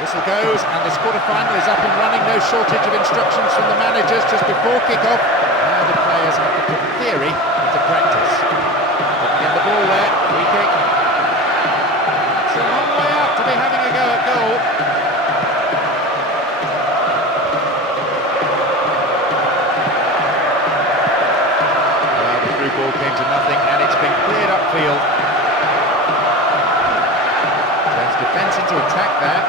Whistle goes, and the quarter-final is up and running. No shortage of instructions from the managers just before kick-off. Now the players have to put theory into practice. Didn't get the ball there. Free kick. It's a long way out to be having a go at goal. Well, the through ball came to nothing, and it's been cleared upfield. Turns defence into attack there.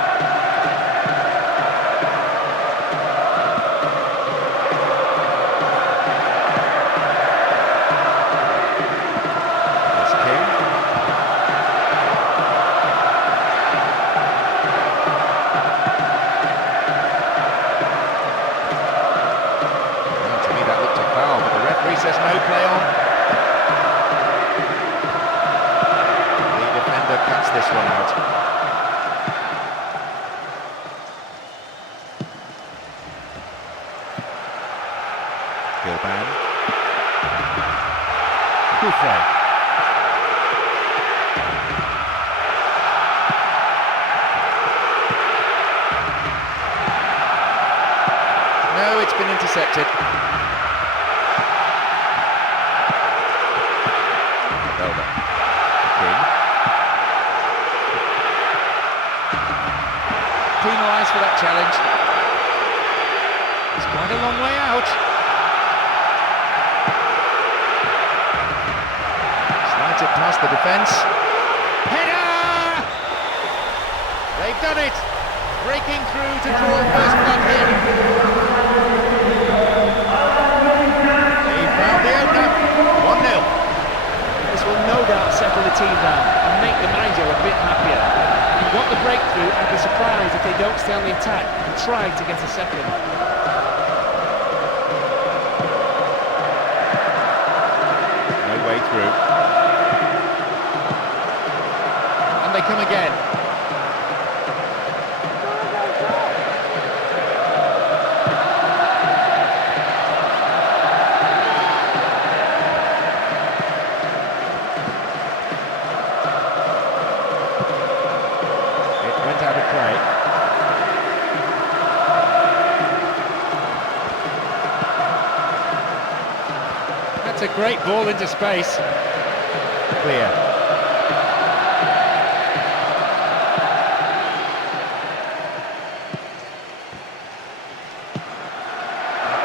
Says no play on. The defender cuts this one out. Gilban. Kufre. No, it's been intercepted. Penalised for that challenge. It's quite a long way out. Slides it past the defence. Header! They've done it! Breaking through to draw first blood here. They found the opener. 1-0. This will no doubt settle the team down and make the manager a bit happier. You've got the breakthrough. I'd be surprised if they don't stay on the attack and try to get a second. No way through. And they come again. Out of play. That's a great ball into space. Clear.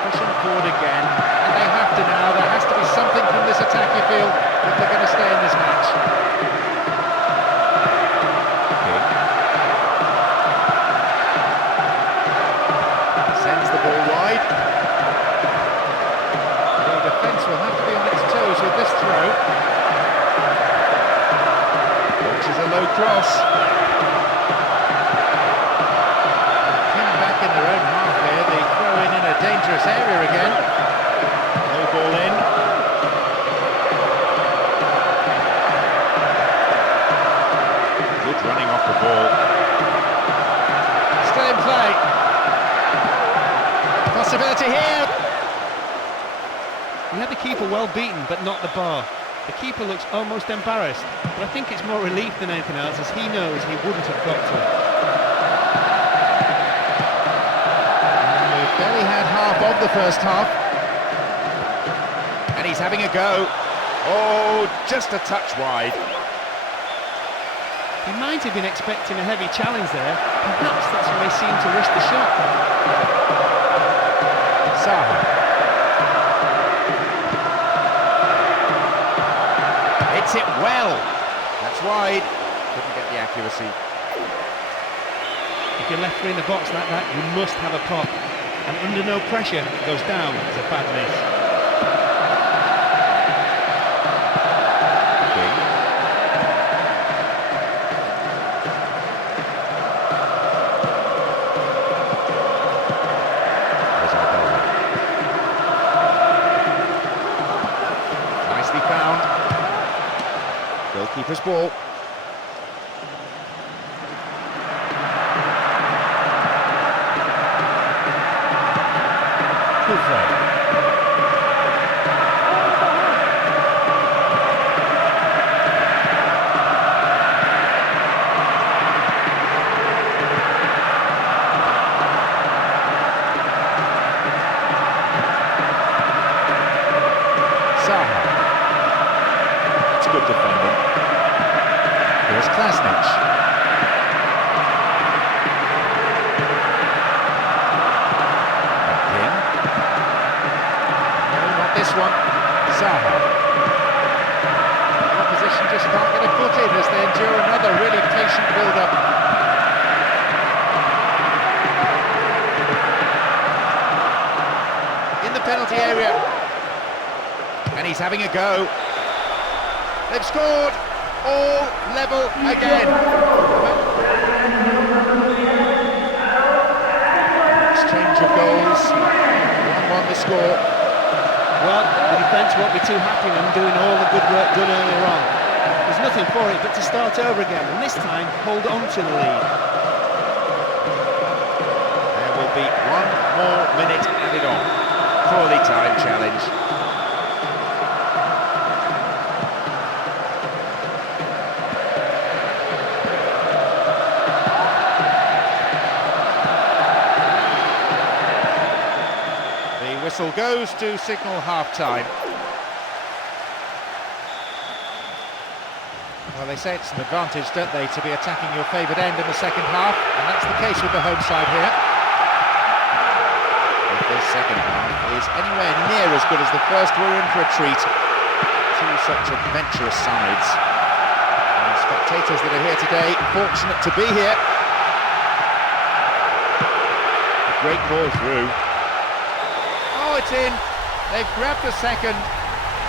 Pushing forward again, and they have to now. There has to be something from this attack, you feel, if they're going to stay in this match. Sends the ball wide. The defence will have to be on its toes with this throw. Launches a low cross. Pinned back in their own half here. They throw in a dangerous area again. No ball in. Good running off the ball. Still in play. Possibility here. He had the keeper well beaten, but not the bar. The keeper looks almost embarrassed, but I think it's more relief than anything else, as he knows he wouldn't have got to it. And we've barely had half of the first half. And he's having a go. Oh, just a touch wide. He might have been expecting a heavy challenge there. Perhaps that's why he seemed to risk the shot. Saha. Hits it well. That's wide. Couldn't get the accuracy. If you're left in the box like that, you must have a pop. And under no pressure, it goes down. It's a bad miss. Found. Goalkeeper's ball. Kufre. Zaha. The opposition just can't get a foot in as they endure another really patient build-up. In the penalty area. And he's having a go. They've scored. All level again. Exchange of goals. 1-1 the score. Well, the defence won't be too happy when doing all the good work done earlier on. There's nothing for it but to start over again, and this time hold on to the lead. There will be 1 more minute added on. Poorly timed challenge. Whistle goes to signal half-time. Well, they say it's an advantage, don't they, to be attacking your favoured end in the second half, and that's the case with the home side here. If this second half is anywhere near as good as the first, we're in for a treat. Two such adventurous sides. And spectators that are here today, fortunate to be here. Great ball through. Oh, it's in. They've grabbed the second.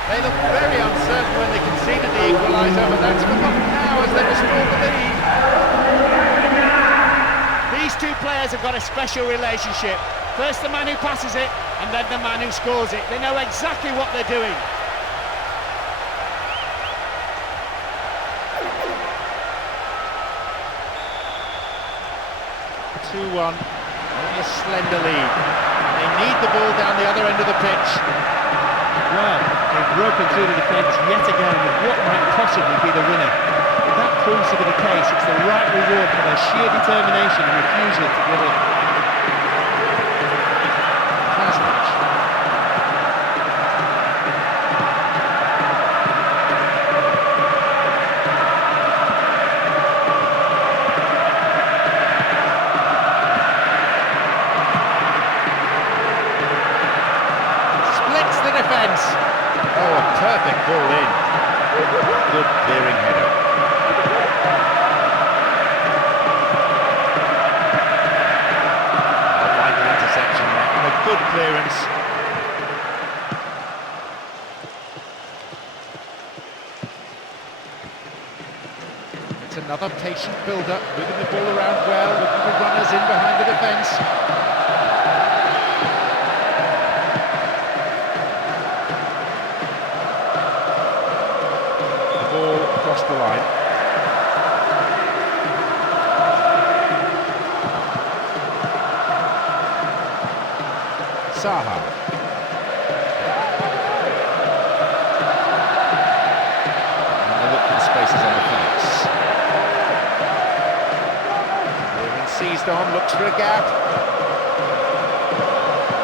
They look very uncertain when they conceded the equaliser, but that's forgotten now as they restore the lead. These two players have got a special relationship. First the man who passes it, and then the man who scores it. They know exactly what they're doing. 2-1, only a slender lead. They need the ball down the other end of the pitch. Well, they've broken through the defence yet again with what might possibly be the winner. If that proves to be the case, it's the right reward for their sheer determination and refusal to give up. Defence. Oh, a perfect ball in. Good clearing header. A vital interception there and a good clearance. It's another patient build-up, moving the ball around well, looking for runners in behind the defence. Across the line. Zaha. And they look for the spaces on the flanks. Moving seized on, looks for a gap.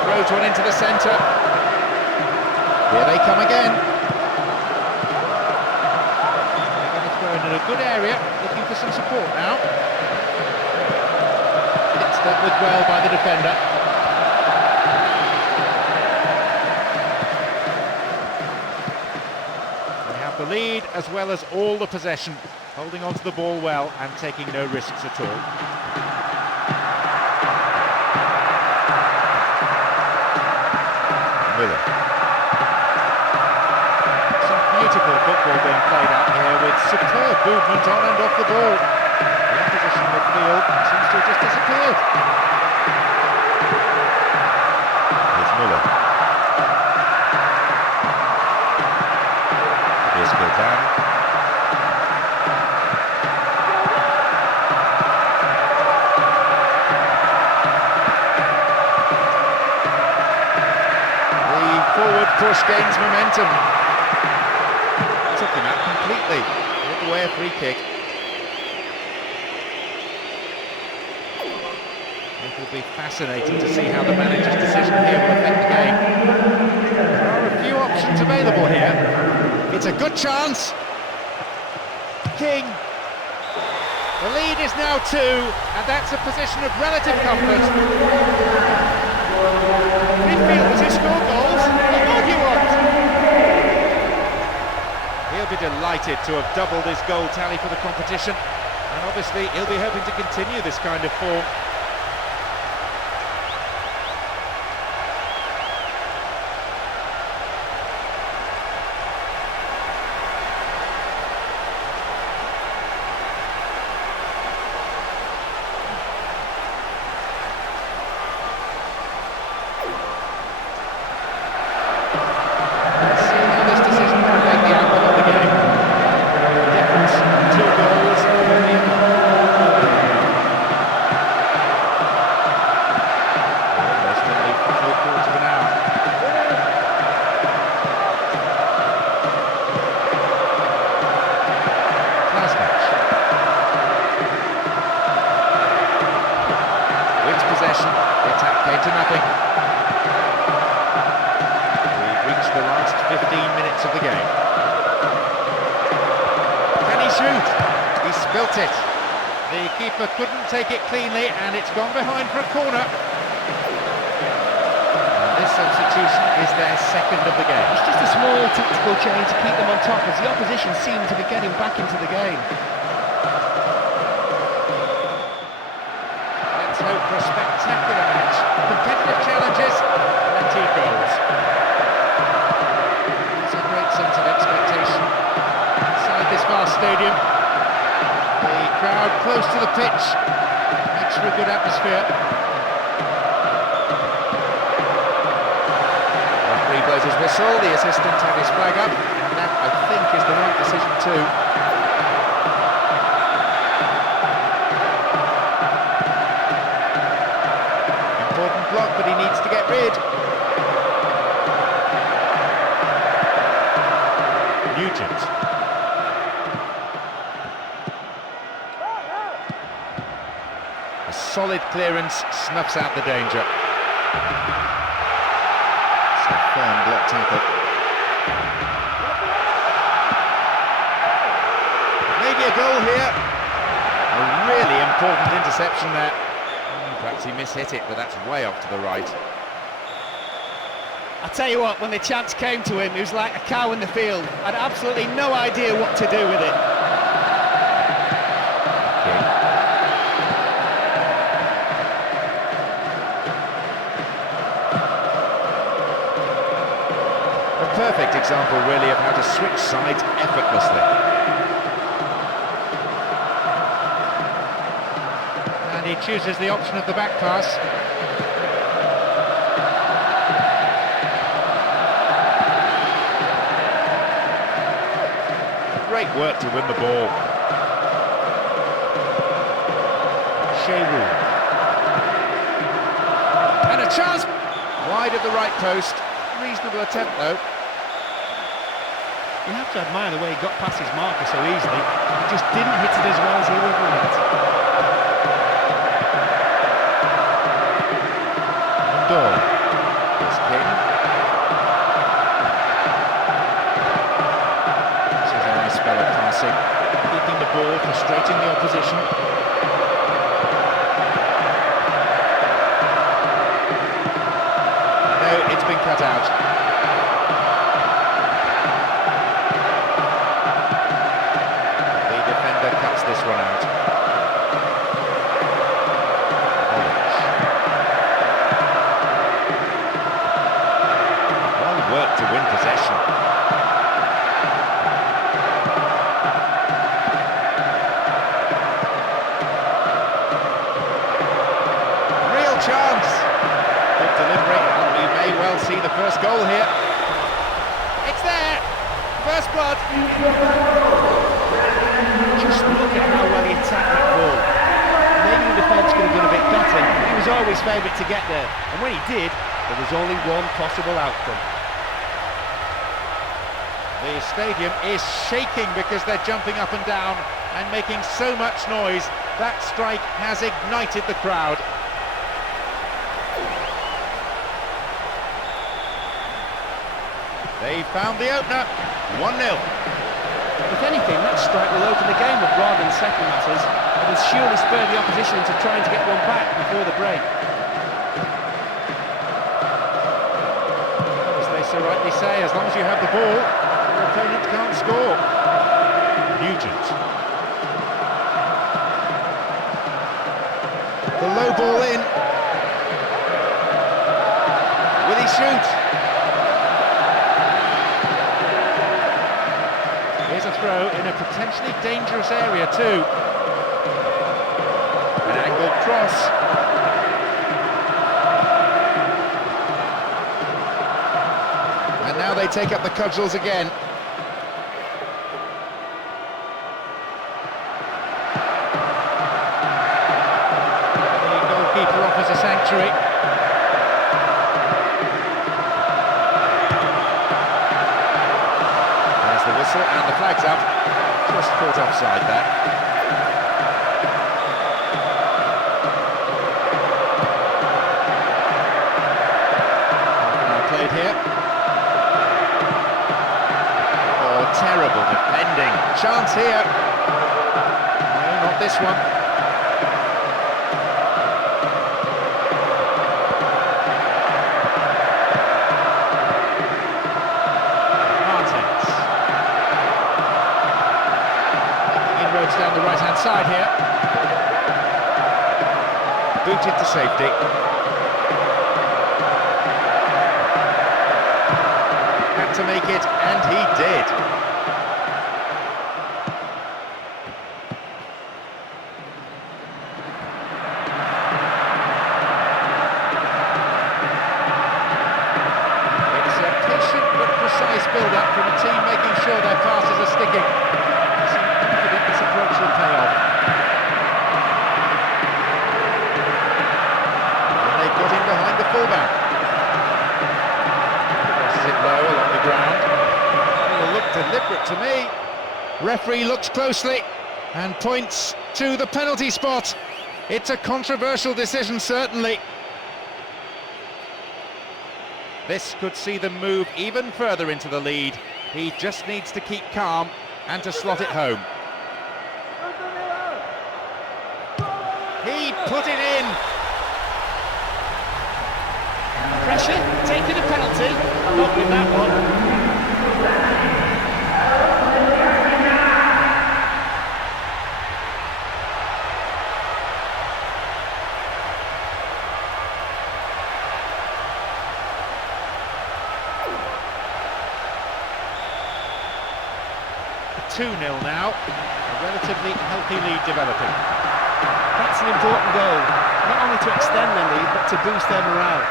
Throws one into the centre. Here they come again. In a good area, looking for some support now. It's dealt with well by the defender. They have the lead as well as all the possession, holding on to the ball well and taking no risks at all. Miller. Beautiful football being played out here with superb movement on and off the ball. The opposition midfield seems to have just disappeared. Here's Miller. Here's Gildan. The forward push gains momentum. Took him out completely. All the way a free kick. It will be fascinating to see how the manager's decision here will affect the game. There are a few options available here. It's a good chance. King. The lead is now 2, and that's a position of relative comfort. Midfielders who score goals, what more do you want? he'll be delighted to have doubled his goal tally for the competition, and obviously he'll be hoping to continue this kind of form. possession. The attack came to nothing. We've reached the last 15 minutes of the game. Can he shoot? He spilt it. The keeper couldn't take it cleanly, and it's gone behind for a corner. And this substitution is their second of the game. It's just a small tactical change to keep them on top, as the opposition seem to be getting back into the game. Let's hope for a spectacular match. Competitive challenges, plenty of goals. There's a great sense of expectation inside this vast stadium. The crowd close to the pitch makes for a good atmosphere. Referee blows his whistle, the assistant had his flag up, and that, I think, is the right decision too. Important block, but he needs to get rid. Nugent. A solid clearance snuffs out the danger. It's a firm block tackle. Maybe a goal here. A really important interception there. Perhaps he mishit it, but that's way off to the right. I tell you what, when the chance came to him, he was like a cow in the field. Had absolutely no idea what to do with it. A perfect example, really, of how to switch sides effortlessly. And he chooses the option of the back pass. Great work to win the ball. Sheru. And a chance! Wide of the right post. Reasonable attempt, though. You have to admire the way he got past his marker so easily. He just didn't hit it as well as he would have liked. Andor. Here's King. This is a nice spell of passing. Keeping the ball, frustrating the opposition. No, it's been cut out. Cuts this one out. Well worked to win possession. Real chance. Good delivery, and we may well see the first goal here. It's there. First blood. Just look at how well he attacked that ball. Maybe the defence could have done a bit better, but he was always favourite to get there. And when he did, there was only one possible outcome. The stadium is shaking because they're jumping up and down and making so much noise. That strike has ignited the crowd. They found the opener, 1-0. If anything, that strike will open the game up rather than second matters. It will surely spur the opposition into trying to get one back before the break. As they so rightly say, as long as you have the ball, Their opponent can't score. Nugent. The low ball in. Will he shoot? Here's a throw in a potentially dangerous area too. An angled cross. And now they take up the cudgels again. The goalkeeper offers a sanctuary. There's the whistle and the flag's up. Just caught offside there. Now played here. Terrible defending. Chance here. No, not this one. Nantes. Inroads down the right-hand side here. Booted to safety. Had to make it, and he did. Build-up from a team making sure their passes are sticking. Seem confident this approach will pay off. And they've got in behind the fullback. Crosses it low along the ground. It will look deliberate to me. Referee looks closely and points to the penalty spot. It's a controversial decision, certainly. This could see them move even further into the lead. He just needs to keep calm and to slot it home. He put it in! Pressure, taking a penalty, not with that one. 2-0 now, a relatively healthy lead developing. That's an important goal, not only to extend their lead, but to boost their morale.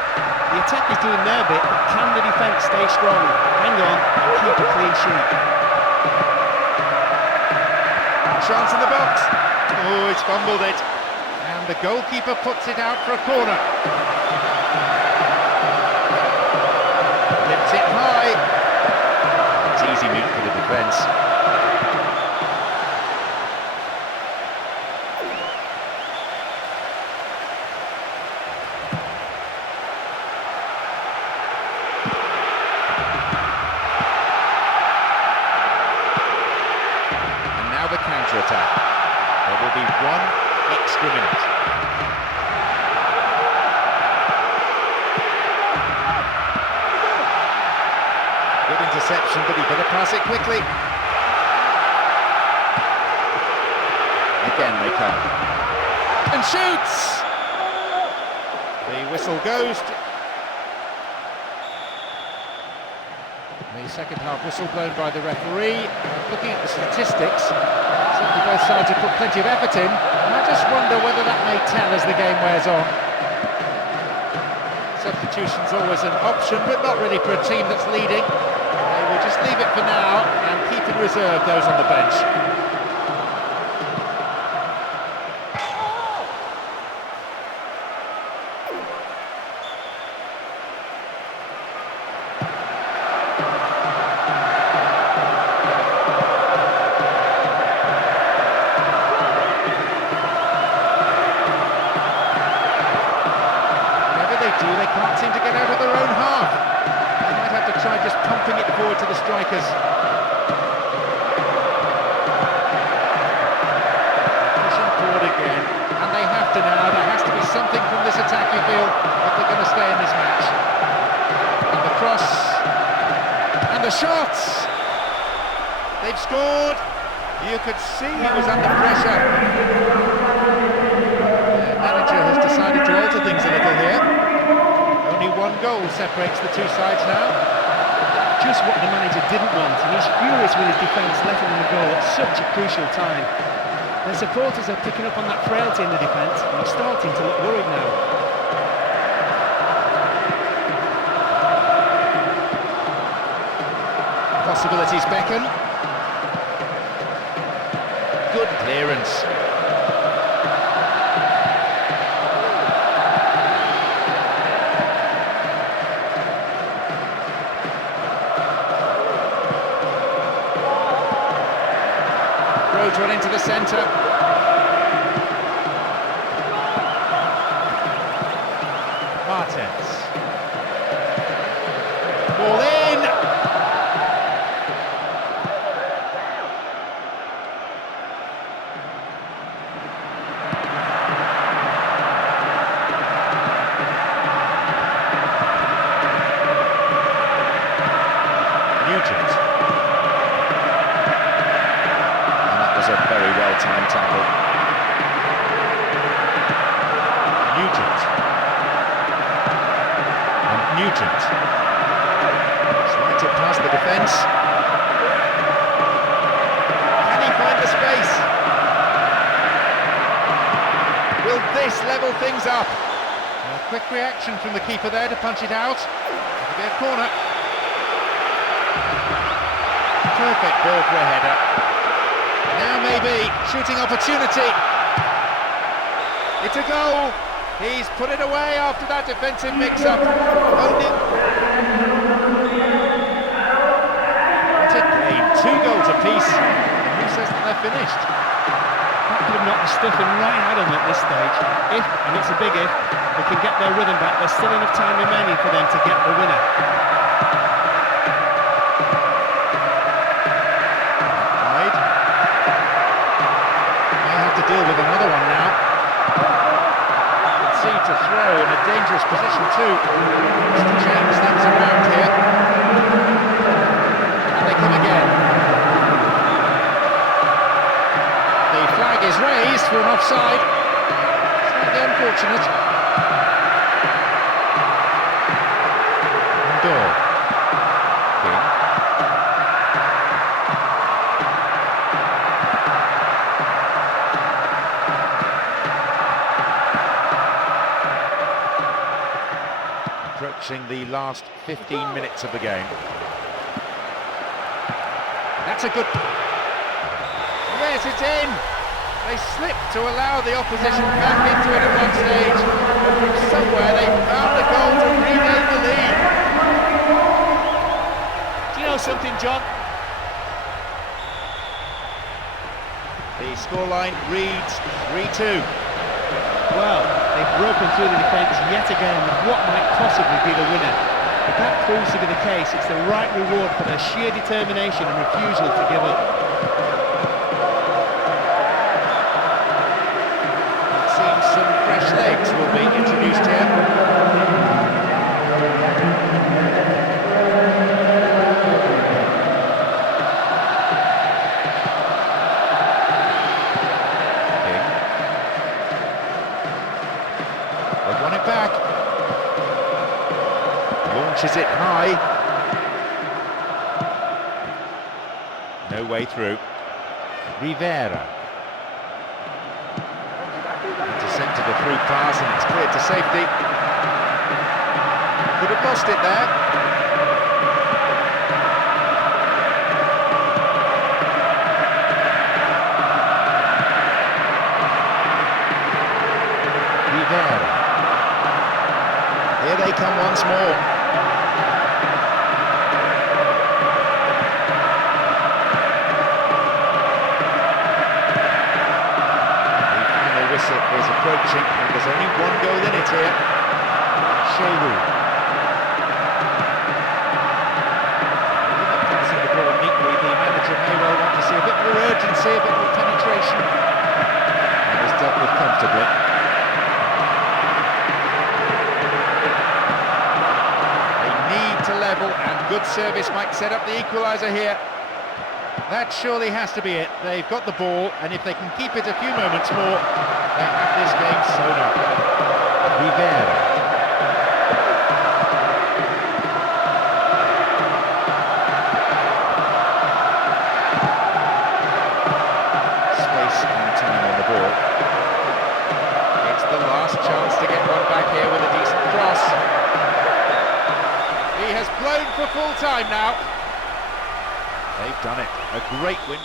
The attack is doing their bit, but can the defence stay strong? Hang on and keep a clean sheet. Chance in the box. Oh, he's fumbled it. And the goalkeeper puts it out for a corner. Lifts it high. It's easy meat for the defence. The counter-attack. There will be one extra minute. Good interception, but he better pass it quickly. Again they come. And shoots! The whistle goes. The second half whistle blown by the referee. Looking at the statistics, certainly both sides have put plenty of effort in. I just wonder whether that may tell as the game wears on. Substitution's always an option, but not really for a team that's leading. They will just leave it for now and keep in reserve those on the bench. They can't seem to get out of their own half. They might have to try just pumping it forward to the strikers. Pushing forward again, and they have to now. There has to be something from this attack, you feel, if they're going to stay in this match. And the cross, and the shots! They've scored. You could see he was under pressure. The manager has decided to alter things a little here. Only one goal separates the two sides now. Just what the manager didn't want, and he's furious with his defence letting them go at such a crucial time. Their supporters are picking up on that frailty in the defence, and he's starting to look worried now. Possibilities beckon. Good clearance. Throws one into the centre. Martens. Ball in. Nugent. And that was a very well-timed tackle. Nugent. And Nugent. Slides it past the defence. Can he find the space? Will this level things up? A quick reaction from the keeper there to punch it out. It'll be a corner. Perfect ball for a header. Now maybe shooting opportunity. It's a goal. He's put it away after that defensive mix-up. Only... What a game. 2 goals apiece. Who says that they're finished? That could have knocked the stuffing right out of them at this stage. If, and it's a big if, they can get their rhythm back, there's still enough time remaining for them to get the winner. Deal with another one now. Concede to throw in a dangerous position too. Just to change things around here. And they come again. The flag is raised for an offside. Slightly unfortunate. Door. King. Approaching the last 15 minutes of the game. That's a good... Yes, it's in! They slipped to allow the opposition back into it at one stage. But from somewhere they found a goal to rename the lead. Do you know something, John? The scoreline reads 3-2. Well, they've broken through the defence yet again with what might possibly be the winner. If that proves to be the case, it's the right reward for their sheer determination and refusal to give up. It seems some fresh legs will be introduced here. Back. Launches it high. No way through. Rivera. Intercepted a through pass and it's cleared to safety. Could have lost it there. Rivera. Here they come once more. The final whistle is approaching and there's only one goal in it here. Shehu. Passing the ball neatly, the manager may well want to see a bit more urgency, a bit more penetration. And was dealt with comfortably. To level, and good service might set up the equaliser here. That surely has to be it. They've got the ball, and if they can keep it a few moments more, they have this game sewn up. Rivera. Space and time on the ball. It's the last chance to get one back here with a decent cross. He has blown for full time now. They've done it. A great win.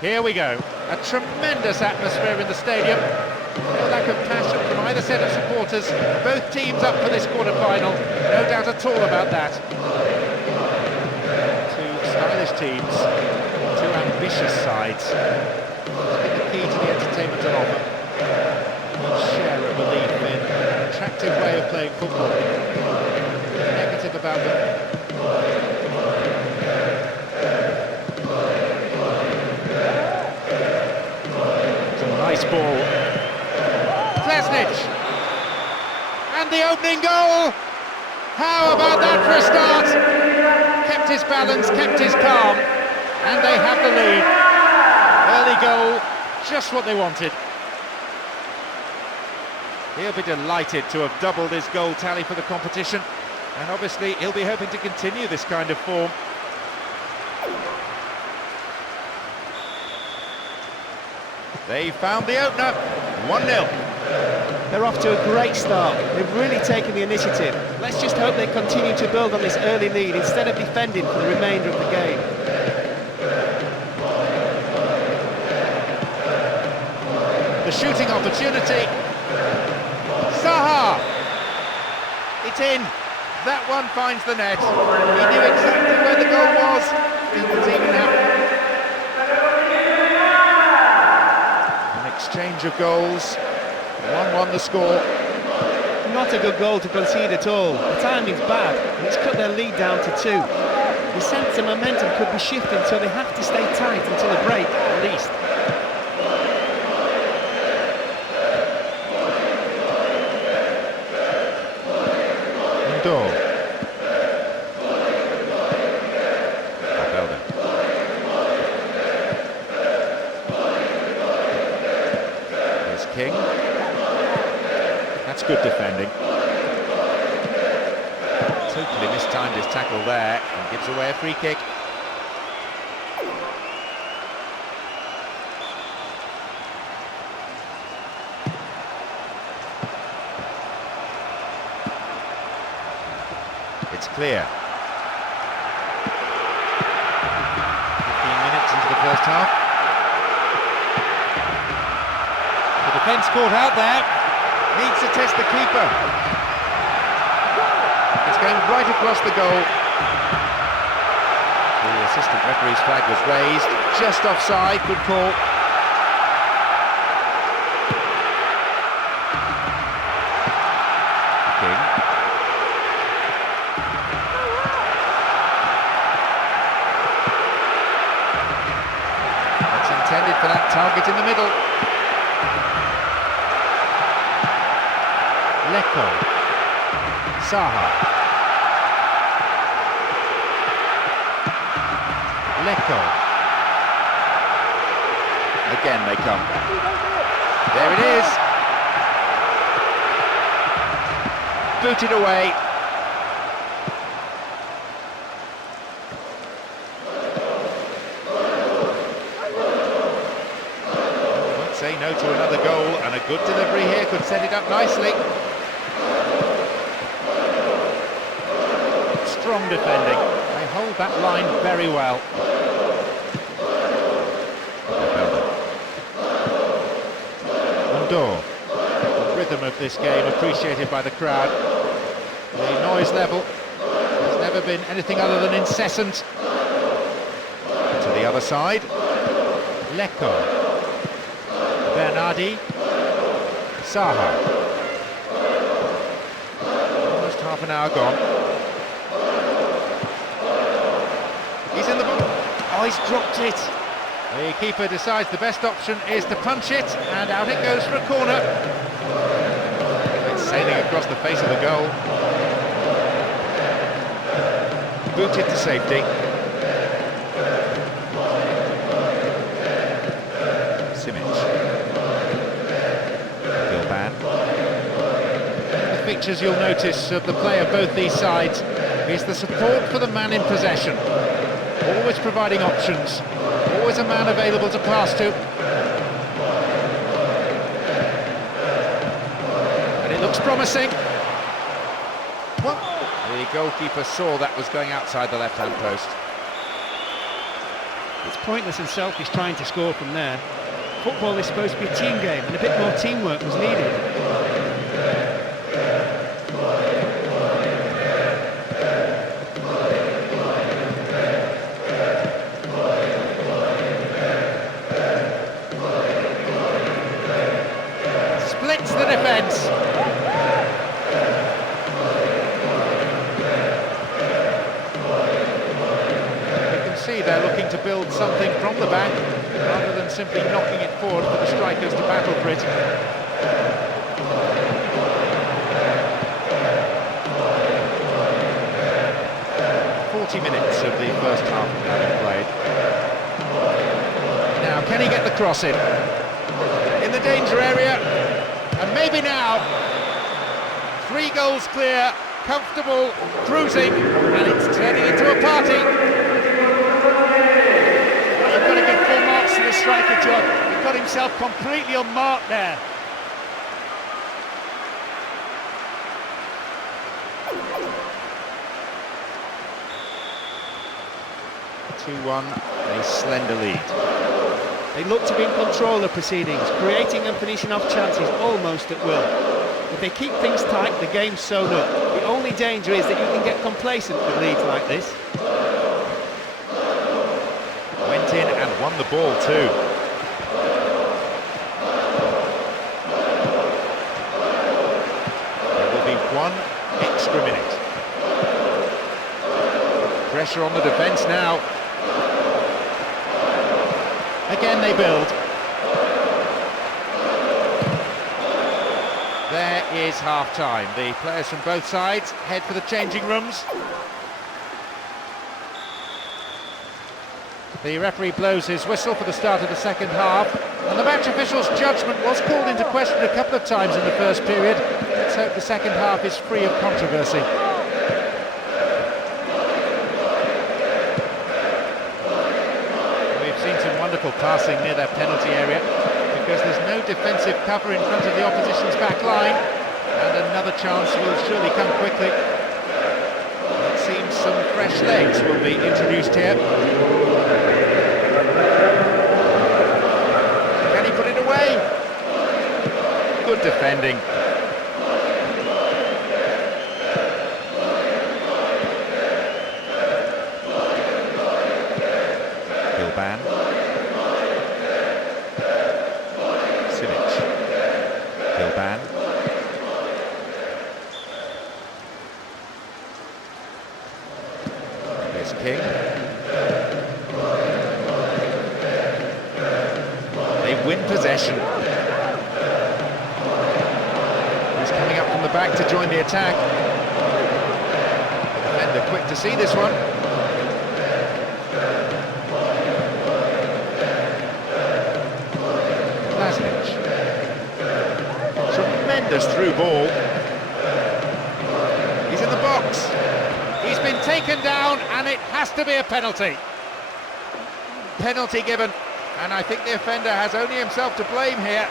Here we go. A tremendous atmosphere in the stadium. No lack of passion from either set of supporters. Both teams up for this quarter-final. No doubt at all about that. Two stylish teams. Two ambitious sides. The key to the entertainment on offer. One share of belief in an attractive way of playing football. Negative about them. Nice ball. Plesnich. And the opening goal. How about that for a start? Kept his balance, kept his calm, and they have the lead. Early goal, just what they wanted. He'll be delighted to have doubled his goal tally for the competition, and obviously he'll be hoping to continue this kind of form. They found the opener, 1-0. They're off to a great start. They've really taken the initiative. Let's just hope they continue to build on this early lead instead of defending for the remainder of the game. The shooting opportunity. Zaha! It's in. That one finds the net. He knew exactly where the goal was. Didn't even have exchange of goals, 1-1 the score. Not a good goal to concede at all. The timing's bad, and it's cut their lead down to 2. The sense of momentum could be shifting, so they have to stay tight until the break, at least. Nantes. King. That's good defending. Totally mistimed his tackle there and gives away a free kick. It's clear. 15 minutes into the first half. Defence caught out there, needs to test the keeper. It's going right across the goal. The assistant referee's flag was raised, just offside, good call. King. That's intended for that target in the middle. Lecco. Zaha. Lecco. Again they come. There it is. Booted away. Won't say no to another goal, and a good delivery here could set it up nicely. Strong defending. They hold that line very well. Nantes. The rhythm of this game appreciated by the crowd. The noise level has never been anything other than incessant. To the other side. Lecco. Bernardi. Zaha. Almost half an hour gone. He's in the box. Oh, he's dropped it. The keeper decides the best option is to punch it, and out it goes for a corner. It's sailing across the face of the goal. Booted to safety. features you'll notice of the play of both these sides is the support for the man in possession. Always providing options, always a man available to pass to. And it looks promising. The goalkeeper saw that was going outside the left-hand post. It's pointless and selfish trying to score from there. Football is supposed to be a team game, and a bit more teamwork was needed. Splits the defence. See, they're looking to build something from the back rather than simply knocking it forward for the strikers to battle for it. 40 minutes of the first half having played. Now, can he get the cross in? In the danger area, and maybe now. 3 goals clear, comfortable, cruising, and it's turning into a party. Got to give full marks to the striker, John. He got himself completely unmarked there. (2-1), a slender lead. They look to be in control of proceedings, creating and finishing off chances almost at will. If they keep things tight, the game's sewn up. The only danger is that you can get complacent with leads like this. Went in and won the ball too. There will be 1 extra minute. Pressure on the defence now. Again they build. There is half-time. The players from both sides head for the changing rooms. The referee blows his whistle for the start of the second half, and the match official's judgment was called into question a couple of times in the first period. Let's hope the second half is free of controversy. We've seen some wonderful passing near their penalty area, because there's no defensive cover in front of the opposition's back line, and another chance will surely come quickly. It seems some fresh legs will be introduced here. Can he put it away? Good defending. Gilban. Simic. Gilban. Here's King. Win possession. He's coming up from the back to join the attack. The defender quick to see this one. Lasnic. Tremendous through ball. He's in the box. He's been taken down, and it has to be a penalty. Penalty given. And I think the offender has only himself to blame here.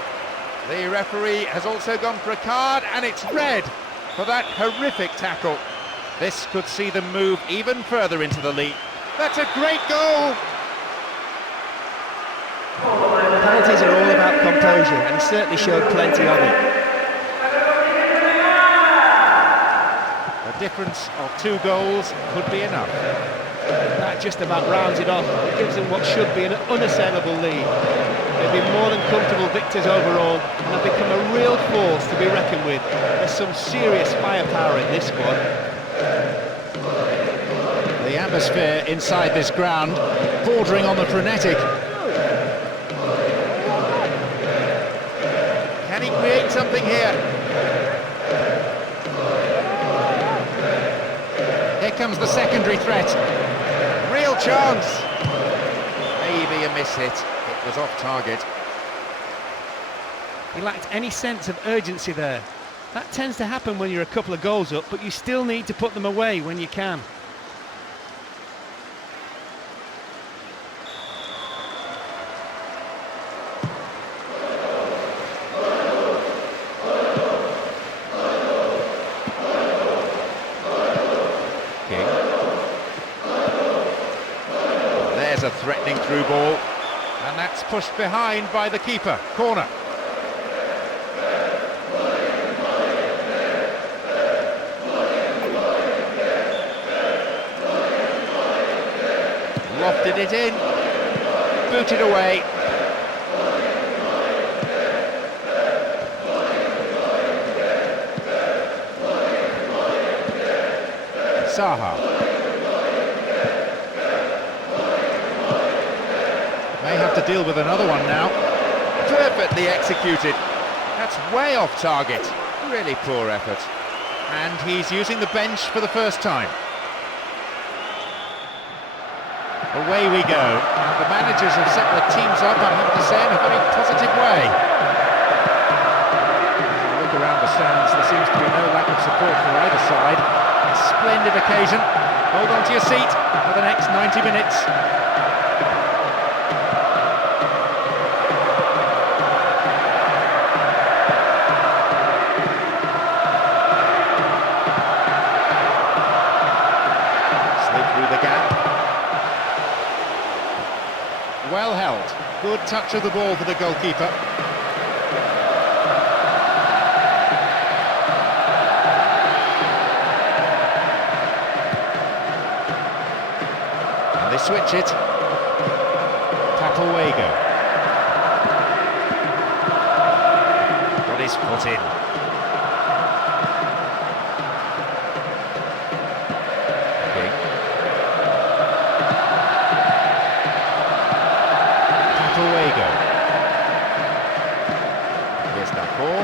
The referee has also gone for a card, and it's red for that horrific tackle. This could see them move even further into the lead. That's a great goal! Penalties are all about composure, and he certainly showed plenty of it. A difference of 2 goals could be enough. That just about rounds it off. It gives them what should be an unassailable lead. They've been more than comfortable victors overall, and have become a real force to be reckoned with. There's some serious firepower in this squad. The atmosphere inside this ground, bordering on the frenetic. Can he create something here? Here comes the secondary threat. Real chance. Maybe a miss hit. It was off target. He lacked any sense of urgency there. That tends to happen when you're a couple of goals up, but you still need to put them away when you can. There's a threatening through ball, and that's pushed behind by the keeper. Corner. Lofted it in, booted away. Saha. May have to deal with another one now. Perfectly executed. That's way off target. Really poor effort. And he's using the bench for the first time. Away we go. And the managers have set their teams up, I have to say, in a very positive way. Look around the stands, there seems to be no lack of support for either side. A splendid occasion. Hold on to your seat for the next 90 minutes. Slid through the gap. Well held. Good touch of the ball for the goalkeeper. And they switch it. Tapawego. Got his foot in. Here's that ball.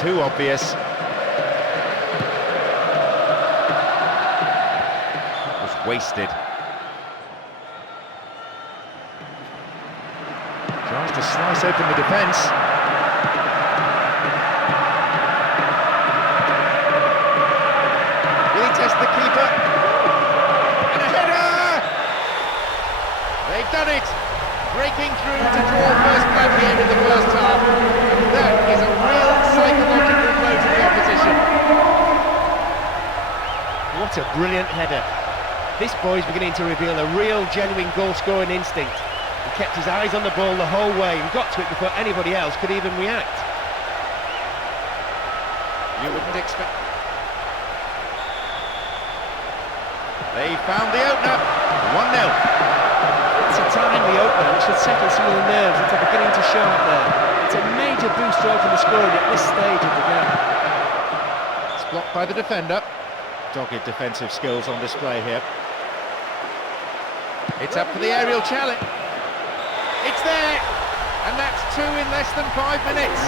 Too obvious. That was wasted. Tries to slice open the defence. Test the keeper, and a header! They've done it! Breaking through to draw first blood here in the first half. That is a real psychological blow to the opposition. What a brilliant header. This boy's beginning to reveal a real, genuine goal-scoring instinct. He kept his eyes on the ball the whole way and got to it before anybody else could even react. You wouldn't expect... They found the opener, 1-0. It's a timely opener which should settle some of the nerves that are beginning to show up there. It's a major boost to open the scoring at this stage of the game. It's blocked by the defender. Dogged defensive skills on display here. It's up for the aerial challenge. It's there! And that's 2 in less than 5 minutes.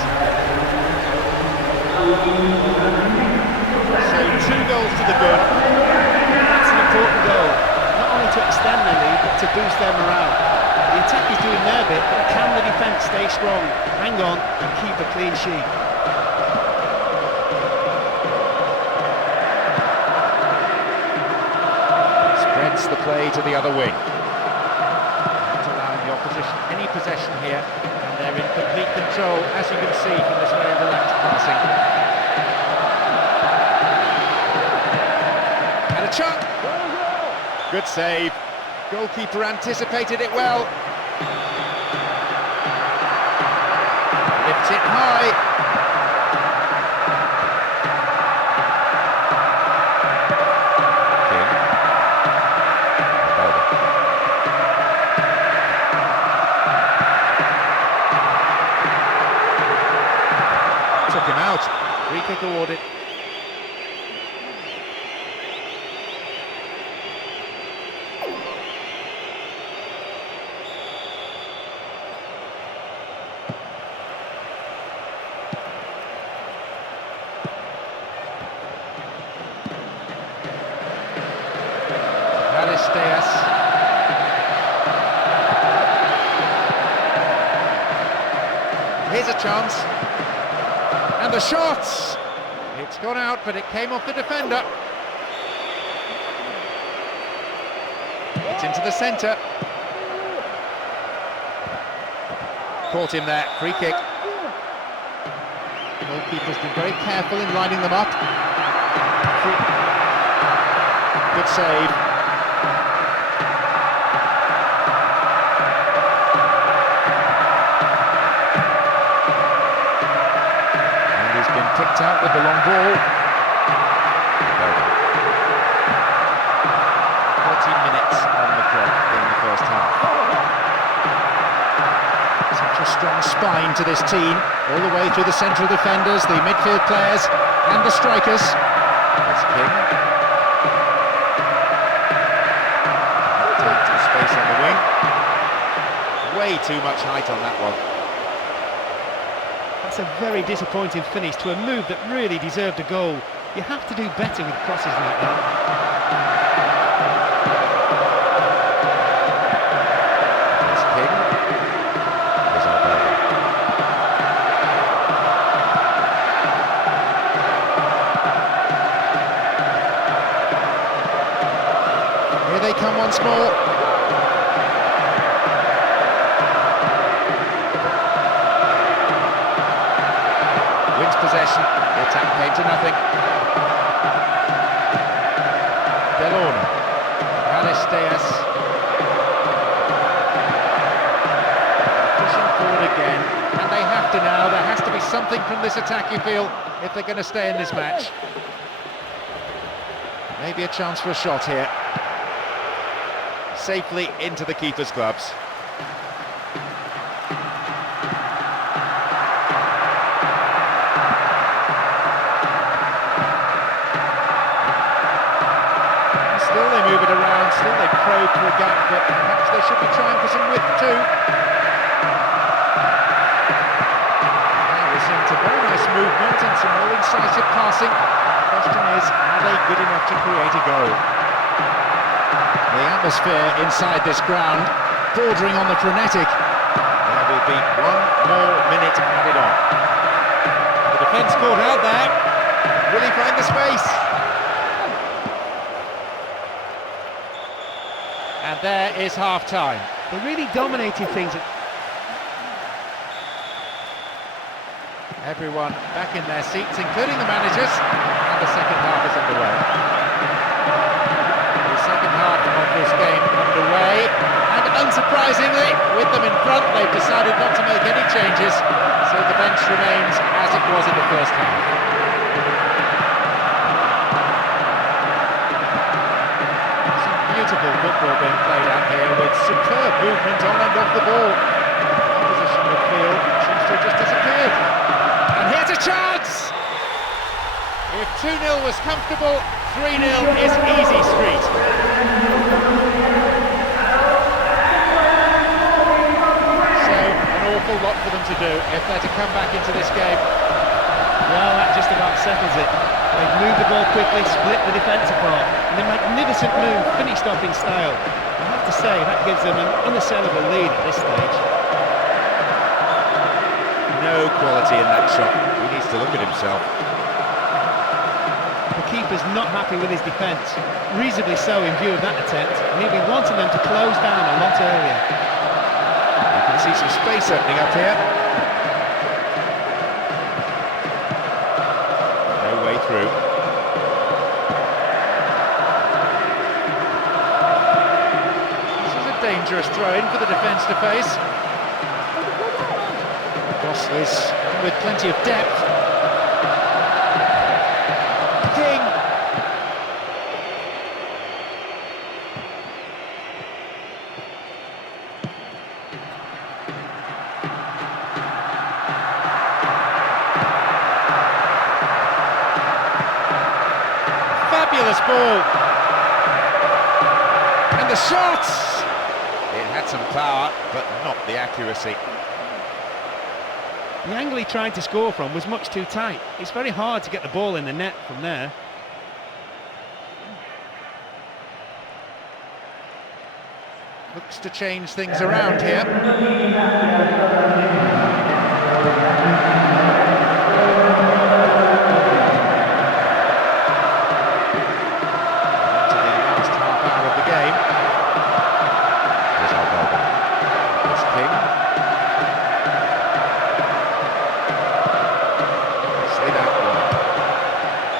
So 2 goals to the good. Important goal, not only to extend their lead, but to boost their morale. The attack is doing their bit, but can the defence stay strong, hang on and keep a clean sheet? Spreads the play to the other wing. Not allowing the opposition any possession here, and they're in complete control, as you can see from this very relaxed passing. And a chunk! Good save. Goalkeeper anticipated it well. Lifts it high. King. Took him out. Free kick awarded. Diaz. Here's a chance. And the shot! It's gone out, but it came off the defender. It's into the centre. Caught him there, free kick. The goalkeeper's been very careful in lining them up. Good save. And he's been picked out with the long ball. 14 minutes on the clock in the first half. Such a strong spine to this team, all the way through the central defenders, the midfield players and the strikers. There's King. Empty space on the wing. Way too much height on that one. That's a very disappointing finish to a move that really deserved a goal. You have to do better with crosses like that. There's King. There's Alberto. Here they come once more. Wins possession. The attack came to nothing. Delorme. Diaz. Pushing forward again. And they have to now. There has to be something from this attack, you feel, if they're going to stay in this match. Maybe a chance for a shot here. Safely into the keeper's gloves. And still they move it around, still they probe for a gap, but perhaps they should be trying for some width too. Now we're seeing some very nice movement and some more incisive passing. The question is, are they good enough to create a goal? The atmosphere inside this ground, bordering on the frenetic. There will be one more minute added on. The defence caught out there. Will he find the space? And there is half-time. They really dominated things. Everyone back in their seats, including the managers, and the second half is underway. Second half of this game underway, and unsurprisingly, with them in front, they've decided not to make any changes, so the bench remains as it was in the first half. Some beautiful football being played out here, with superb movement on and off the ball. The opposition midfield seems to have just disappeared. And here's a chance! If 2-0 was comfortable, 3-0 is easy street. So, an awful lot for them to do if they're to come back into this game. Well, that just about settles it. They've moved the ball quickly, split the defence apart, and a magnificent move, finished off in style. I have to say, that gives them an unassailable lead at this stage. No quality in that shot. He needs to look at himself. The keeper's not happy with his defence, reasonably so in view of that attempt, and he'll be wanting them to close down a lot earlier. You can see some space opening up here. No way through. This is a dangerous throw-in for the defence to face. Cross is with plenty of depth. King. Fabulous ball. And the shot! It had some power, but not the accuracy. The angle he tried to score from was much too tight. It's very hard to get the ball in the net from there. looks to change things around here.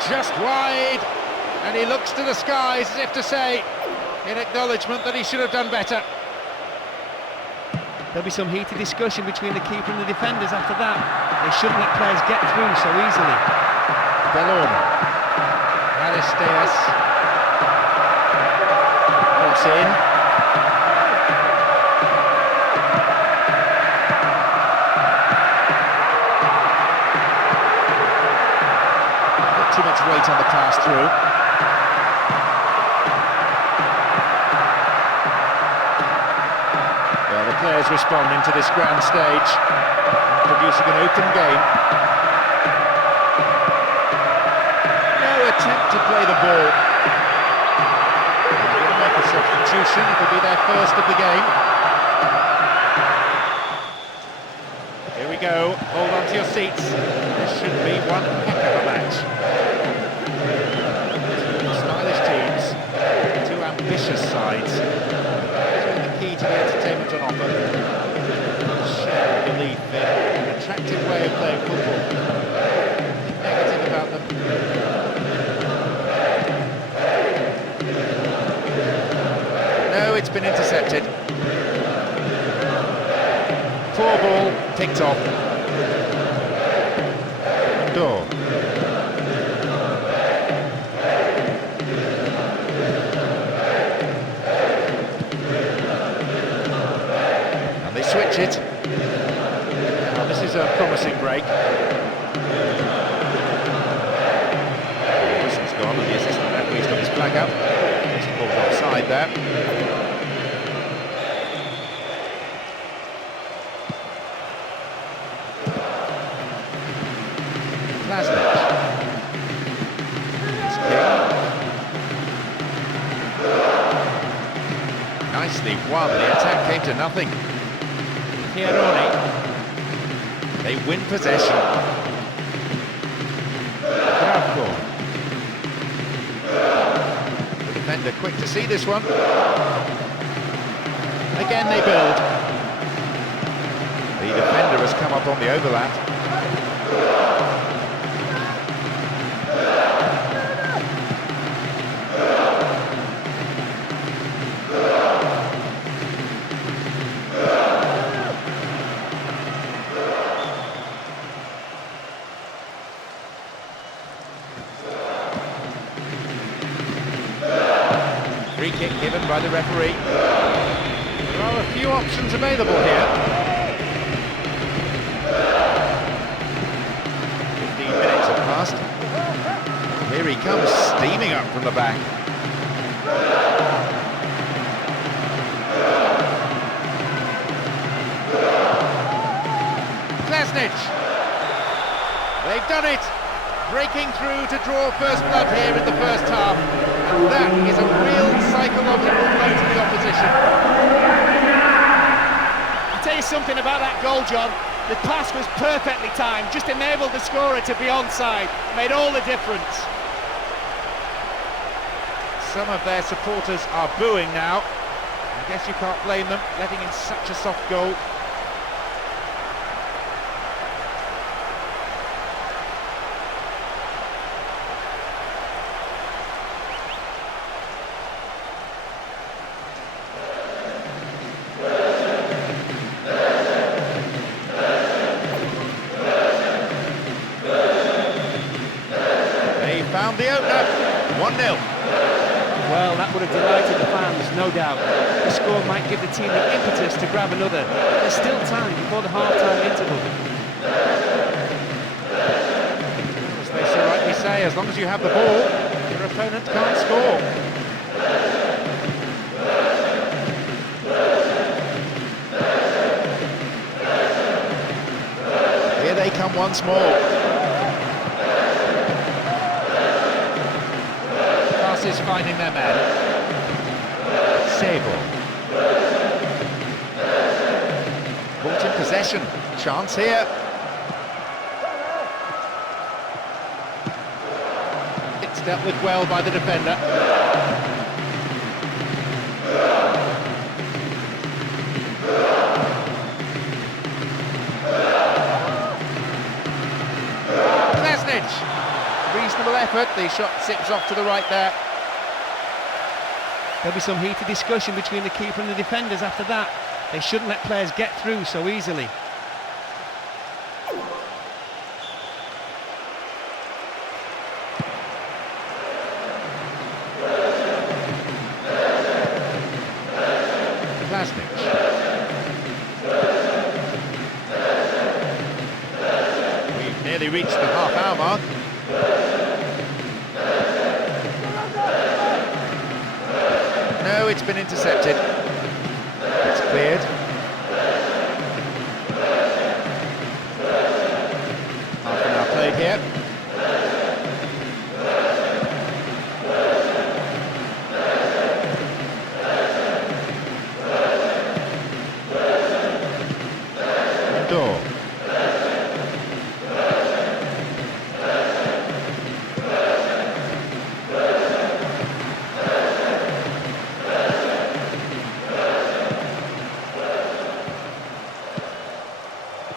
Just wide, and he looks to the skies as if to say, in acknowledgement, that he should have done better. There'll be some heated discussion between the keeper and the defenders after that. They shouldn't let players get through so easily. Delorme, Aristeas, cross in. Too much weight on the pass through. Well, the players responding to this grand stage, producing an open game. No attempt to play the ball. They're going to make a substitution. It'll be their first of the game. Here we go. Hold on to your seats. This should be one heck of a match. Ambitious sides. That's the key to the entertainment on offer. Share belief in an attractive way of playing football. Nothing negative about them. No, it's been intercepted. Poor ball, picked off. Door. Switch it. Now, this is a promising break. The whistle's gone and the assistant referee's got his flag up. He's pulled offside there. Plasnic. It's King. Nicely won. The attack came to nothing. Pieroni. They win possession. Grafko. The defender quick to see this one. Again they build. The defender has come up on the overlap. Free kick given by the referee. There are a few options available here. 15 minutes have passed. Here he comes, steaming up from the back. Plasnic. They've done it. Breaking through to draw first blood here in the first half. And that is a real psychological blow to the opposition. I'll tell you something about that goal, John. The pass was perfectly timed, just enabled the scorer to be onside. Made all the difference. Some of their supporters are booing now. I guess you can't blame them, letting in such a soft goal. Found the opener, 1-0. Well, that would have delighted the fans, no doubt. The score might give the team the impetus to grab another. There's still time before the half-time interval. As they so rightly say, as long as you have the ball, your opponent can't score. Here they come once more. Is finding their man. Sable. possession. Chance here. It's dealt with well by the defender. Reasonable effort, the shot zips off to the right there. There'll be some heated discussion between the keeper and the defenders after that. They shouldn't let players get through so easily. We've nearly reached the half-hour mark. No, it's been intercepted. It's cleared. Half an hour played here. Door.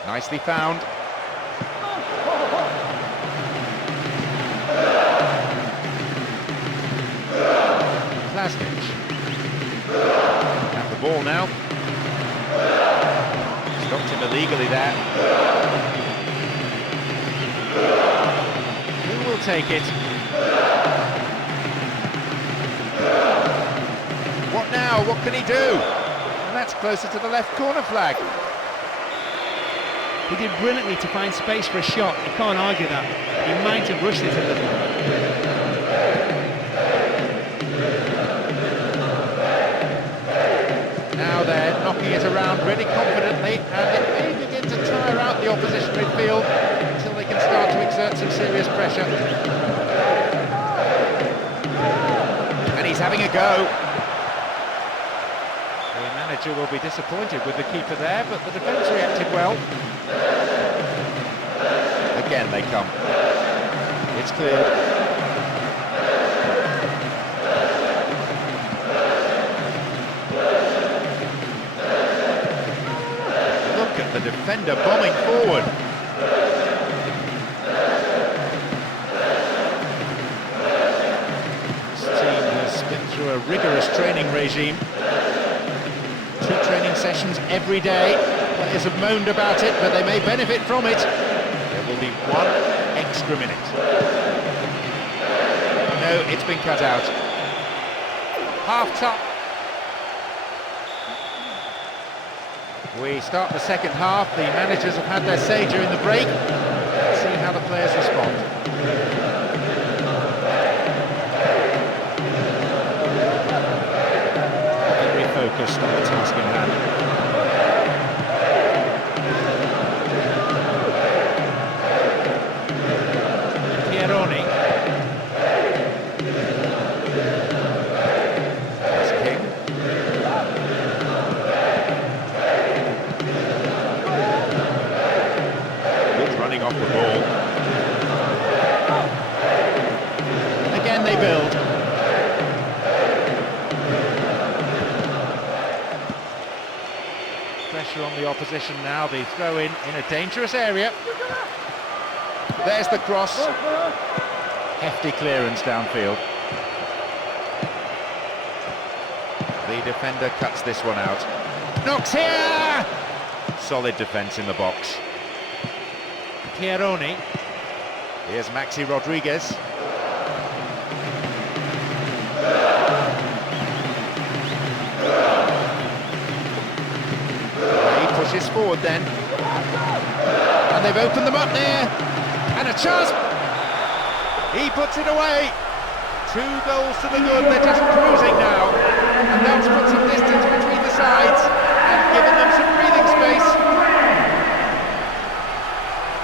Nicely found. Plastic. Have the ball now. Stopped him illegally there. Who will take it? What now? What can he do? And that's closer to the left corner flag. He did brilliantly to find space for a shot. You can't argue that. He might have rushed it a little. Now they're knocking it around really confidently, and it may begin to tire out the opposition midfield until they can start to exert some serious pressure. And he's having a go. The manager will be disappointed with the keeper there, but the defence reacted well. Again they come. It's cleared. Look at the defender bombing forward. This team has been through a rigorous training regime. 2 training sessions every day. Players have moaned about it, but they may benefit from it. There will be 1 extra minute. No, it's been cut out. Half-time. We start the second half. The managers have had their say during the break. Let's see how the players respond. Very focused on the task in hand. Off the ball. Again they build. Pressure on the opposition now, the throw in a dangerous area. There's the cross. Hefty clearance downfield. The defender cuts this one out. Knocks here! Solid defence in the box. Pieroni. Here's Maxi Rodriguez. He pushes forward then. And they've opened them up there. And a chance. He puts it away. 2 goals to the good. They're just cruising now. And that's put some distance between the sides and given them some breathing space.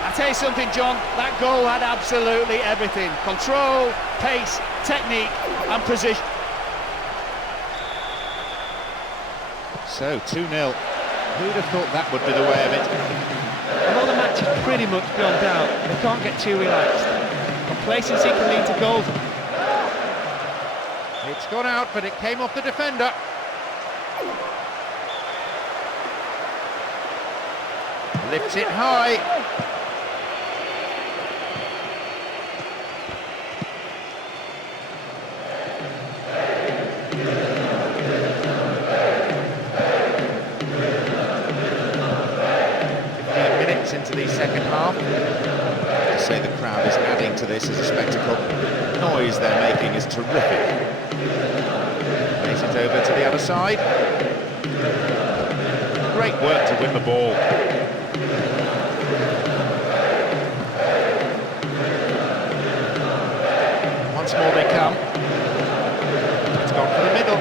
I'll tell you something, John, that goal had absolutely everything. Control, pace, technique and precision. So, 2-0. Who'd have thought that would be the way of it? Although the match is pretty much gone down, they can't get too relaxed. Complacency can lead to goals. It's gone out, but it came off the defender. Lifts it high. Into the second half. To say the crowd is adding to this as a spectacle. The noise they're making is terrific. Plays it over to the other side. Great work to win the ball. Once more they come. It's gone for the middle.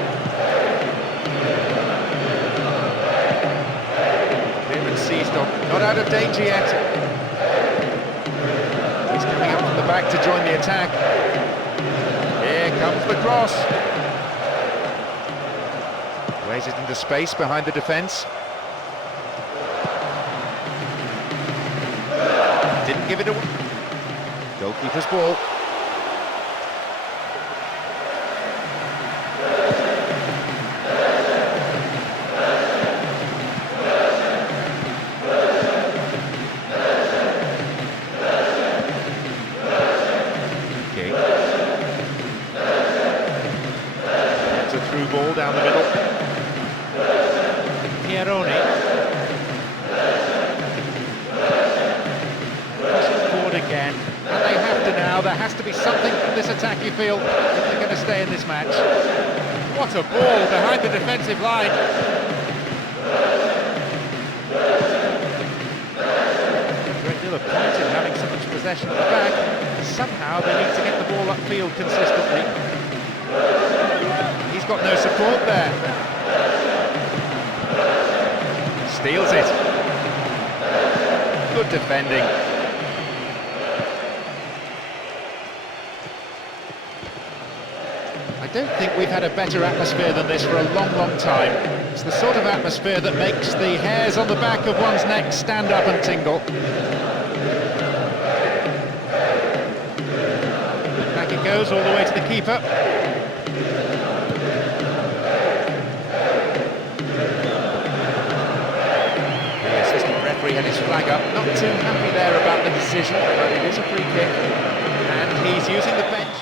Seized on, not out of danger yet. He's coming up from the back to join the attack. Here comes the cross. Plays it into space behind the defence. Didn't give it away. Goalkeeper's ball. Through ball down the middle. Pieroni. Pushing forward again. And they have to now. There has to be something from this attack, you feel, if they're going to stay in this match. What a ball behind the defensive line. A great deal of point in having so much possession at the back. Somehow they need to get the ball upfield consistently. He's got no support there. Steals it. Good defending. I don't think we've had a better atmosphere than this for a long, long time. It's the sort of atmosphere that makes the hairs on the back of one's neck stand up and tingle. Back it goes all the way to the keeper. Had his flag up, not too happy there about the decision, but it is a free kick, and he's using the bench.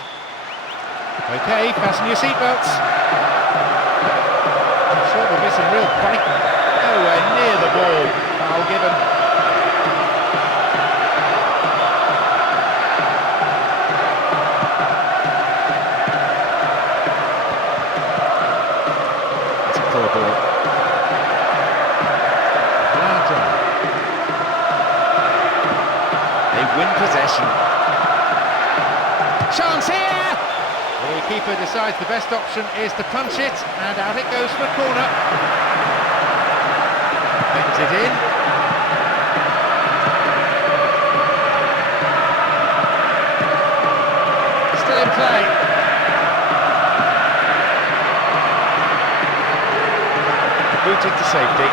Okay, fasten your seatbelts. I'm sure there'll be some real bite. Nowhere near the ball. Foul given. It's a poor ball. Win possession. Chance here! The keeper decides the best option is to punch it, and out it goes for a corner. Bends it in. Still in play. Booted to safety.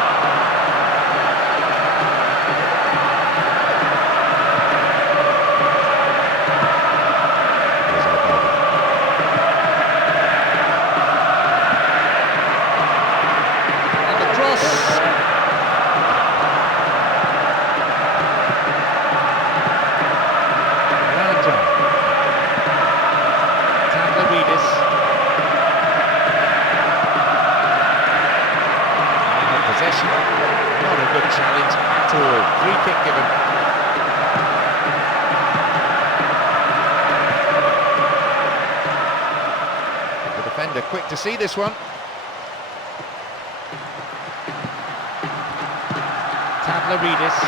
Not a good challenge at all. Free kick given. The defender quick to see this one. Tavlaridis.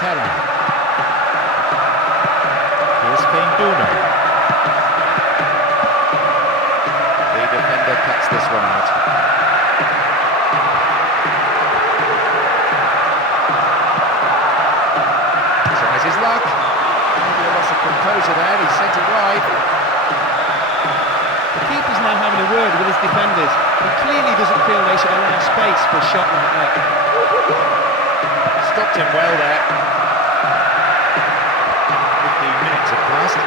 Terra. Here's Penduno. Cuts this one out. Tries his luck. Maybe a loss of composure there, he sent it wide. The keeper's now having a word with his defenders. He clearly doesn't feel they should allow space for a shot like that. Stopped him well there. 15 minutes have passed.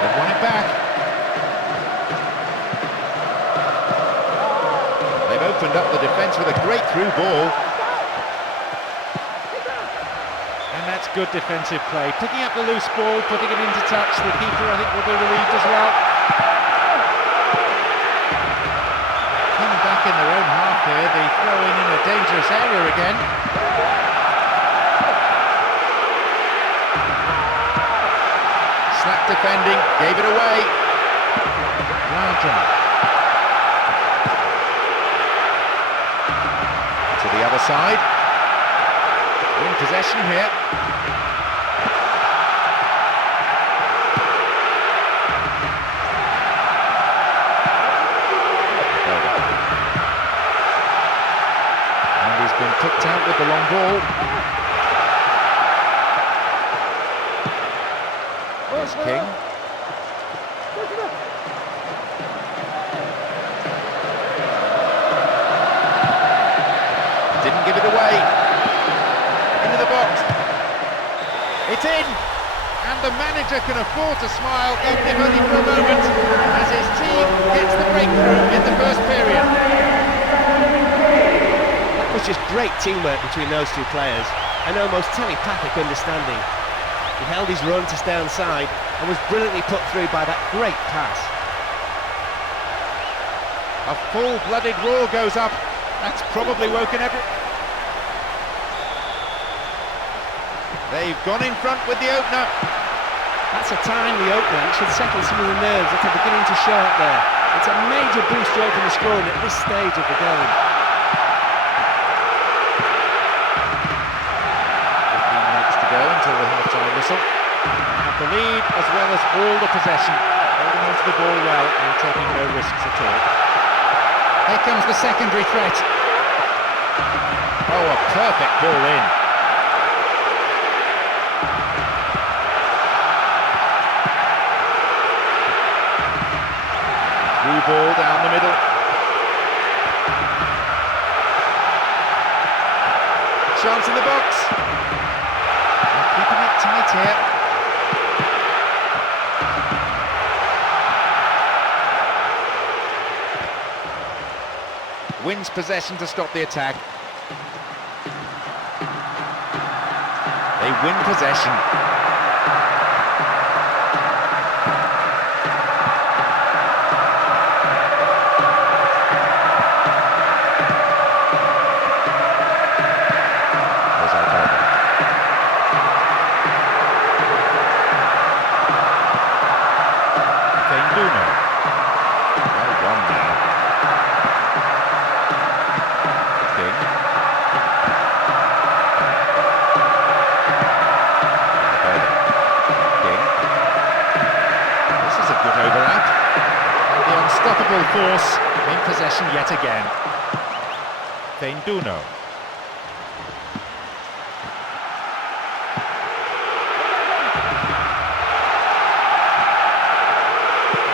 They've won it back. They've opened up the defence with a great through ball. That's good defensive play, picking up the loose ball, putting it into touch. The keeper, I think, will be relieved as well. Coming back in their own half here, the throw-in in a dangerous area again. Slack defending, gave it away. Larger. To the other side. In possession here. And he's been picked out with the long ball. There's King. Didn't give it away. Into the box. It's in, and the manager can afford to smile, even if only for a moment, as his team gets the breakthrough in the first period. That was just great teamwork between those two players, and almost telepathic understanding. He held his run to stay onside and was brilliantly put through by that great pass. A full-blooded roar goes up. That's probably woken everyone. They've gone in front with the opener. That's a timely opener. It should settle some of the nerves that are beginning to show up there. It's a major boost to open the scoring at this stage of the game. 15 minutes to go until the half-time whistle. Have the lead as well as all the possession, holding onto the ball well and taking no risks at all. Here comes the secondary threat. Oh, a perfect ball in. Through ball down the middle. Chance in the box. They're keeping it tight here. Wins possession to stop the attack. They win possession. Unstoppable force in possession yet again. Feinduno.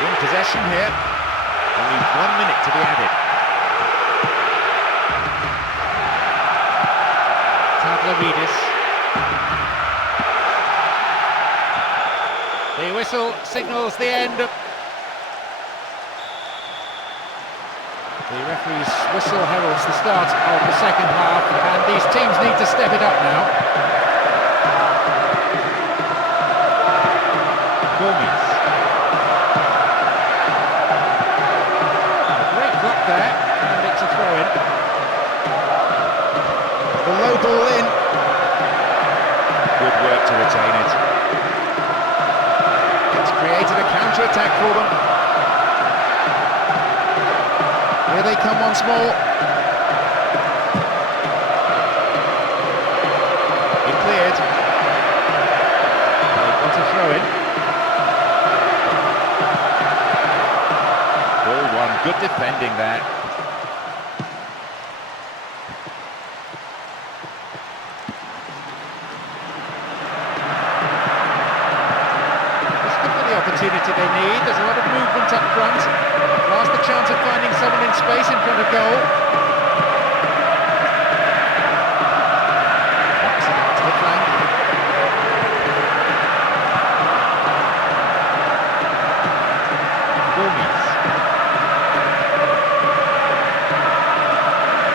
In possession here. Only 1 minute to be added. Tavlaridis. The whistle signals the end of... The referee's whistle heralds the start of the second half, and these teams need to step it up now. Gomez. A great block there, and it's a throw-in. The low ball in. Good work to retain it. It's created a counter-attack for them. Here they come once more. It cleared. They've got a throw in. Ball one. good defending there. Opportunity they need. There's a lot of movement up front. Last the chance of finding someone in space in front of goal. Knocks it out to the flank. Gomes.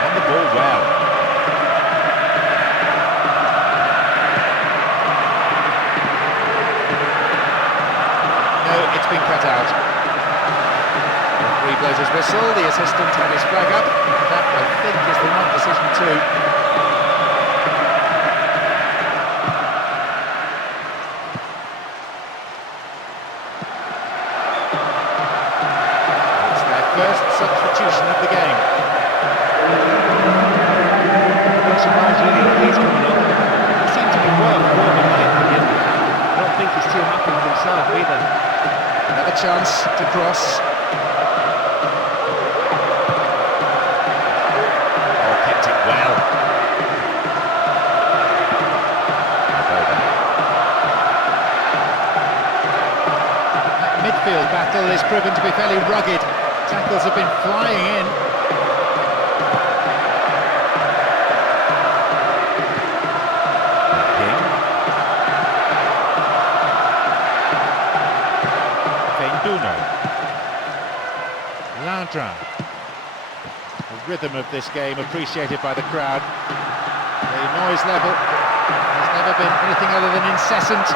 On the ball well. It's been cut out. Referee blows his whistle, the assistant had his flag up. That, I think, is the right decision too. It's their first substitution of the game. I'm surprised really that he's coming on. He seems to be well forward in my opinion. I don't think he's too happy with himself either. Another chance to cross. Oh, kept it well. That midfield battle is proven to be fairly rugged. Tackles have been flying in. Landra. The rhythm of this game appreciated by the crowd. The noise level has never been anything other than incessant.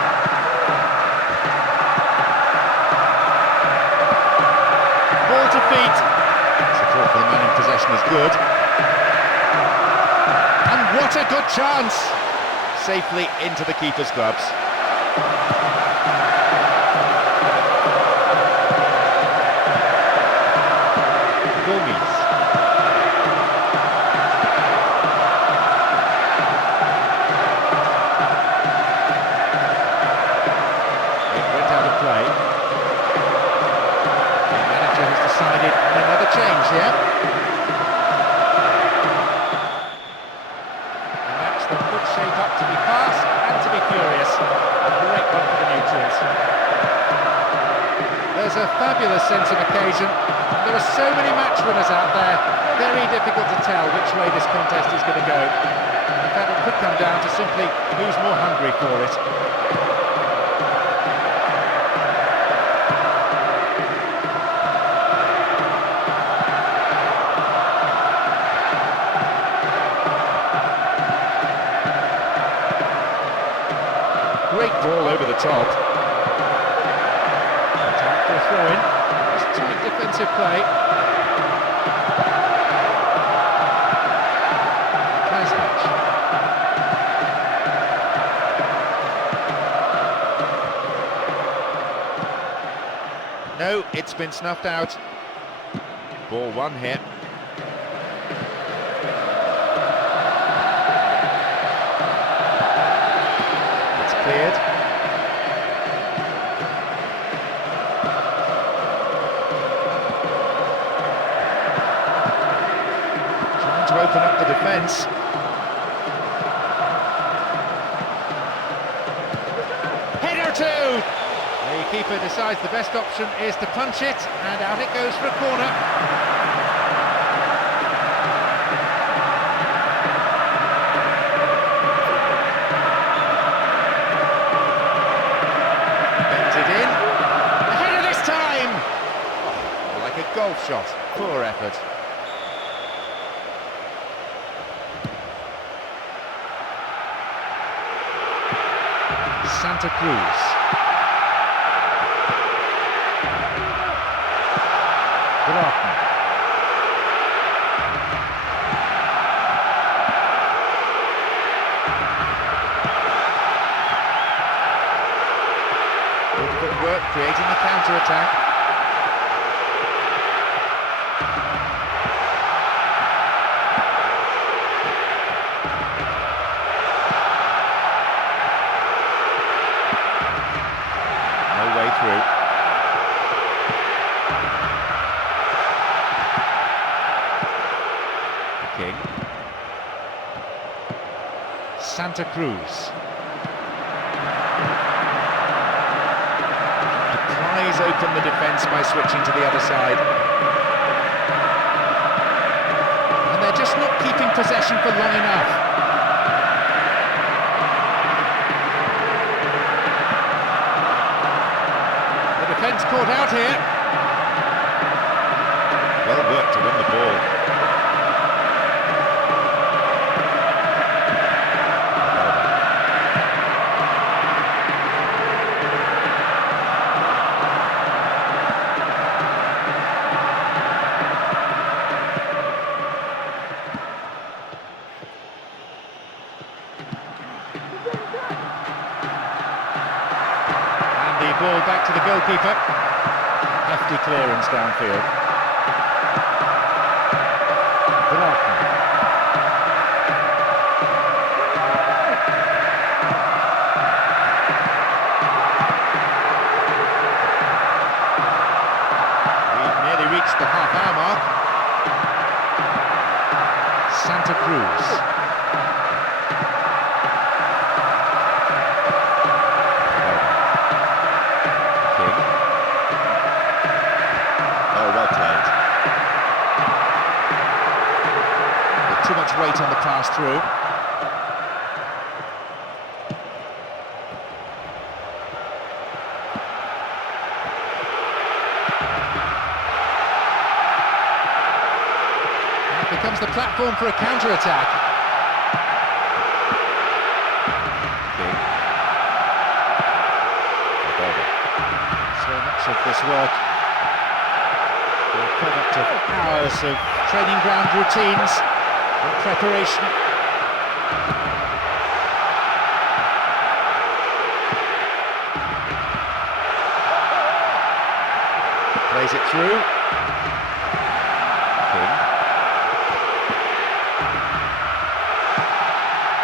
Ball to feet. Support for the man in possession is good. And what a good chance! Safely into the keeper's gloves. Gomes. It went out of play. The manager has decided on another change here. A match that could shape up to be fast and to be furious. A great one for the neutrals. There's a fabulous sense of occasion. There are so many match winners out there, very difficult to tell which way this contest is going to go. In fact, it could come down to simply who's more hungry for it. Great ball over the top. Time for a throw-in. Tight defensive play. Krasnich. No, it's been snuffed out. Ball one here. It's cleared. To open up the defence. Header two! The keeper decides the best option is to punch it, and out it goes for a corner. Bends it in. The header this time! Oh, like a golf shot. Poor effort. Santa Cruz. Broughton. Good work creating the counter-attack. Santa Cruz. Pries open the defence by switching to the other side. And they're just not keeping possession for long enough. The defence caught out here. Well worked to win the ball. Ball back to the goalkeeper. Hefty clearance downfield. Broughton. We've nearly reached the half-hour mark. Santa Cruz. Too much weight on the pass through. That becomes the platform for a counter-attack. So much of this work, the product of hours of training ground routines. Preparation. Plays it through. King.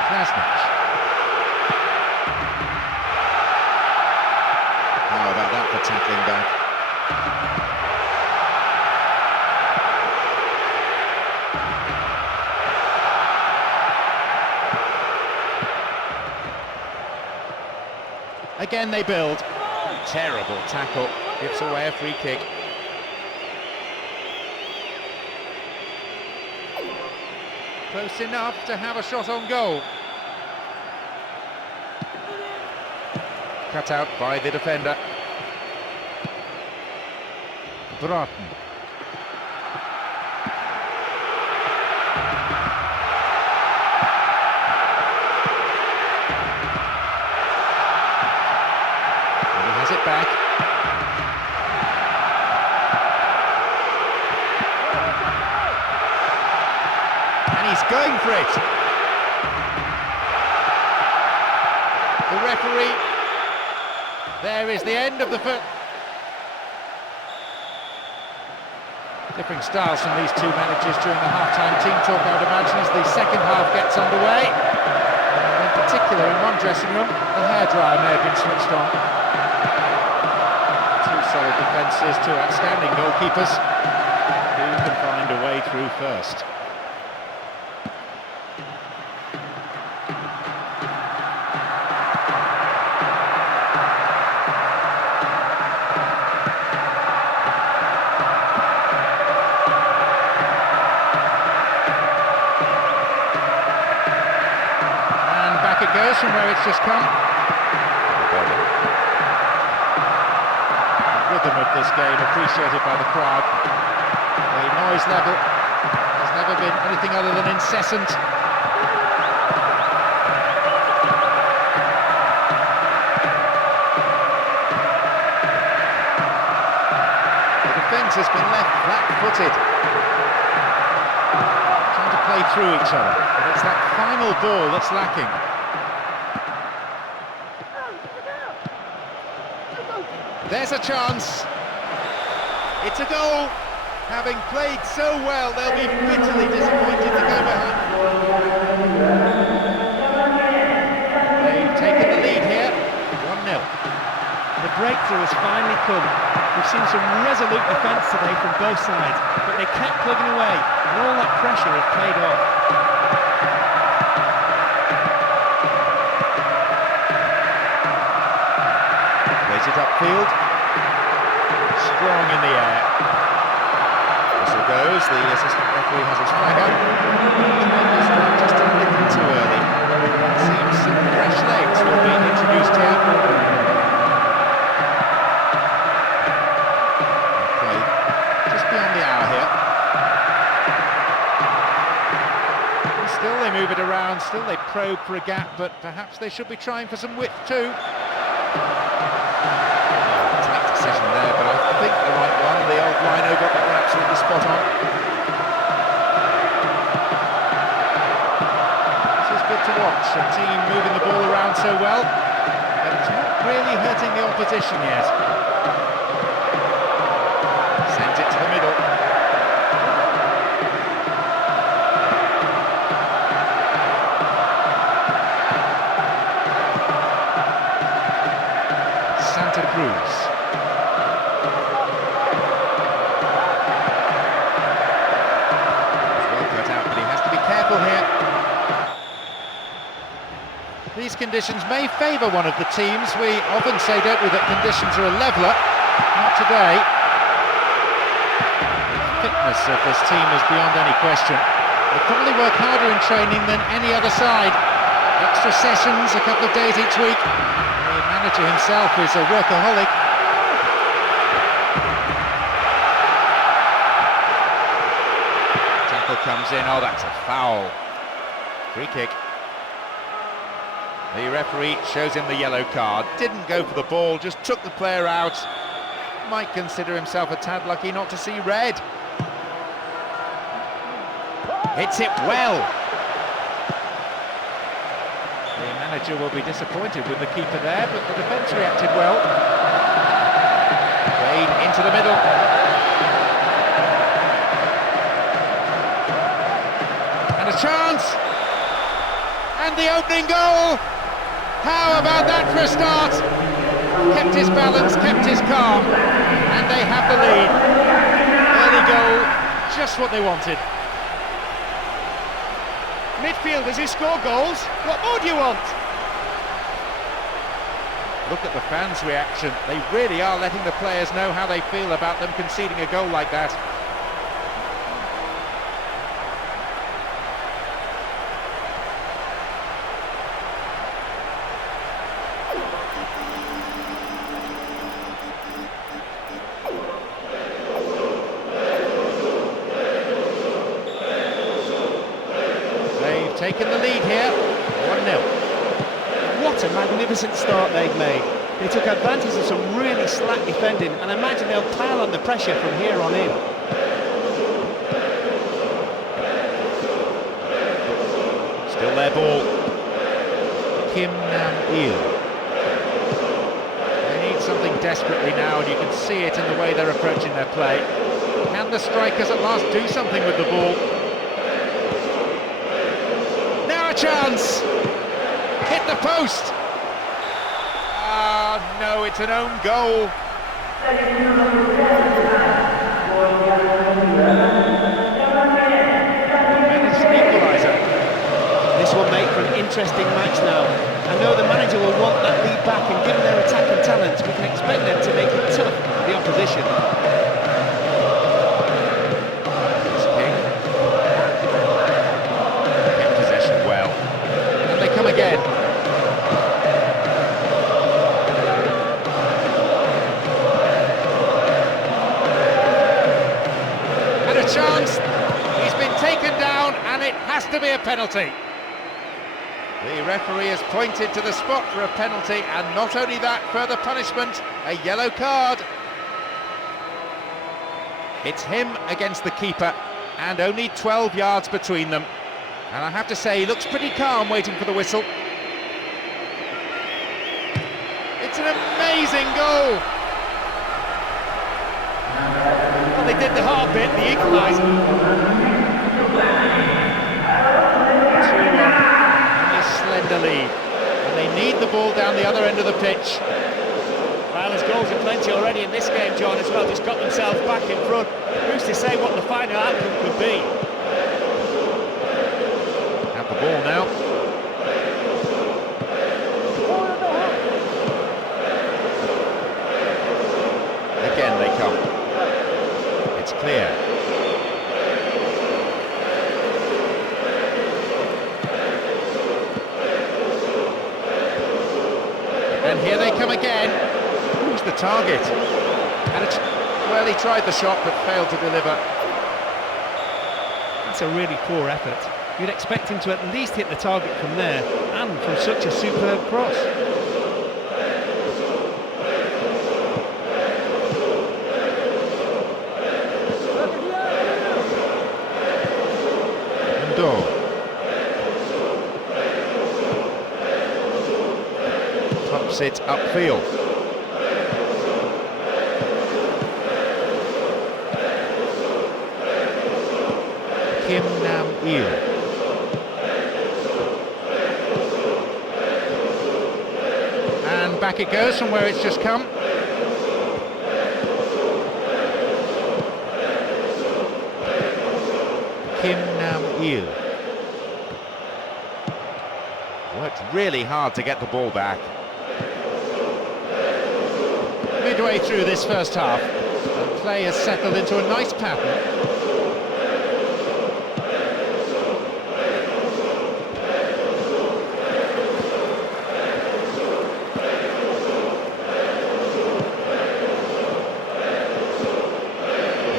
Krasnich. How about that for tackling back? Again they build. Terrible tackle. Gives away a free kick. Close enough to have a shot on goal. Cut out by the defender. Broughton. It back. And he's going for it. The referee. There is the end of the foot. Differing styles from these two managers during the half-time team talk, I would imagine, as the second half gets underway. In particular, in one dressing room, the hairdryer may have been switched on. Solid defences, two outstanding goalkeepers. Who can find a way through first? And back it goes from where it's just come. Rhythm of this game appreciated by the crowd. The noise level has never been anything other than incessant. The defence has been left flat-footed, trying to play through each other, but it's that final ball that's lacking. There's a chance. It's a goal. Having played so well, they'll be bitterly disappointed to go behind. They've taken the lead here, 1-0. The breakthrough has finally come. We've seen some resolute defence today from both sides, but they kept plugging away, and all that pressure has paid off. it upfield. Strong in the air. Whistle goes, the assistant referee has his flag up. This one just a little too early. Seems some fresh legs will be introduced here. Play just beyond the hour here. And still they move it around, still they probe for a gap, but perhaps they should be trying for some width too. Tight decision there, but I think the right one. The old Rhino got that one absolutely spot on. This is good to watch, a team moving the ball around so well, but it's not really hurting the opposition yet. Sends it to the middle. Santa Cruz. Well cut out, but he has to be careful here. These conditions may favour one of the teams. We often say, don't we, that conditions are a leveller. Not today. The fitness of this team is beyond any question. They probably work harder in training than any other side. Extra sessions, a couple of days each week. The manager himself is a workaholic. Tackle comes in, oh that's a foul. Free kick. The referee shows him the yellow card. Didn't go for the ball, just took the player out. Might consider himself a tad lucky not to see red. Hits it well. The manager will be disappointed with the keeper there, but the defence reacted well. Played into the middle. And a chance! And the opening goal! How about that for a start? Kept his balance, kept his calm, and they have the lead. Early goal, just what they wanted. Midfielders who score goals, what more do you want? Look at the fans' reaction. They really are letting the players know how they feel about them conceding a goal like that. Taken the lead here, 1-0. What a magnificent start they've made. They took advantage of some really slack defending, and I imagine they'll pile on the pressure from here on in. Still their ball. Kim Nam-il. They need something desperately now, and you can see it in the way they're approaching their play. Can the strikers at last do something with the ball? Chance! Hit the post! Ah, no, it's an own goal. Managed an equaliser. This will make for an interesting match now. I know the manager will want that lead back, and given their attacking talents, we can expect them to make it tough for the opposition. Again. And a chance. He's been taken down, and it has to be a penalty. The referee has pointed to the spot for a penalty, and not only that, further punishment, a yellow card. It's him against the keeper, and only 12 yards between them. And I have to say, he looks pretty calm waiting for the whistle. It's an amazing goal! Well, they did the hard bit, the equaliser. 2-1, and a slender lead. And they need the ball down the other end of the pitch. Well, there's goals in plenty already in this game, John, as well. Just got themselves back in front. Who's to say what the final outcome could be? Have the ball now. clear. And here they come again. Who's the target? Well, he tried the shot but failed to deliver. That's a really poor effort. You'd expect him to at least hit the target from there, and from such a superb cross. Pumps it upfield. Kim Nam-il. And back it goes from where it's just come. Kim Nam-il. Worked really hard to get the ball back. Midway through this first half, the play has settled into a nice pattern.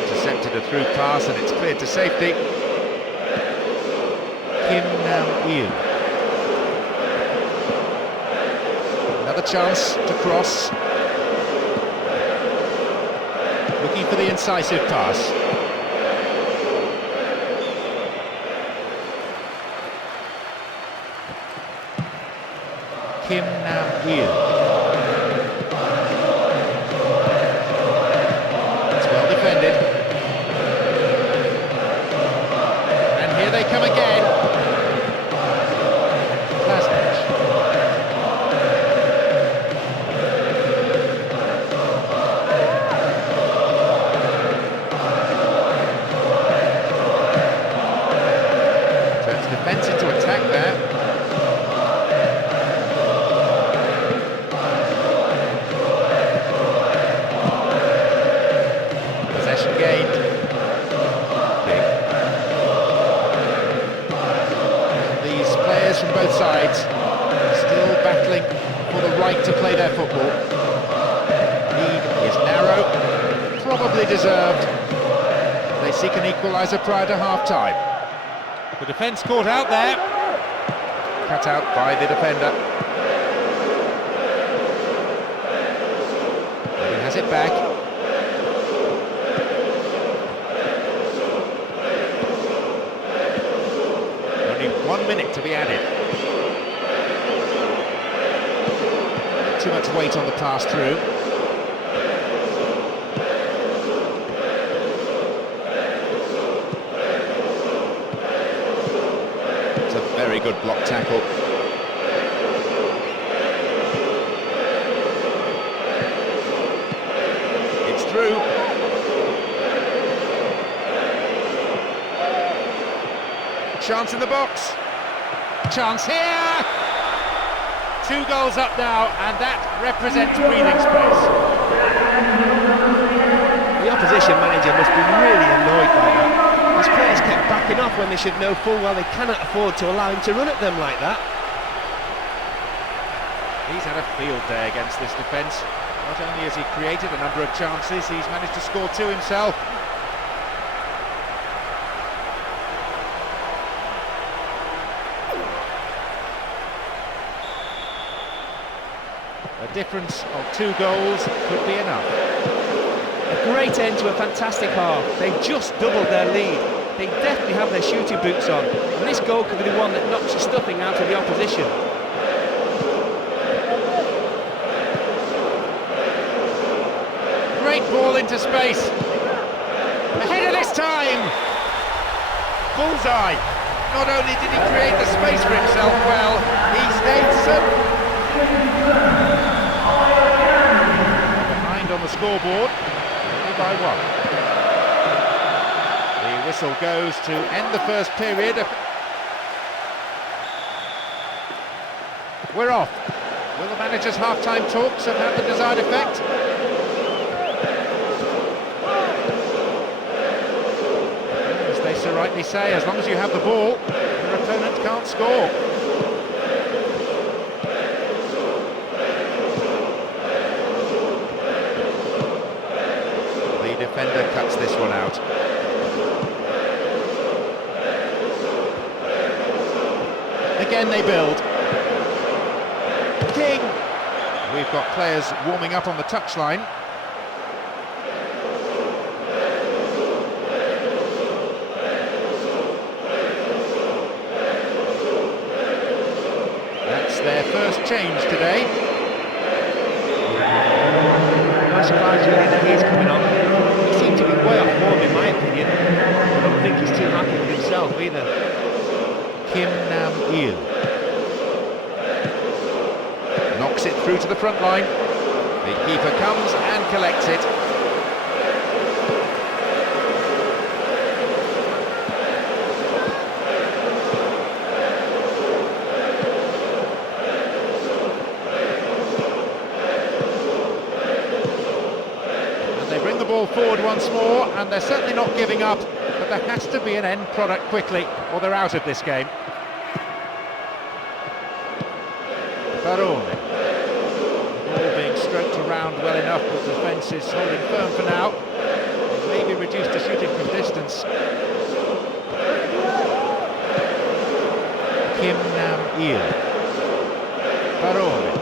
Intercepted a through pass and it's cleared to safety. Kim Nam-il. Another chance to cross. Looking for the incisive pass. Kim Nam-il. It's well defended. And here they come again. Defence into attack there. Possession gained. Big. These players from both sides still battling for the right to play their football. Lead is narrow, probably deserved. They seek an equaliser prior to half-time. The defence caught out there. Cut out by the defender. And he has it back. Only 1 minute to be added. Too much weight on the pass through. Very good block tackle. It's through. Chance in the box. Chance here! 2 goals up now, and that represents breathing space. The opposition manager must be really annoyed by that. His players kept backing off when they should know full well they cannot afford to allow him to run at them like that. He's had a field day against this defence. Not only has he created a number of chances, he's managed to score 2 himself. A difference of 2 goals could be enough. A great end to a fantastic half. They've just doubled their lead. They definitely have their shooting boots on, and this goal could be the one that knocks the stuffing out of the opposition. Great ball into space. Ahead of this time. Bullseye. Not only did he create the space for himself well, he stayed behind on the scoreboard, only by 1. The whistle goes to end the first period. We're off. Will the manager's half-time talks have had the desired effect? rightly say, as long as you have the ball, your opponent can't score. The defender cuts this one out. Again they build. King! We've got players warming up on the touchline. That's their first change today. No surprise really that he's coming on. He seemed to be way off form in my opinion. I don't think he's too happy with himself either. Kim Nam-il knocks it through to the front line. The keeper comes and collects it. And they bring the ball forward once more, and they're certainly not giving up, but there has to be an end product quickly, or they're out of this game. Barone. Ball being stroked around well enough, but the defence is holding firm for now. Maybe reduced to shooting from distance. Kim Nam-il. Barone.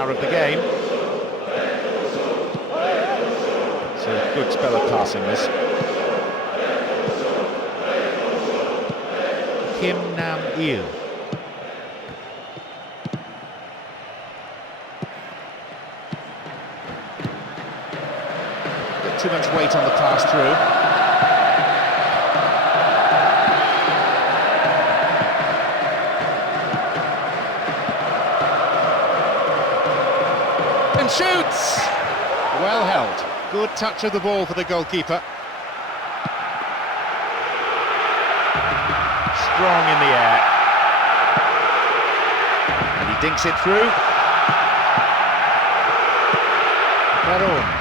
Of the game. It's a good spell of passing this. Kim Nam-il. Bit too much weight on the pass through. Shoots! Well held. Good touch of the ball for the goalkeeper. Strong in the air. And he dinks it through. Barone.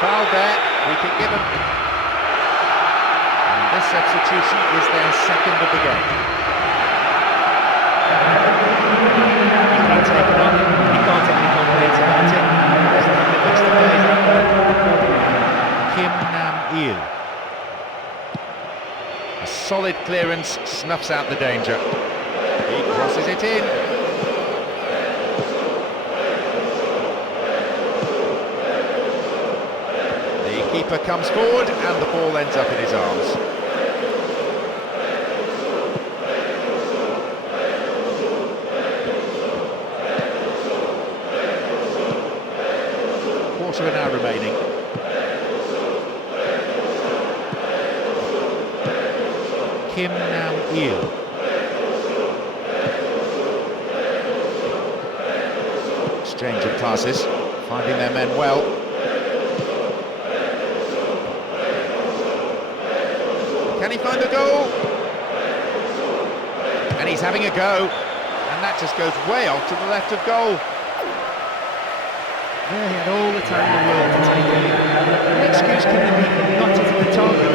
Foul there, we can give them. And this substitution is their second of the game. He's been taken on, he can't take any confidence about it. He doesn't have the best of days out there. Kim Nam-il. A solid clearance snuffs out the danger. He crosses it in. Keeper comes forward and the ball ends up in his arms. Quarter of an hour remaining. Kim Nam-il. Exchange of passes, finding their men well. Can he find the goal? And he's having a go. And that just goes way off to the left of goal. Yeah, he had all the time in the world to take it. The excuse can be not hitting the target.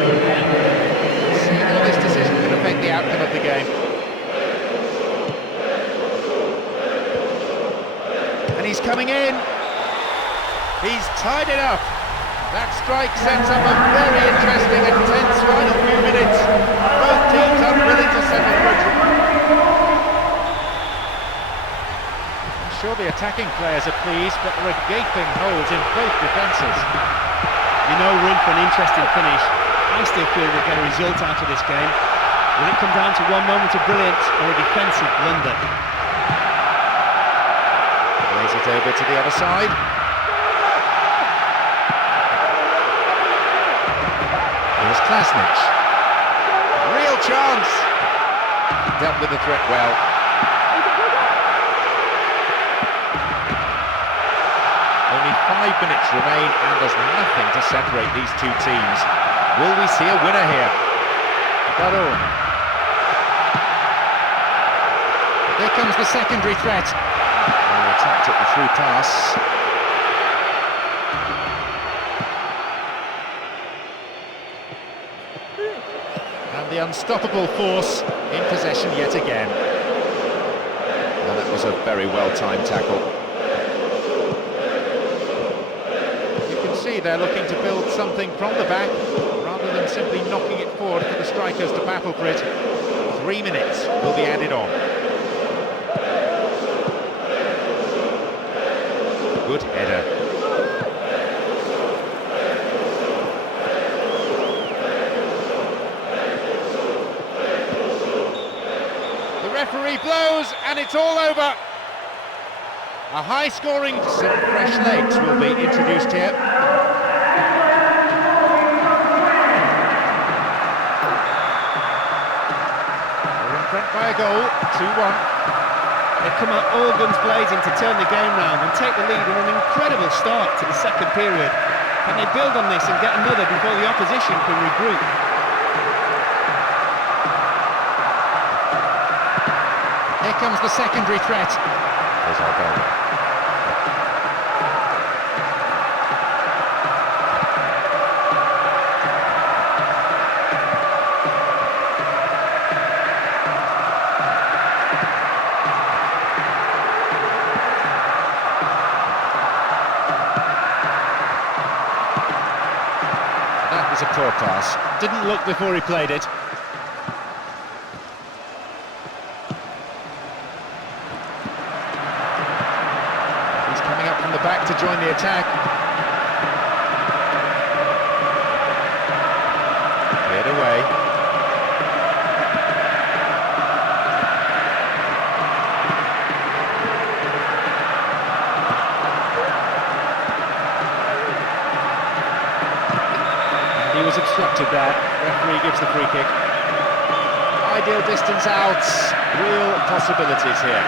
See how this decision could affect the outcome of the game. And he's coming in. He's tied it up. That strike sets up a very interesting and tense final few minutes. Both teams are willing to settle for a draw. I'm sure the attacking players are pleased, but there are gaping holes in both defences. You know, we're in for an interesting finish. I still feel we'll get a result out of this game. Will it come down to one moment of brilliance or a defensive blunder? Plays it over to the other side. Here's Klasnic. chance. Dealt with the threat well. Only 5 minutes remain and there's nothing to separate these two teams. Will we see a winner here? Baron. Here comes the secondary threat. Oh, attacked at the through pass. And the unstoppable force in possession yet again. And that was a very well-timed tackle. You can see they're looking to build something from the back, rather than simply knocking it forward for the strikers to battle for it. 3 minutes will be added on. Good header. The referee blows and it's all over. A high-scoring, some fresh legs will be introduced here. We're in front by a goal, 2-1. They've come out all guns blazing to turn the game round and take the lead in an incredible start to the second period. Can they build on this and get another before the opposition can regroup? Here comes the secondary threat. There's our goal. That was a poor pass. Didn't look before he played it. He's coming up from the back to join the attack. Cleared away. He was obstructed there. Referee gives the free kick. Ideal distance out. Real possibilities here.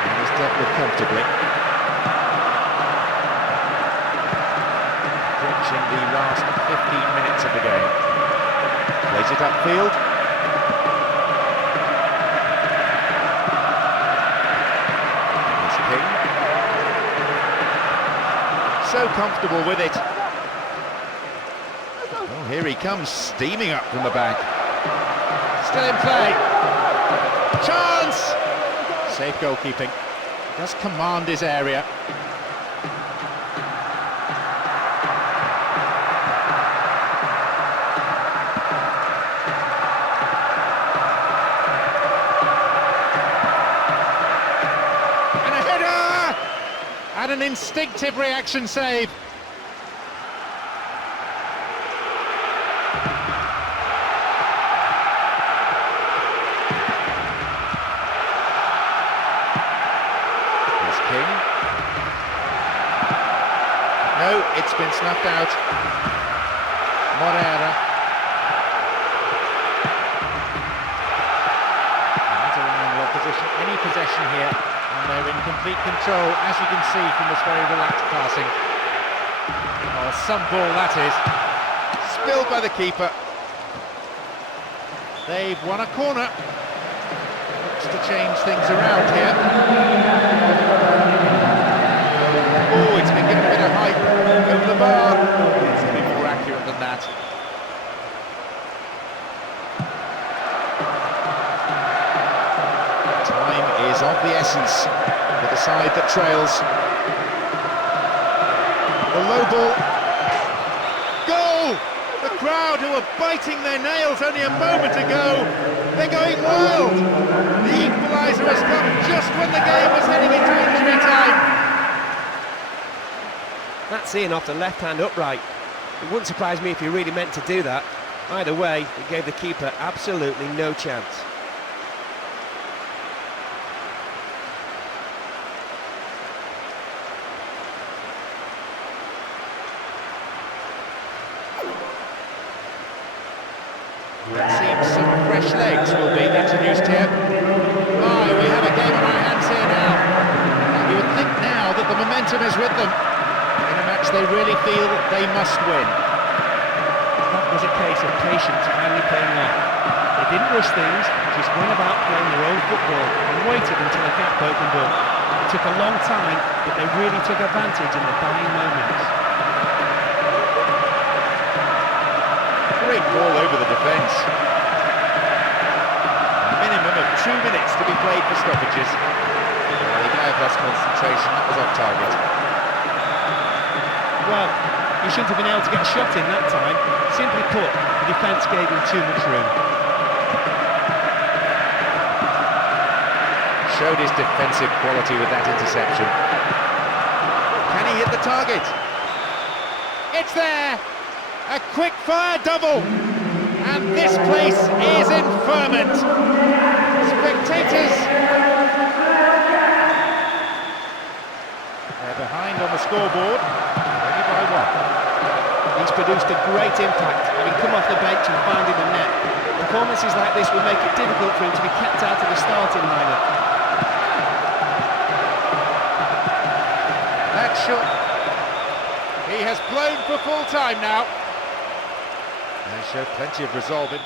And he's dealt with comfortably. Approaching the last 15 minutes of the game. Plays it upfield. Here's King. So comfortable with it. Oh, here he comes, steaming up from the back. Still in play. Chance! Safe goalkeeping. Does command his area. And a header! And an instinctive reaction save. No, it's been snuffed out. Moreira. Not allowing the opposition any possession here, and they're in complete control, as you can see from this very relaxed passing. Oh, some ball that is. Spilled by the keeper. They've won a corner. Looks to change things around here. Oh, it's been given a bit of height over the bar. It's to be more accurate than that. Time is of the essence for the side that trails. The low ball. Goal! The crowd who were biting their nails only a moment ago, they're going wild. The equaliser has come just when the game was heading into injury time. That's in off the left-hand upright. It wouldn't surprise me if he really meant to do that. Either way, it gave the keeper absolutely no chance. It seems some fresh legs will be introduced here. My, we have a game on our hands here now. And you would think now that the momentum is with them in a match they really feel they must win. That was a case of patience finally paying off. They didn't rush things, just went about playing their own football and waited until a gap opened up. It took a long time, but they really took advantage in the dying moments. Great ball over the defence. A minimum of 2 minutes to be played for stoppages. Well, he may have lost concentration, that was off target. Well, he shouldn't have been able to get a shot in that time. Simply put, the defence gave him too much room. Showed his defensive quality with that interception. Can he hit the target? It's there! A quick-fire double! And this place is in ferment! Spectators! They're behind on the scoreboard, only by one. He's produced a great impact, having come off the bench and finding the net. Performances like this will make it difficult for him to be kept out of the starting lineup. That shot. He has blown for full time now. They show plenty of resolve. A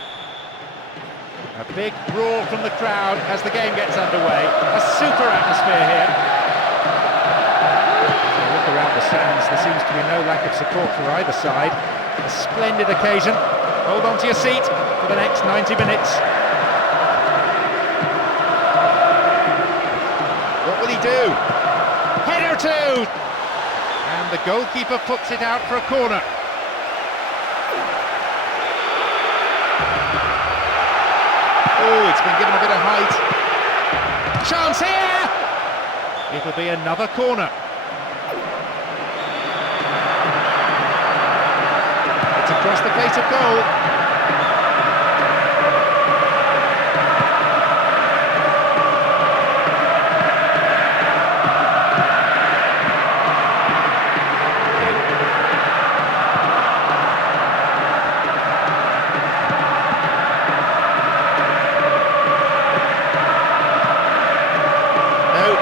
big roar from the crowd as the game gets underway. A super atmosphere here. As you look around the stands, there seems to be no lack of support for either side. A splendid occasion. Hold on to your seat for the next 90 minutes. What will he do? Header two! And the goalkeeper puts it out for a corner. Oh, it's been given a bit of height. Chance here! It'll be another corner. It's across the face of goal.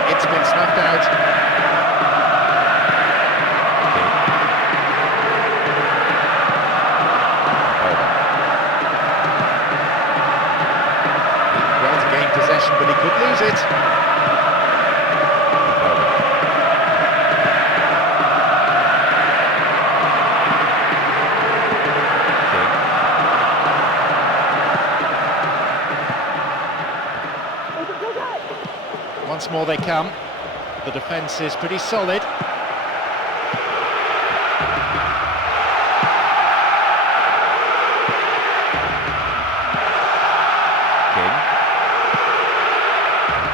It's been snuffed out. Well to gain possession, but he could lose it. Once more they come. The defence is pretty solid. King.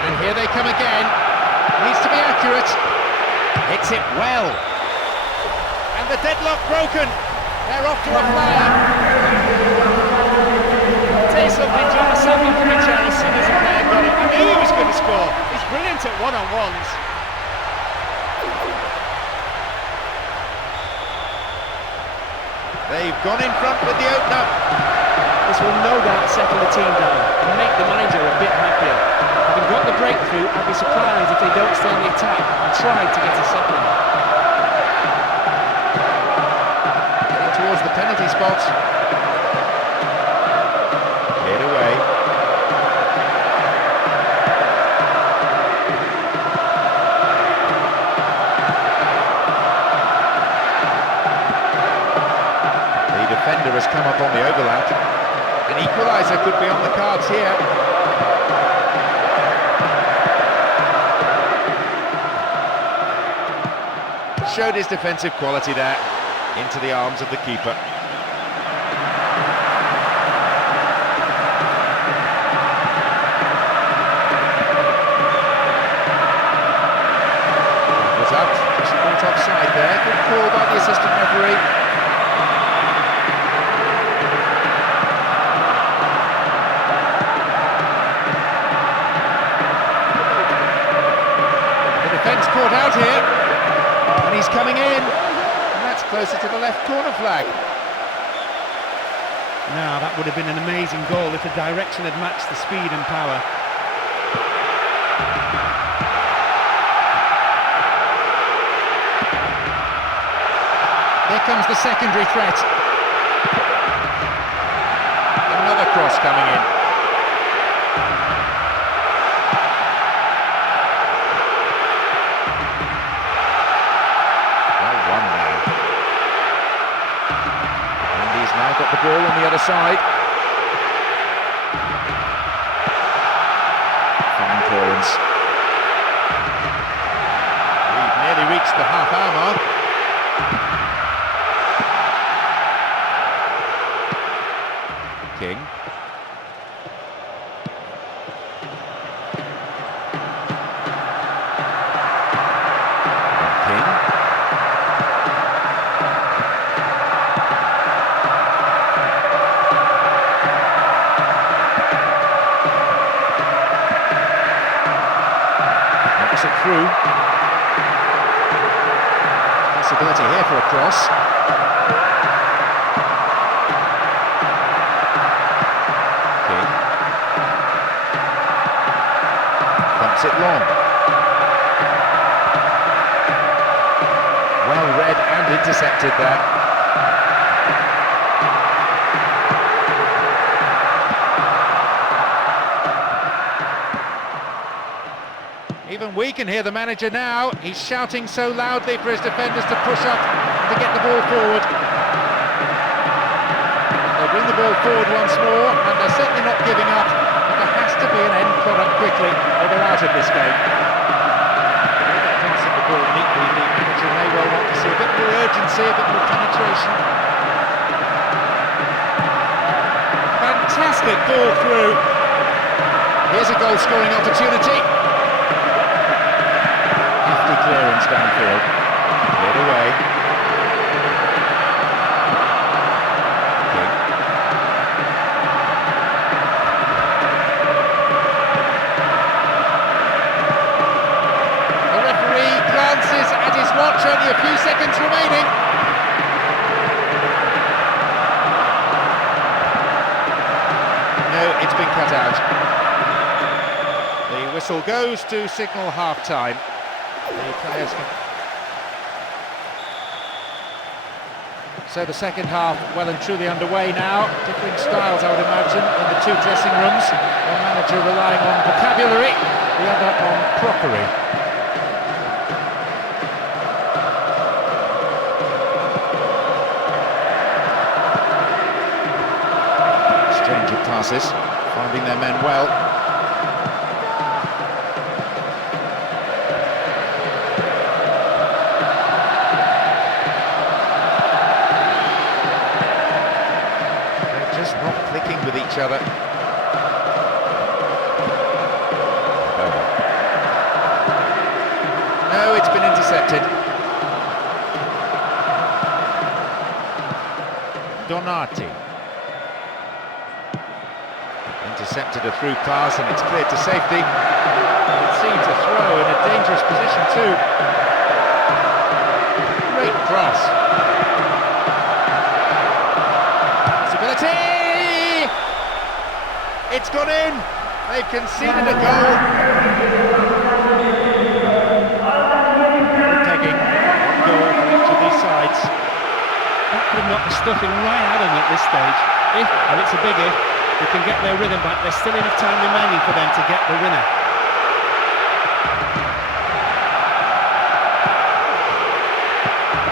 And here they come again. Needs to be accurate. Hits it well. And the deadlock broken. They're off to a flyer. Say something, John. I sat back in the chair as soon as the player got it. I knew he was going to score. He's brilliant at one-on-ones. They've gone in front with the opener. This will no doubt settle the team down and make the manager a bit happier. Having got the breakthrough, I'd be surprised if they don't stay on the attack and try to get a second. Heading towards the penalty spot. Cleared away. Defender has come up on the overlap. An equaliser could be on the cards here. Showed his defensive quality there, into the arms of the keeper. Was up, just caught offside there. Good call by the assistant referee. Caught out here, and he's coming in, and that's closer to the left corner flag. Now, that would have been an amazing goal if the direction had matched the speed and power. Here comes the secondary threat. Another cross coming in. Well won now. And he's now got the ball on the other side. Fine clearance. We've nearly reached the half-hour mark. King. King. Knocks it through. Possibility here for a cross. It long. Well read and intercepted there. Even we can hear the manager now. He's shouting so loudly for his defenders to push up and to get the ball forward. They bring the ball forward once more, and they're certainly not giving up. To be an end product quickly, or they're out of this game. Passing the ball neatly, the manager may well want to see a bit more urgency, a bit more penetration. Fantastic ball through. Here's a goal-scoring opportunity. Hefty clearance downfield. Cleared away. Watch, only a few seconds remaining. No, it's been cut out. The whistle goes to signal half-time. The players can... So the second half well and truly underway now. Differing styles, I would imagine, in the two dressing rooms. One manager relying on vocabulary, the other on crockery. Passes, finding their men well. They're just not clicking with each other. No, it's been intercepted. Donati. Intercepted a through pass and it's cleared to safety. It seemed to throw in a dangerous position too. Great cross. Possibility! It's gone in! They've conceded a goal. Taking one goal for each of these sides. That could have knocked the stuffing right out of them at this stage. If, and it's a big if, they can get their rhythm back, there's still enough time remaining for them to get the winner.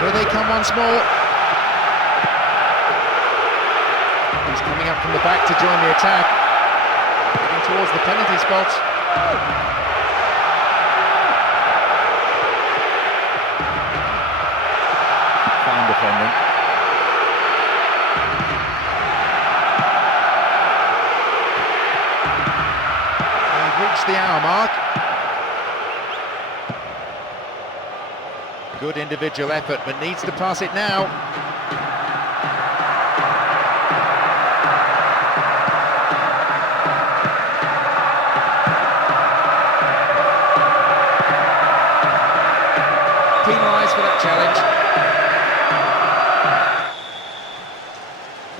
Here they come once more. He's coming up from the back to join the attack. Heading towards the penalty spot. Fine defending. The hour mark. Good individual effort, but needs to pass it now. Penalised for that challenge.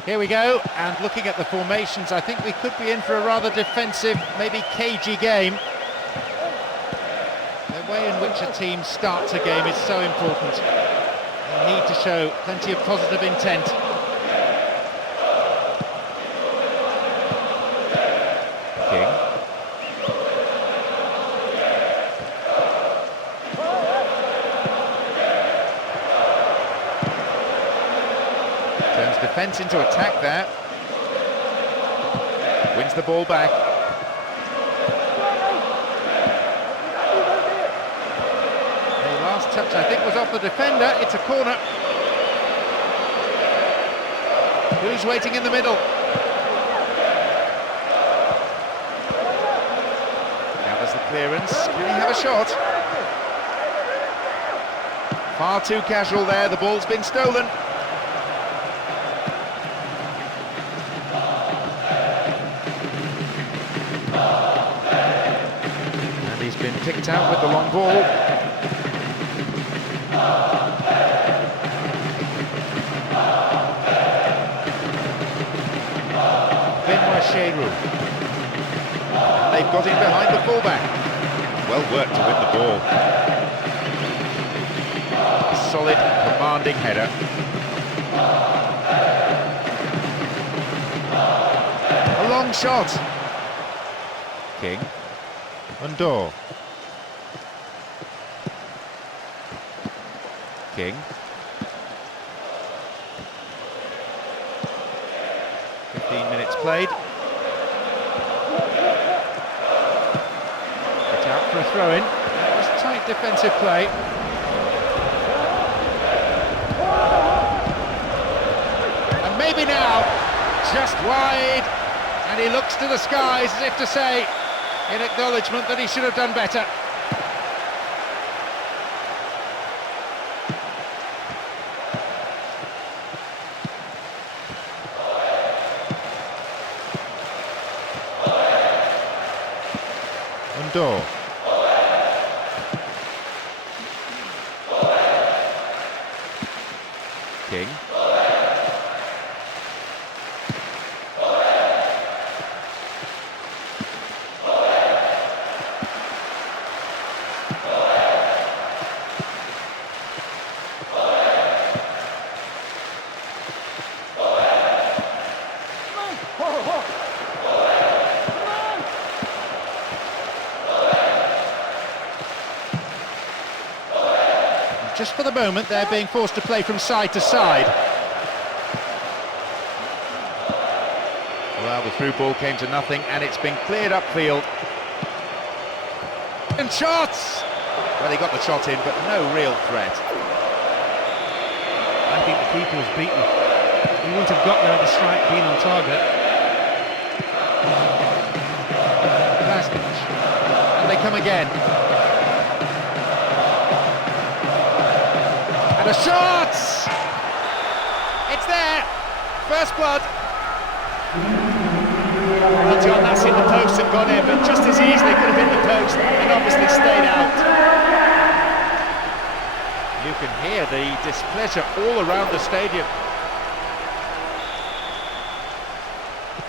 Here we go, and looking at the formations, I think we could be in for a rather defensive, maybe cagey game. The way in which a team starts a game is so important. They need to show plenty of positive intent. King. Turns defence into attack there. Wins the ball back. The last touch, I think, was off the defender. It's a corner. Who's waiting in the middle? Gathers the clearance. Can he have a shot? Far too casual there. The ball's been stolen. He's been picked out with the long ball. They've got in behind the fullback. Well worked to win the ball. A solid, commanding header. A long shot. King. Undor. King. 15 minutes played. It's out for a throw-in. That was tight defensive play. And maybe now, just wide. And he looks to the skies as if to say, in acknowledgement that he should have done better. Undor. King. Just for the moment, they're being forced to play from side to side. Well, the through ball came to nothing, and it's been cleared upfield. And shots! Well, he got the shot in, but no real threat. I think the keeper was beaten. He wouldn't have got there had the strike been on target. And they come again. And a shot! It's there! First blood. Well, John, that's hit the post and gone in, but just as easily could have hit the post and obviously stayed out. You can hear the displeasure all around the stadium.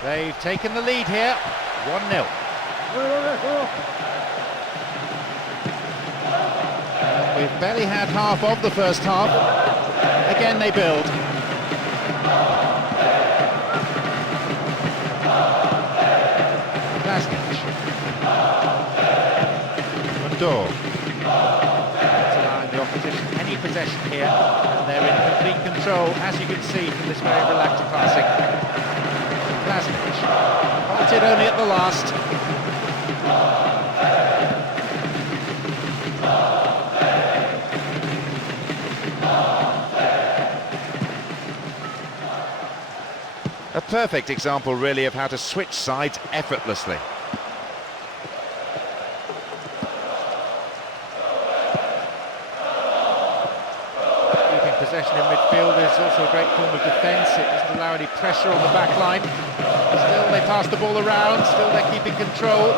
They've taken the lead here, 1-0. We've barely had half of the first half. Again they build. Undor. Allowing the opposition any possession here, and they're in complete control, as you can see from this very relaxed passing. Plasnic, halted only at the last. A perfect example, really, of how to switch sides effortlessly. Keeping possession in midfield is also a great form of defence. It doesn't allow any pressure on the back line. Still, they pass the ball around. Still, they're keeping control.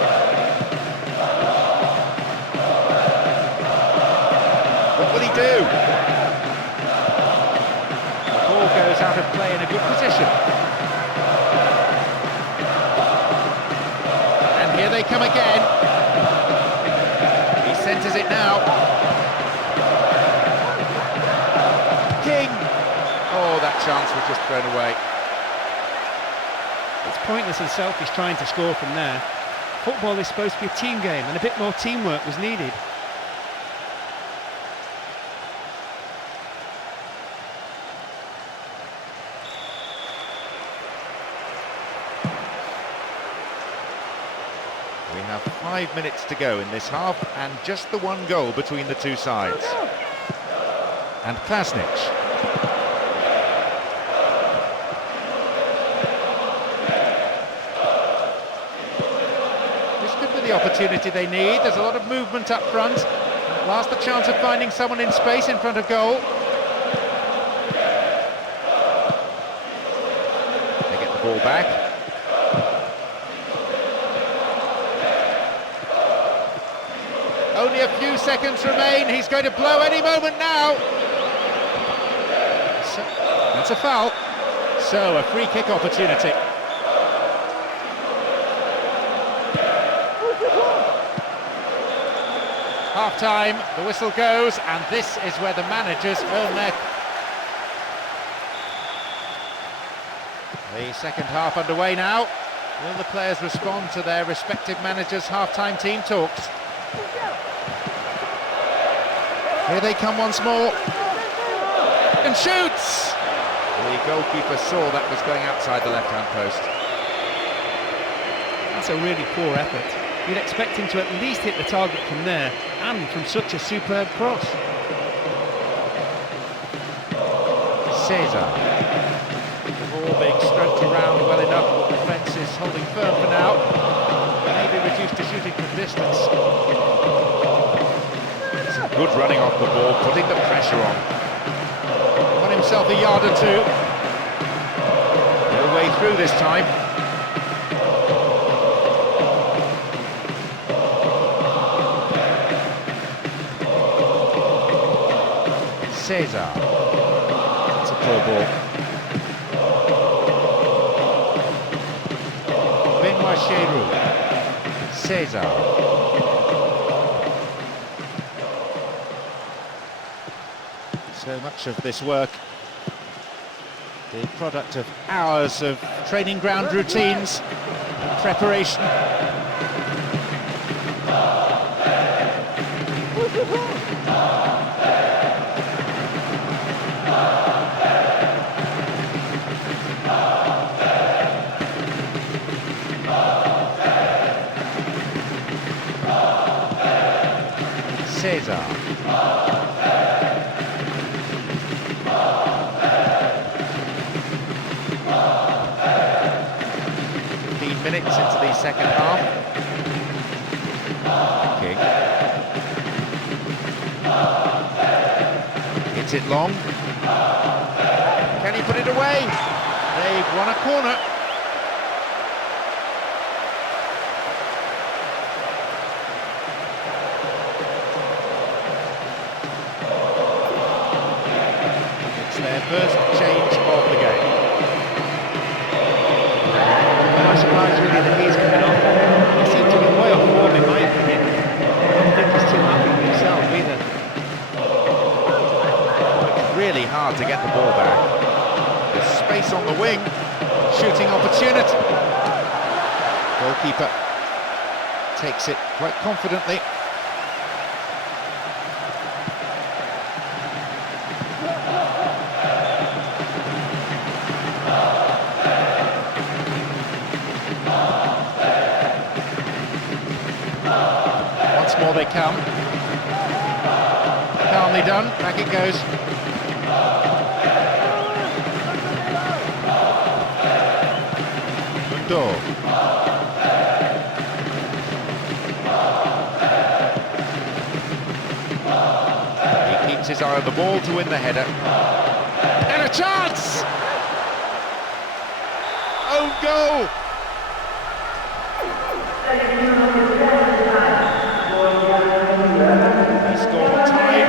What will he do? The ball goes out of play in a good position. And here they come again. He centres it now. King! Oh, that chance was just thrown away. It's pointless and selfish trying to score from there. Football is supposed to be a team game, and a bit more teamwork was needed. We have 5 minutes to go in this half, and just the one goal between the two sides. And Klasnic. This could be the opportunity they need. There's a lot of movement up front. At last the chance of finding someone in space in front of goal. They get the ball back. Only a few seconds remain. He's going to blow any moment now. So, that's a foul. So, a free kick opportunity. Half-time, the whistle goes, and this is where the managers earn their... The second half underway now. Will the players respond to their respective managers' half-time team talks? Here they come once more, and shoots! The goalkeeper saw that was going outside the left-hand post. That's a really poor effort. You'd expect him to at least hit the target from there, and from such a superb cross. Cesar. The ball being stroked around well enough, but the defence is holding firm for now. Maybe reduced to shooting from distance. Good running off the ball, putting the pressure on. Won himself a yard or two. No way through this time. Cesar. It's a poor ball. Benoit Cheroux. Cesar. So much of this work, the product of hours of training ground routines and preparation. Cesar. 15 minutes into the second half. King. Hits it long. Can he put it away? They've won a corner. It's their first change of the game. I'm surprised really that he's coming off. He seemed to be way off form in my opinion. I don't think he's too happy with himself either. It's really hard to get the ball back. There's space on the wing. Shooting opportunity. Goalkeeper takes it quite confidently. Once more they come. Calmly done, back it goes. Mundor. He keeps his eye on the ball to win the header. And a chance! Own goal! He scored tied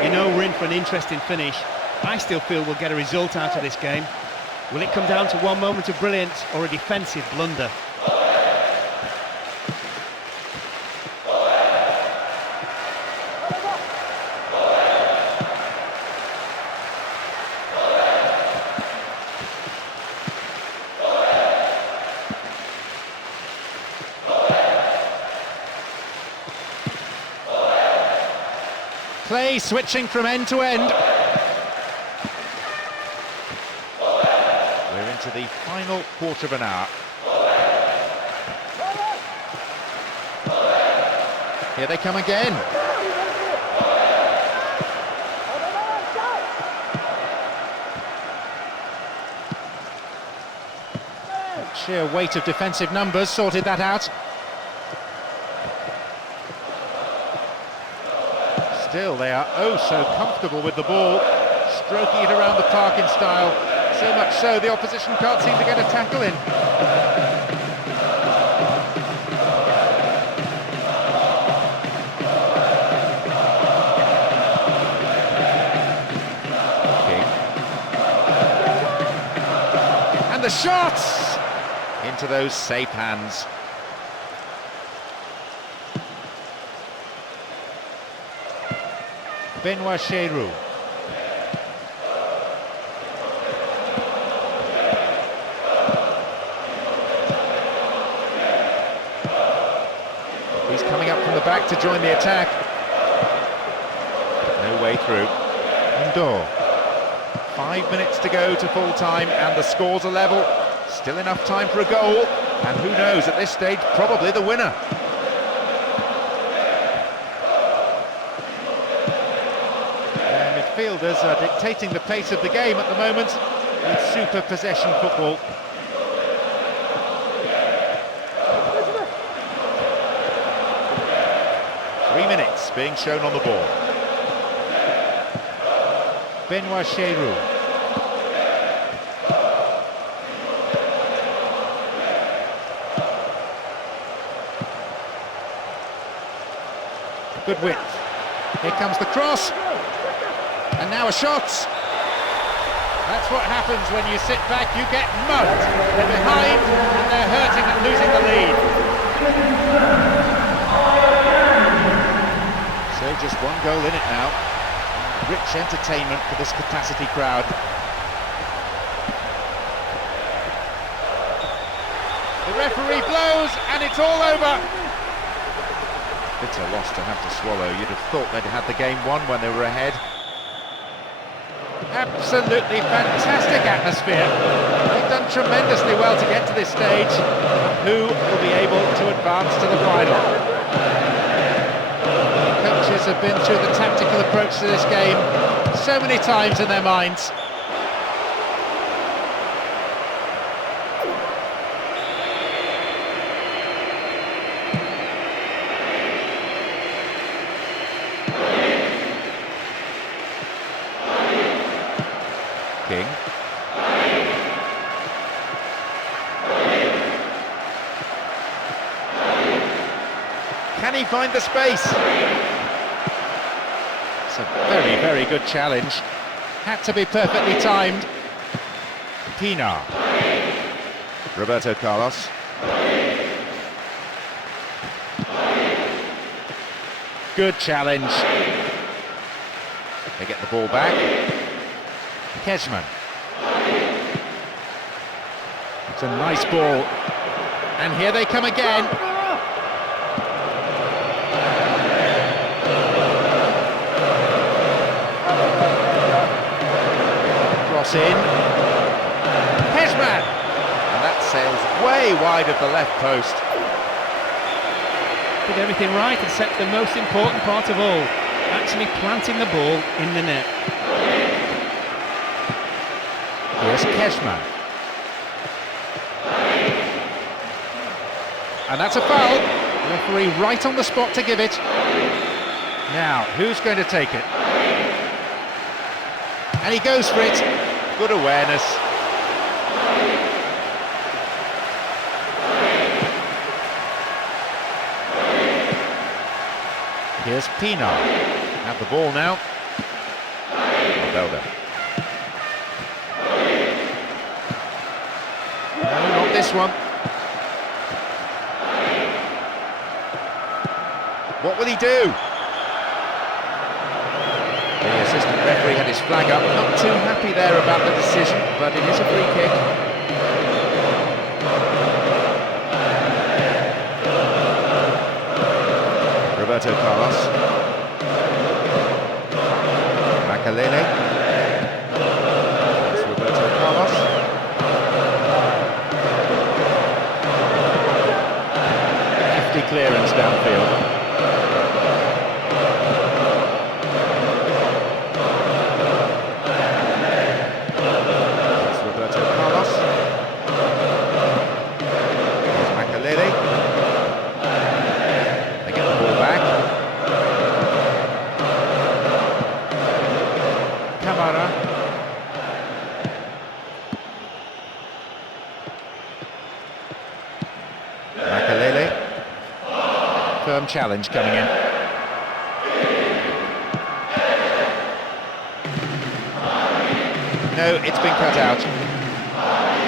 1-1. You know we're in for an interesting finish. I still feel we'll get a result out of this game. Will it come down to one moment of brilliance or a defensive blunder? Play switching from end to end. We're into the final quarter of an hour. Here they come again. The sheer weight of defensive numbers sorted that out. Still, they are oh so comfortable with the ball, stroking it around the park in style, so much so the opposition can't seem to get a tackle in. King. And the shots! Into those safe hands. Benoit Cheyrou. He's coming up from the back to join the attack. No way through. Indoor. 5 minutes to go to full time and the scores are level. Still enough time for a goal. And who knows, at this stage, probably the winner. Midfielders are dictating the pace of the game at the moment with super possession football. Three minutes being shown on the ball. Benoit Cheyrou. Good width. Here comes the cross. And now a shot. That's what happens when you sit back, you get mugged. They're behind and they're hurting and losing the lead. So just one goal in it now. Rich entertainment for this capacity crowd. The referee blows and it's all over. Bitter loss to have to swallow. You'd have thought they'd had the game won when they were ahead. Absolutely fantastic atmosphere. They've done tremendously well to get to this stage. Who will be able to advance to the final? The coaches have been through the tactical approach to this game so many times in their minds. King. Can he find the space? It's a very, very good challenge. Had to be perfectly timed. Pina. Roberto Carlos. Good challenge. They get the ball back. Kezman. It's a nice ball. And here they come again. Cross in. Kezman. And that sails way wide of the left post. Did everything right and set the most important part of all, actually planting the ball in the net. Here's Kezman. And that's a foul. Referee right on the spot to give it. Now, who's going to take it? And he goes for it. Good awareness. Here's Pina. Have the ball now. Belder. this one. What will he do? The assistant referee had his flag up. Not too happy there about the decision, but it is a free kick. Roberto Carlos. Makalele. That's Roberto Carlos. Hefty clearance downfield. That's Roberto Carlos. There's Makalele. They get the ball back. Camara. Makalele. Firm challenge coming in. No, it's been cut out.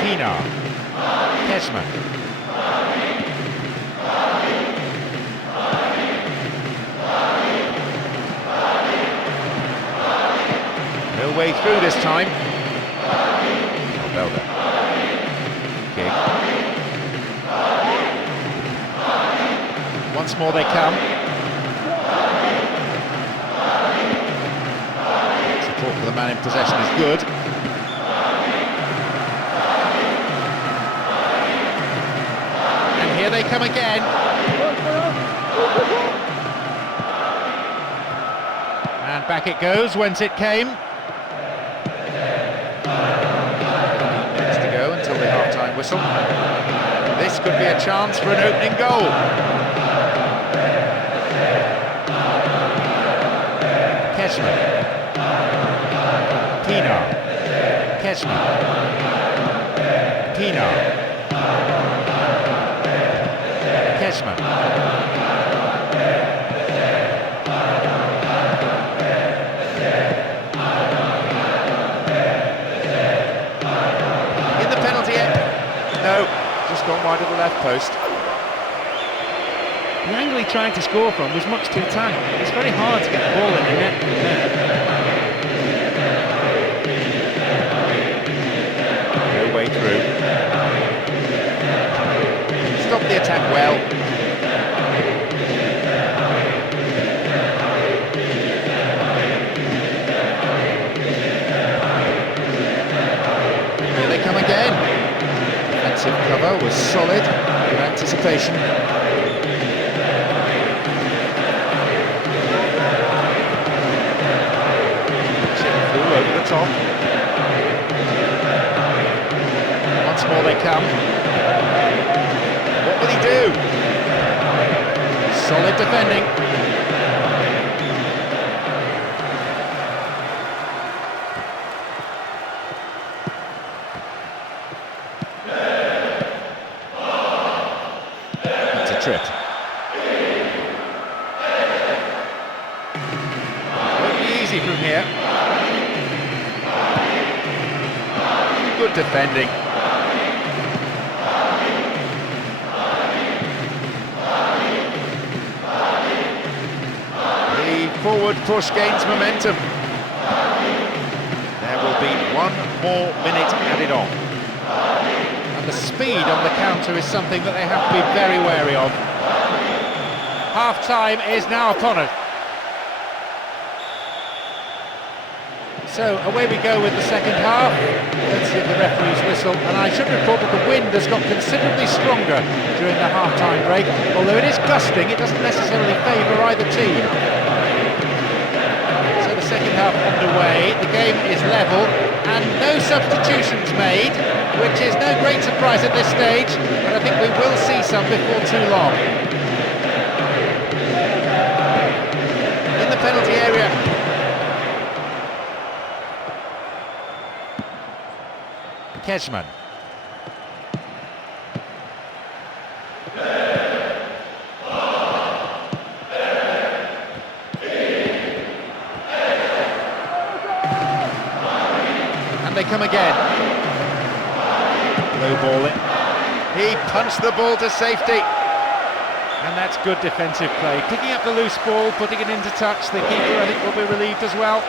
Pinar. Kesman. No way through this time. Belda. Kick. Once more they come. Support for the man in possession is good. And here they come again. And back it goes, whence it came. Minutes to go until the half-time whistle. This could be a chance for an opening goal. Kesman. Pinar. Kesman. Pinar. Kesman. In the penalty area. No, just gone wide of the left post. The angle he tried to score from was much too tight. It's very hard to get the ball in the net from there. No way through. Stopped the attack well. Here they come again. Defensive cover was solid. Good anticipation. Over the top. Once more they come. What will he do? Solid defending. That's a trip. Won't be easy from here. Good defending. The forward push gains momentum. There will be 1 more minute added on. And the speed on the counter is something that they have to be very wary of. Half-time is now upon us. So away we go with the second half. Let's hear the referee's whistle, and I should report that the wind has got considerably stronger during the half-time break. Although it is gusting, it doesn't necessarily favour either team. So the second half underway, the game is level, and no substitutions made, which is no great surprise at this stage, but I think we will see some before too long. In the penalty area. Kesman. And they come again. Low ball it. He punched the ball to safety. And that's good defensive play. Picking up the loose ball, putting it into touch. The keeper, I think, will be relieved as well.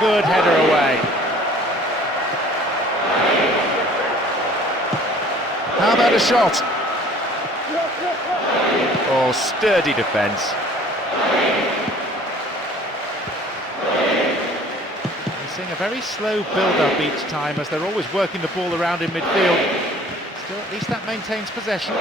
Good header away. How about a shot? Oh, sturdy defence. We're seeing a very slow build-up each time as they're always working the ball around in midfield. Still, at least that maintains possession.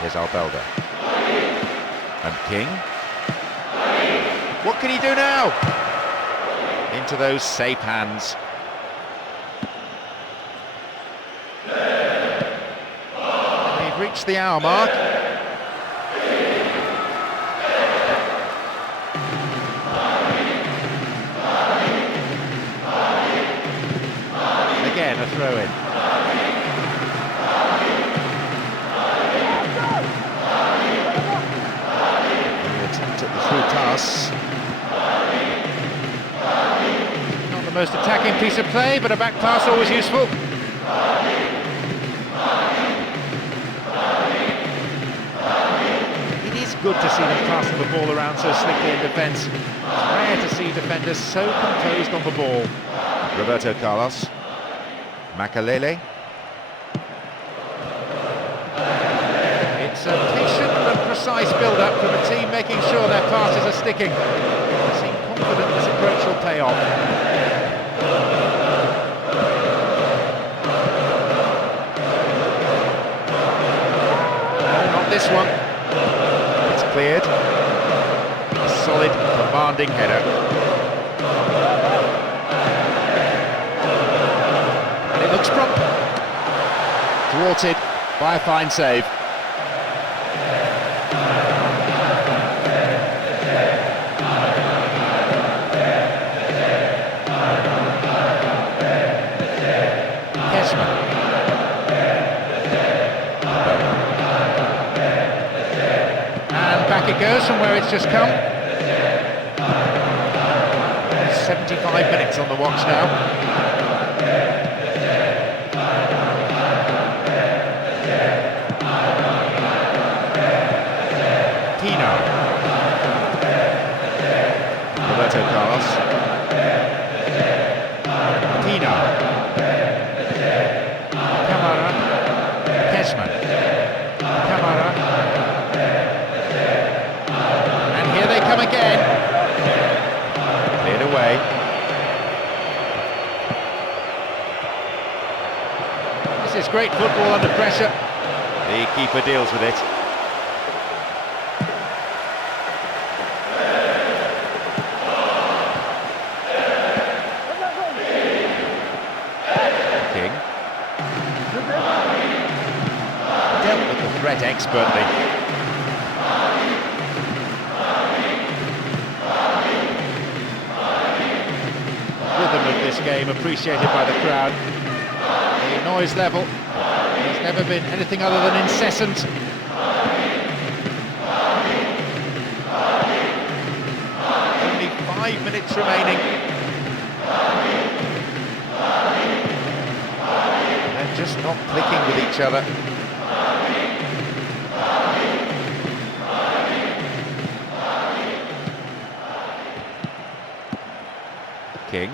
Here's Albelda. And King. What can he do now? Into those safe hands. We've reached the hour mark. Again, a throw-in. Attempt at the through pass. Not the most attacking piece of play, but a back pass always useful. It is good to see them passing the ball around so slickly in defence. It's rare to see defenders so composed on the ball. Roberto Carlos. Makalele. It's a patient and precise build-up from a team making sure their passes are sticking. They seem confident this approach will pay off. No, not this one. It's cleared. A solid, commanding header. And it looks prompt. Thwarted by a fine save. Back it goes from where it's just come. 75 minutes on the watch now. Tino. Roberto Carlos. Tino. Camara. Kesman. Camara. Come again. Cleared away. This is great football under pressure. The keeper deals with it. King. Dealt with the threat expertly. Rhythm of this game appreciated by the crowd. The noise level has never been anything other than incessant. Only 5 minutes remaining. They're just not clicking with each other. King.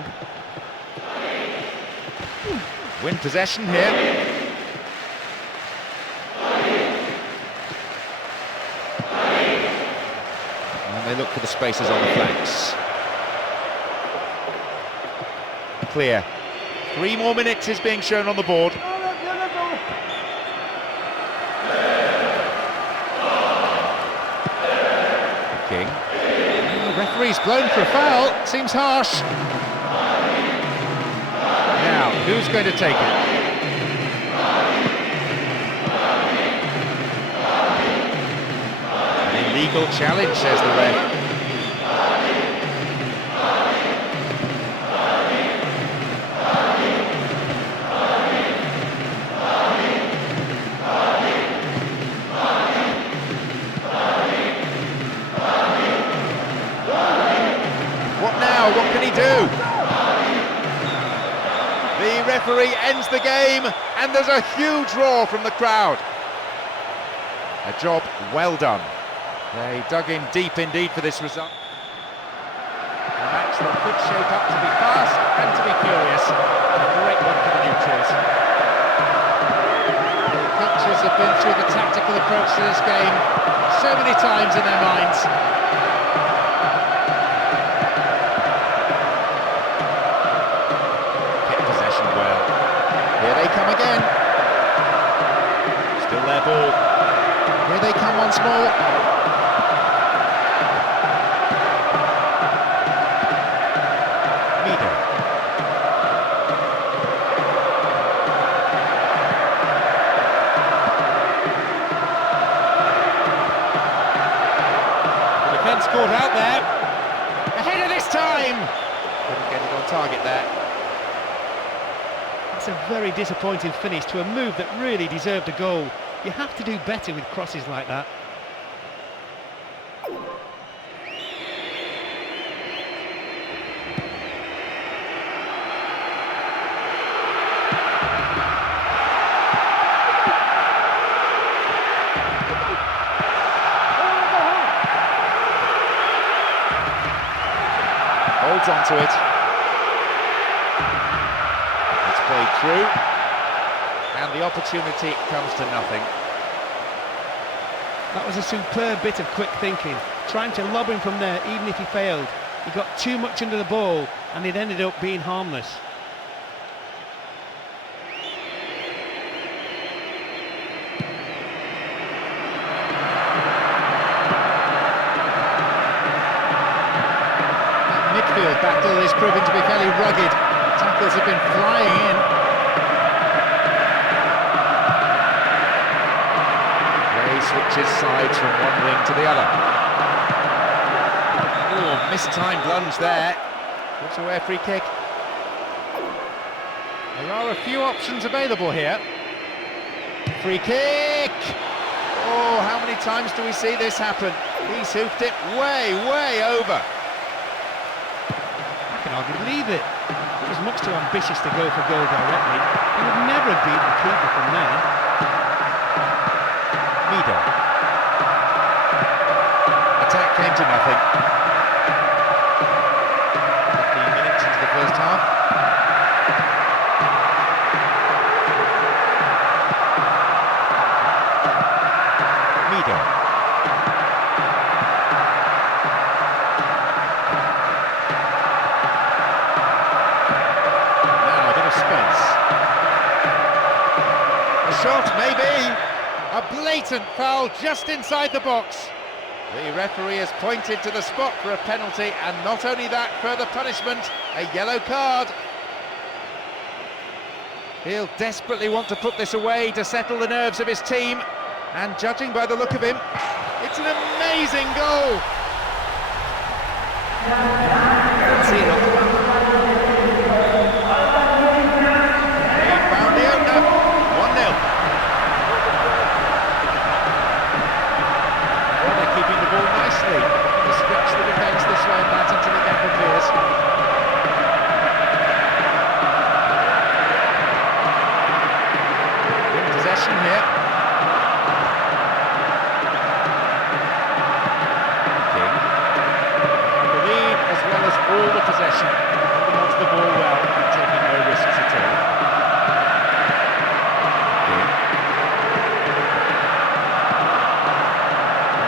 Win possession here. And they look for the spaces on the flanks. Clear. 3 more minutes is being shown on the board. King. The referee's blown for a foul. Seems harsh. Now, who's going to take it? An illegal challenge, says the ref. now. What can he do? The referee ends the game, and there's a huge roar from the crowd. A job well done. They dug in deep indeed for this result. A match that could shape up to be fast and to be furious. A great one for the neutrals. The coaches have been through the tactical approach to this game so many times in their minds. Kept possession well. Here they come again. Still their ball. Here they come once more. Caught out there, ahead of this time, couldn't get it on target there. It's a very disappointing finish to a move that really deserved a goal. You have to do better with crosses like that. Holds on to it. It's played through, and the opportunity comes to nothing. That was a superb bit of quick thinking, trying to lob him from there even if he failed. He got too much under the ball and it ended up being harmless. Midfield battle is proving to be fairly rugged. Tackles have been flying in. Play switches sides from one wing to the other. Oh, mistimed lunge there. Puts away a free kick. There are a few options available here. Free kick! Oh, how many times do we see this happen? He's hoofed it way, way over. I can hardly believe it. It was much too ambitious to go for goal directly. He would never have beaten the keeper from there. Mida. Attack came to nothing. 15 minutes into the first half. Mida. Now a bit of space. A shot, maybe. A blatant foul just inside the box. The referee has pointed to the spot for a penalty, and not only that, further punishment, a yellow card. He'll desperately want to put this away to settle the nerves of his team, and judging by the look of him, it's an amazing goal. See it up. He found the opener. 1-0. Keeping the ball nicely. They stretch the defence this way and that until the gap appears. In possession here. King. And the lead as well as all the possession. Holding onto the ball well and taking no risks at all. King.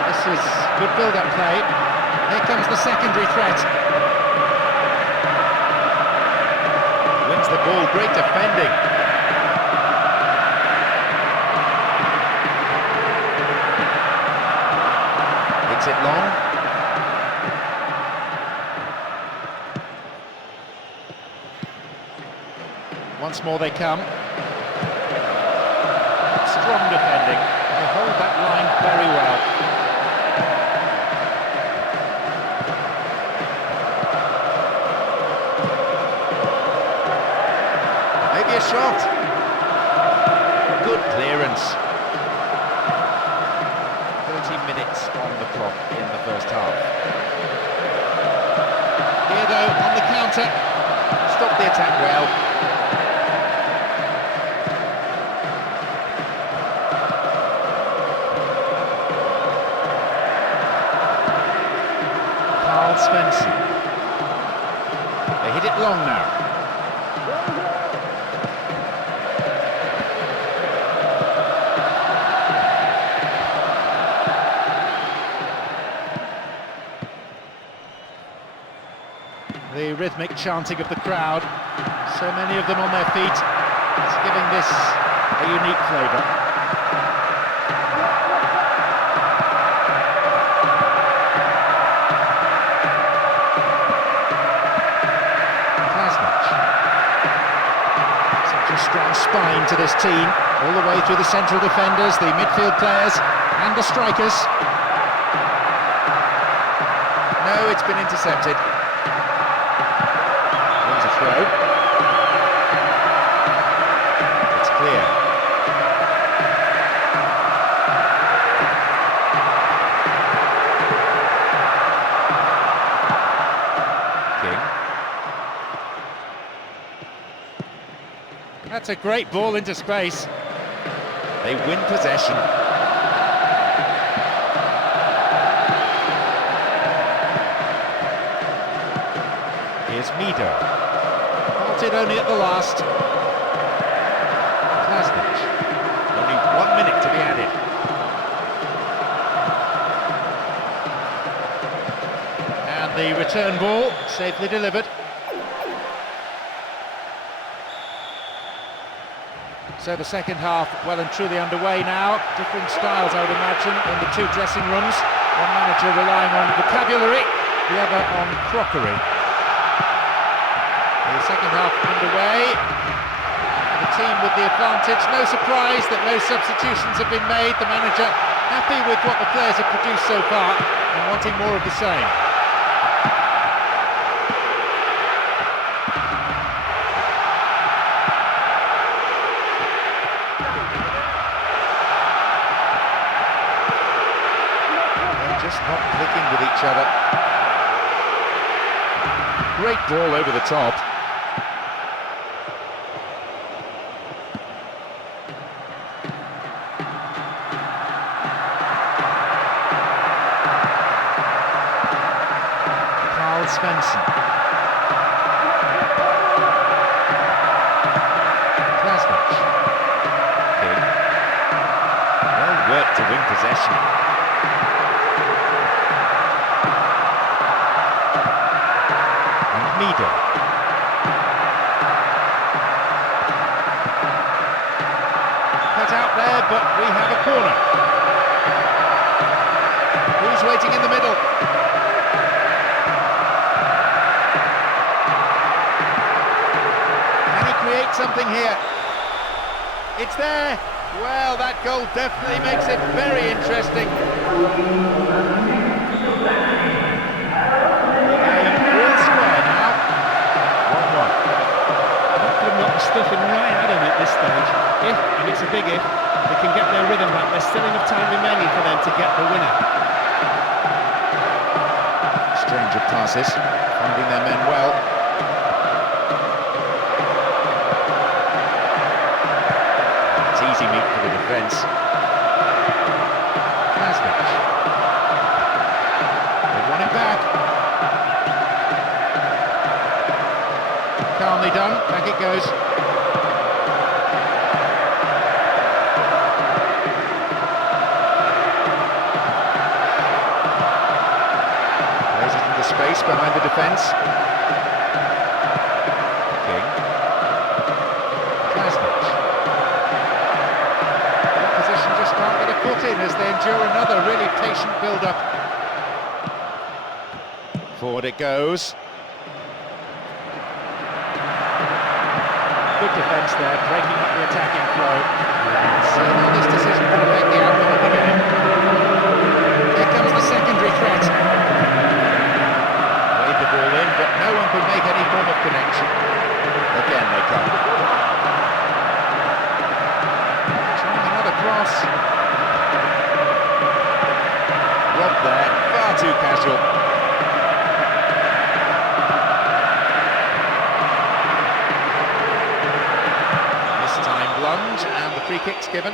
This is good build-up play. Here comes the secondary threat. Wins the ball, great defending. Hits it long. Once more they come. Strong defending. They hold that line very well. Maybe a shot. Good clearance. 30 minutes on the clock in the first half. Here though, on counter. Stopped the attack well. Svensson. They hit it long now. The rhythmic chanting of the crowd, so many of them on their feet, it's giving this a unique flavour. Strong spine to this team, all the way through the central defenders, the midfield players and the strikers. No, it's been intercepted. Here's a throw. It's clear. That's a great ball into space. They win possession. Here's Mido. Halted only at the last. Klasnic. Only 1 minute to be added. And the return ball safely delivered. So the second half well and truly underway now. Different styles, I would imagine, in the two dressing rooms. One manager relying on vocabulary, the other on crockery. The second half underway. The team with the advantage. No surprise that no substitutions have been made. The manager happy with what the players have produced so far and wanting more of the same. Just not clicking with each other. Great ball over the top. Svensson. Klasnic. King. Well worked to win possession. And Mido. Cut out there, but we have a corner. Who's waiting in the middle? Create something here. It's there. Well, that goal definitely makes it very interesting. Real square now. 1-1. That could knock the stuffing right out of it at this stage. If, and it's a big if, they can get their rhythm back. There's still enough time remaining for them to get the winner. Exchange of passes, finding their men well. Easy meat for the defence. Klasnic. They want it back. Calmly done. Back it goes. Plays it into space behind the defence. King. Klasnic. Just can't get a foot in as they endure another really patient build-up. Forward it goes. Good defence there, breaking up the attacking flow. Certainly this decision will affect the outcome of the game. Here comes the secondary threat. Played the ball in, but no one could make any form of connection. Again they come. Cross. Rob there, far too casual. free kicks given.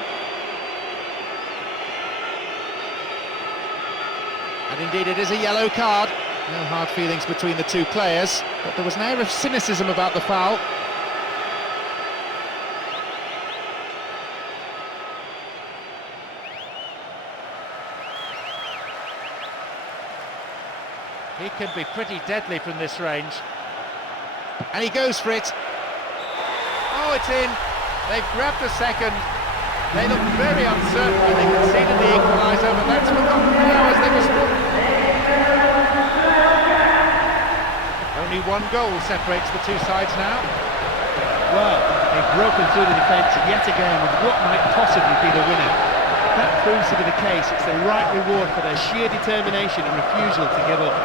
And indeed it is a yellow card. No hard feelings between the two players, but there was an air of cynicism about the foul. He can be pretty deadly from this range. And he goes for it. Oh, it's in. They've grabbed a second. They look very uncertain when they conceded the equaliser, but that's forgotten now as they were. Only one goal separates the two sides now. Well, they've broken through the defence yet again with what might possibly be the winner. If that proves to be the case, it's the right reward for their sheer determination and refusal to give up.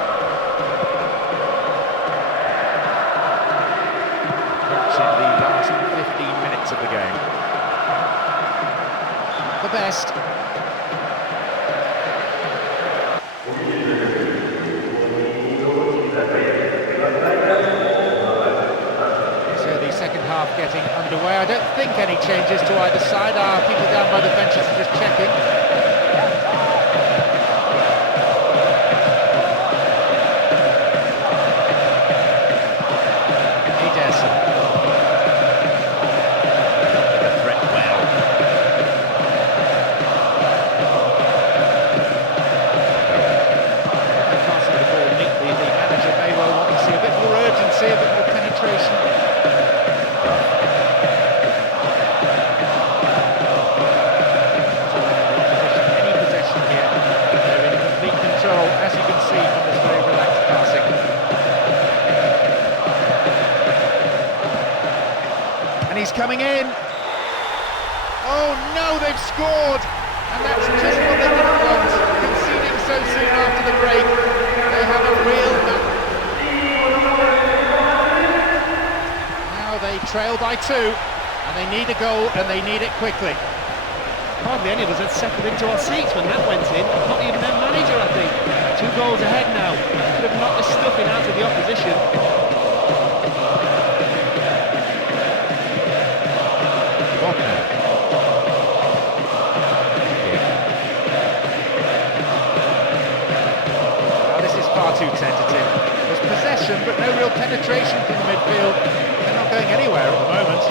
Approaching the last 15 minutes of the game. The best. So the second half getting underway. I don't think any changes to either side. Our people down by the benches are just checking. He's coming in. Oh no, they've scored! And that's just what they didn't want. Conceding so soon after the break. They have a real... Now they trail by 2, and they need a goal, and they need it quickly. Hardly any of us had settled into our seats when that went in. Not even their manager, I think. 2 goals ahead now. Could have knocked the stuffing out of the opposition. Too tentative. There's possession, but no real penetration from the midfield. They're not going anywhere at the moment.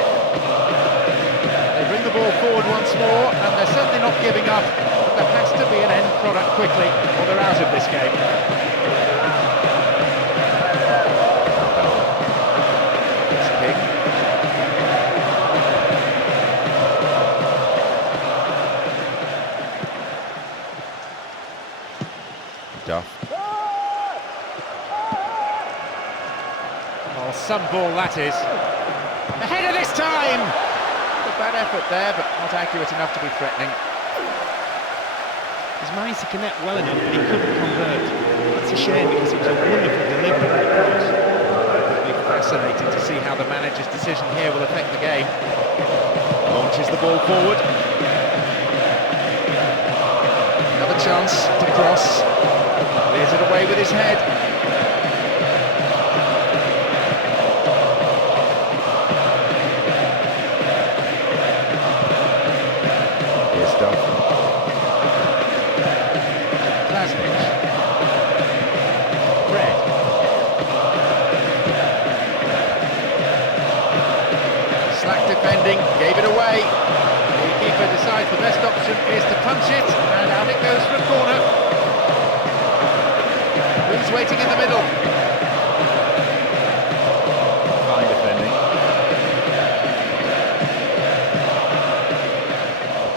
They bring the ball forward once more, and they're certainly not giving up. But there has to be an end product quickly, or they're out of this game. It's King. Duff. Some ball that is. Ahead of this time! A bad effort there, but not accurate enough to be threatening. He's managed to connect well enough, but he couldn't convert. That's a shame because it was a wonderful delivery of the cross. It'll be fascinating to see how the manager's decision here will affect the game. Launches the ball forward. Another chance to cross. Clears it away with his head. Defending, gave it away. The keeper decides the best option is to punch it, and out it goes for a corner. Who's waiting in the middle? Fine defending.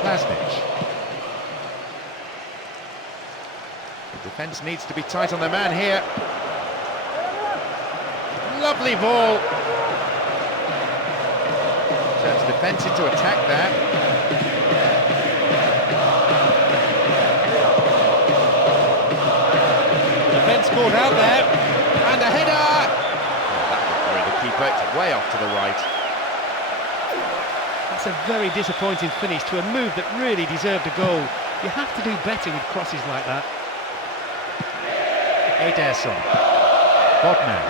Plasnic. The defence needs to be tight on their man here. Lovely ball. Turns defence into attack there. Defence caught out there, and a header! Oh, that would worry the keeper, it's way off to the right. That's a very disappointing finish to a move that really deserved a goal. You have to do better with crosses like that. Ederson. Bodnar.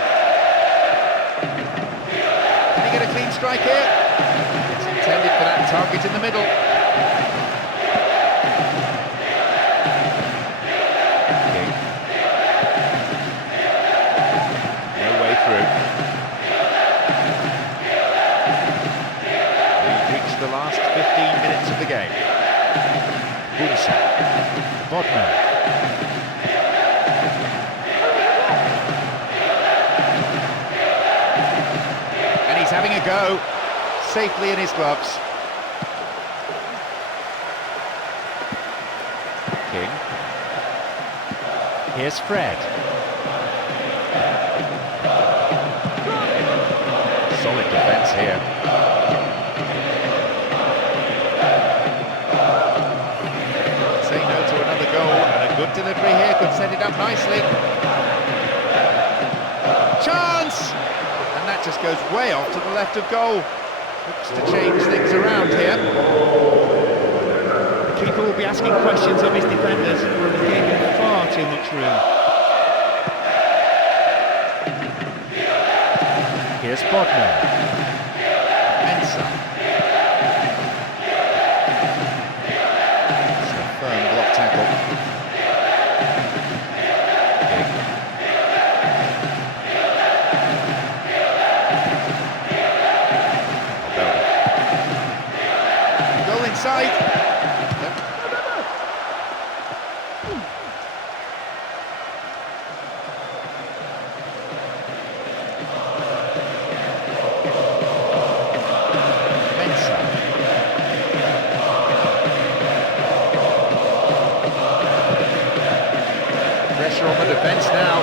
Can he get a clean strike here? It's intended for that target in the middle. King. No way through. We've reached the last 15 minutes of the game. Wilson. Bodmer. He's having a go, safely in his gloves. King. Here's Fred. Solid defence here. Say no to another goal, and a good delivery here could set it up nicely. Chance! That just goes way off to the left of goal. Looks to change things around here. The keeper will be asking questions of his defenders. They gave him far too much room. Here's Bodmer. Mensah. It's a firm block tackle. Inside. Mensah. Pressure on the defence now.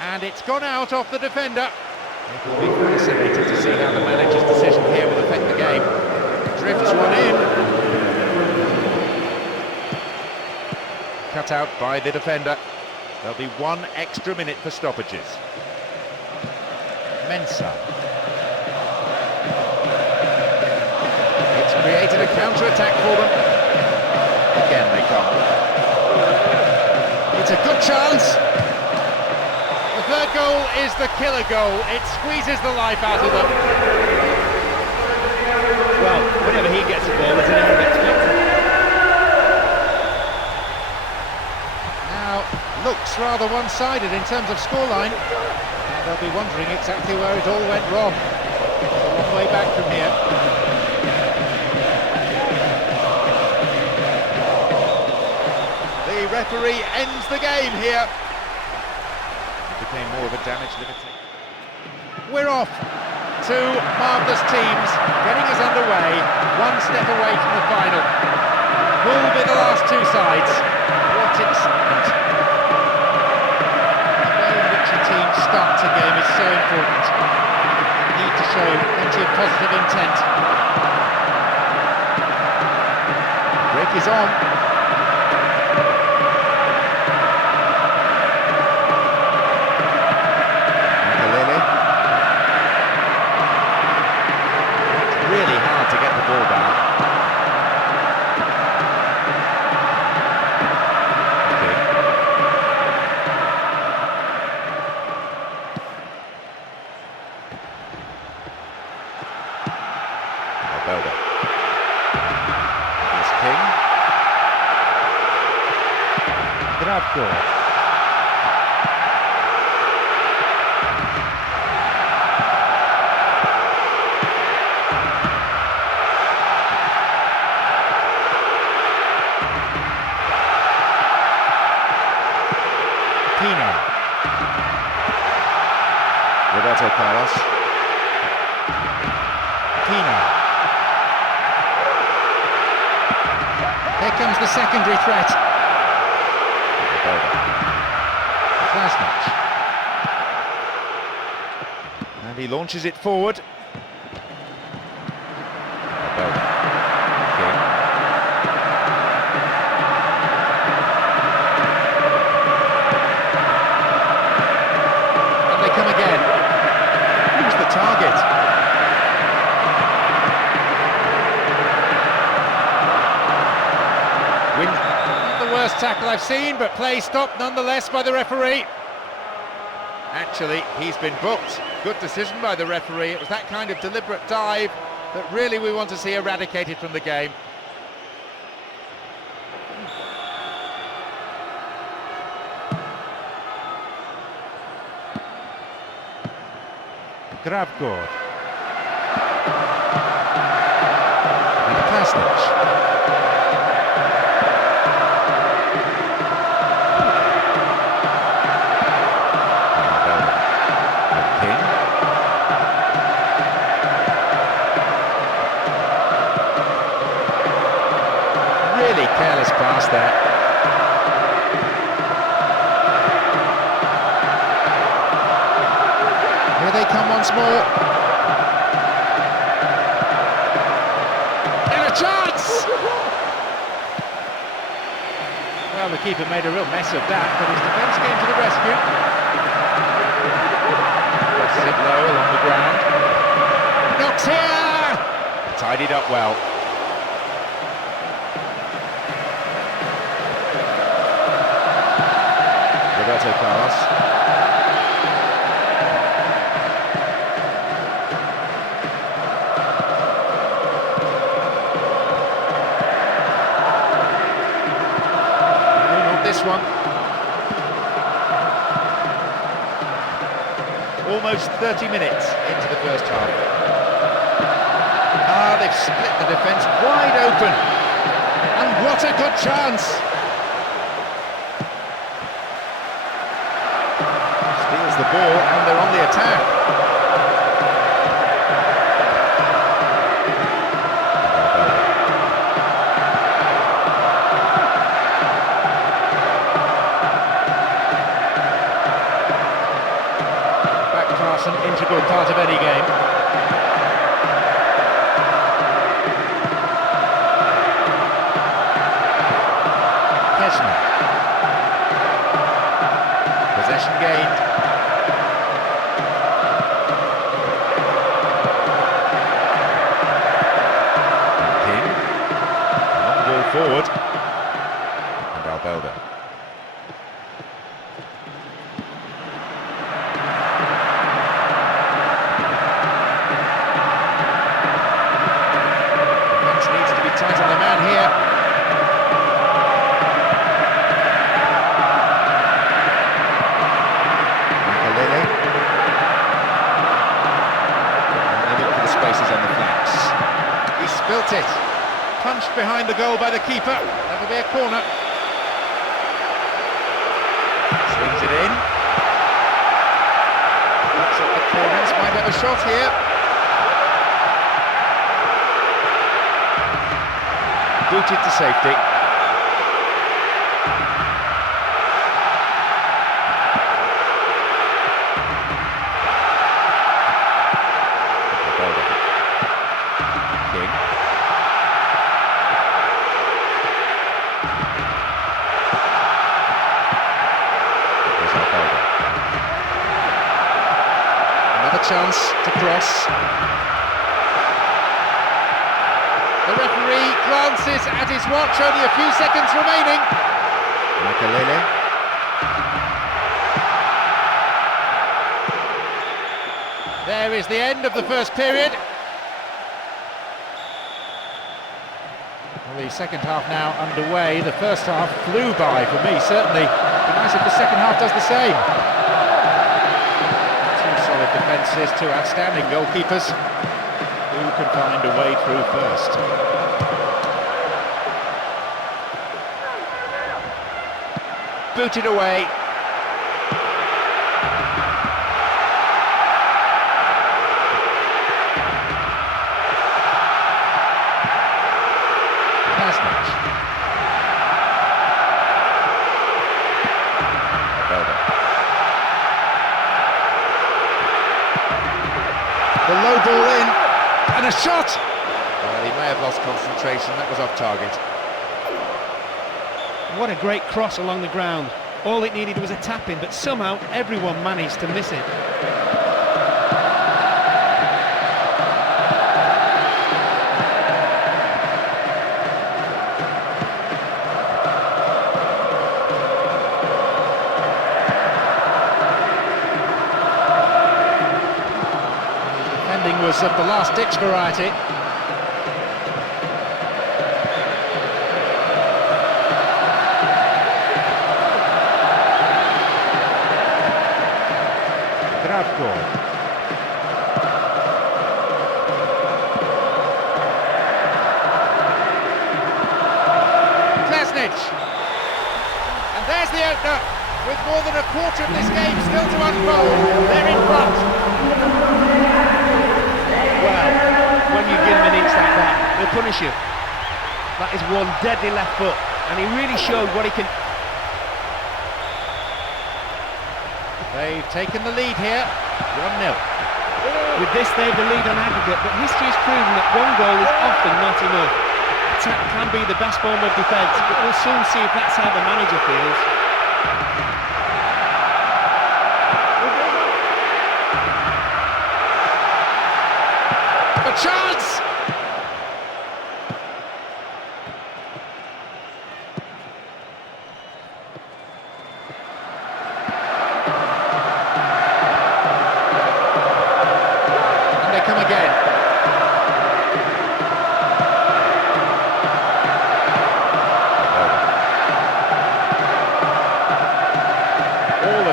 And it's gone out off the defender. It will be fascinating to see how the manager's decision here will affect the game. Drifts one in. Cut out by the defender. There'll be 1 extra minute for stoppages. Mensah. It's created a counter-attack for them. Again they come. It's a good chance. The third goal is the killer goal. It squeezes the life out of them. Well, whenever he gets a ball, there's an error expected. Now, looks rather one-sided in terms of scoreline. And they'll be wondering exactly where it all went wrong. It's a long way back from here. The referee ends the game here. Became more of a damage limiter. We're off. 2 marvellous teams getting us underway, 1 step away from the final. Who will be the last 2 sides? What excitement. The way in which a team starts a game is so important. You need to show plenty of positive intent. Break is on. Really hard to get the ball back. Okay. Alberto. Here's King. Grabko. Roberto Carlos. Pino. Here comes the secondary threat. Klasnich. And he launches it forward. King. And they come again. Who's the target? Not the worst tackle I've seen, but play stopped nonetheless by the referee. Actually, he's been booked. Good decision by the referee. It was that kind of deliberate dive that really we want to see eradicated from the game. Gravgård. And Klasnic. Really careless pass there. Here they come once more. And a chance! Well, the keeper made a real mess of that, but his defence came to the rescue. Crosses it low along the ground. Knocks here! Tidied up well. Roberto Carlos. Not this one. Almost 30 minutes into the first half. Ah, they've split the defence wide open. And what a good chance! The ball, and they're on the attack. Back pass, an integral part of any game. Kesman. Possession gained. Forward, and Albelda. Defence needs to be tight on the man here. Makalele. And they look for the spaces on the flanks. He spilt it. Punched behind the goal by the keeper. That'll be a corner. Swings it in. Looks at the clearance, might have a shot here. Booted to safety. King. Another chance to cross. The referee glances at his watch, only a few seconds remaining. Makalele. There is the end of the first period. Well, the second half now underway. The first half flew by for me, certainly. It'd be nice if the second half does the same. Solid defences, two outstanding goalkeepers. Who can find a way through first? Booted away. Klasnic. The low ball in, and a shot! Well, he may have lost concentration, that was off target. What a great cross along the ground. All it needed was a tap-in, but somehow everyone managed to miss it. was of the last-ditch variety. And there's the opener, with more than a quarter of this game still to unfold. They're in front. Well, when you give them an inch like that, they'll punish you. That is one deadly left foot, and he really showed what he can... They've taken the lead here, 1-0. With this, they have the lead on aggregate, but history has proven that one goal is often not enough. Attack can be the best form of defence, but we'll soon see if that's how the manager feels. A chance! And they come again.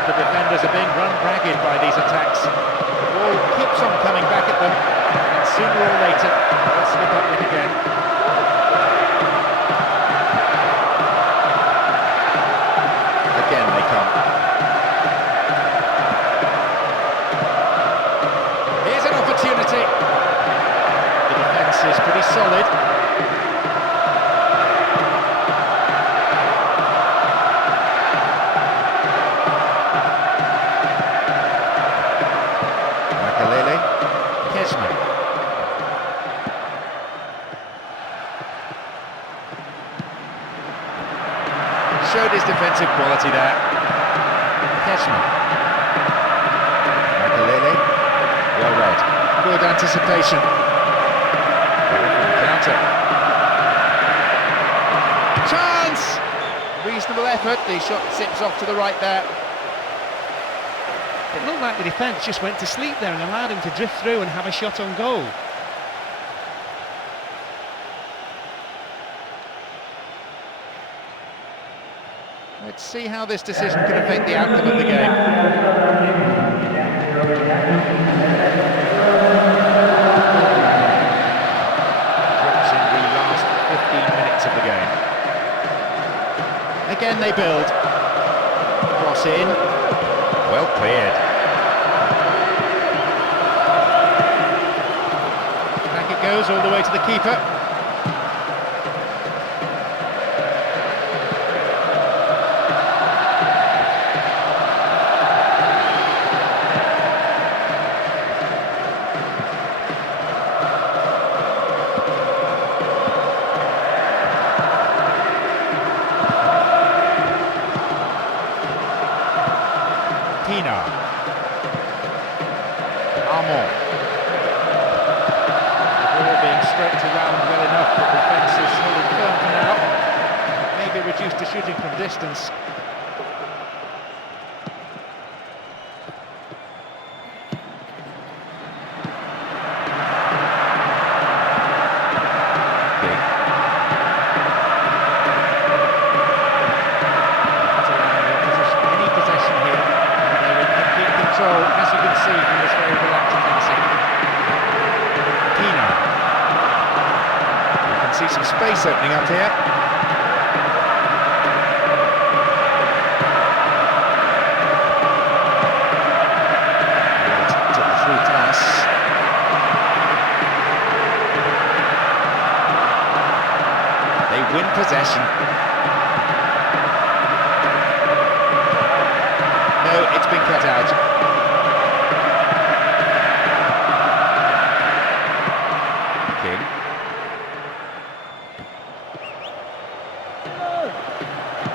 The defenders are being run ragged by these attacks. The ball keeps on coming back at them, and sooner or later they'll slip up with again. Again they come. Here's an opportunity. The defence is pretty solid. Showed his defensive quality there. Cashman. Makalele. Well read. Good anticipation. Counter. Chance! Reasonable effort. The shot zips off to the right there. It looked like the defence just went to sleep there and allowed him to drift through and have a shot on goal. Let's see how this decision can affect the outcome of the game. Approaching the last 15 minutes of the game. Again they build. Cross in. Well cleared. Back it goes all the way to the keeper. Armand. The ball being stroked around well enough, but the defence is holding firm for now. Maybe reduced to shooting from distance. As you can see from this very relaxed passing. Pino. You can see some space opening up here. Took the through pass. They win possession. No, it's been cut out.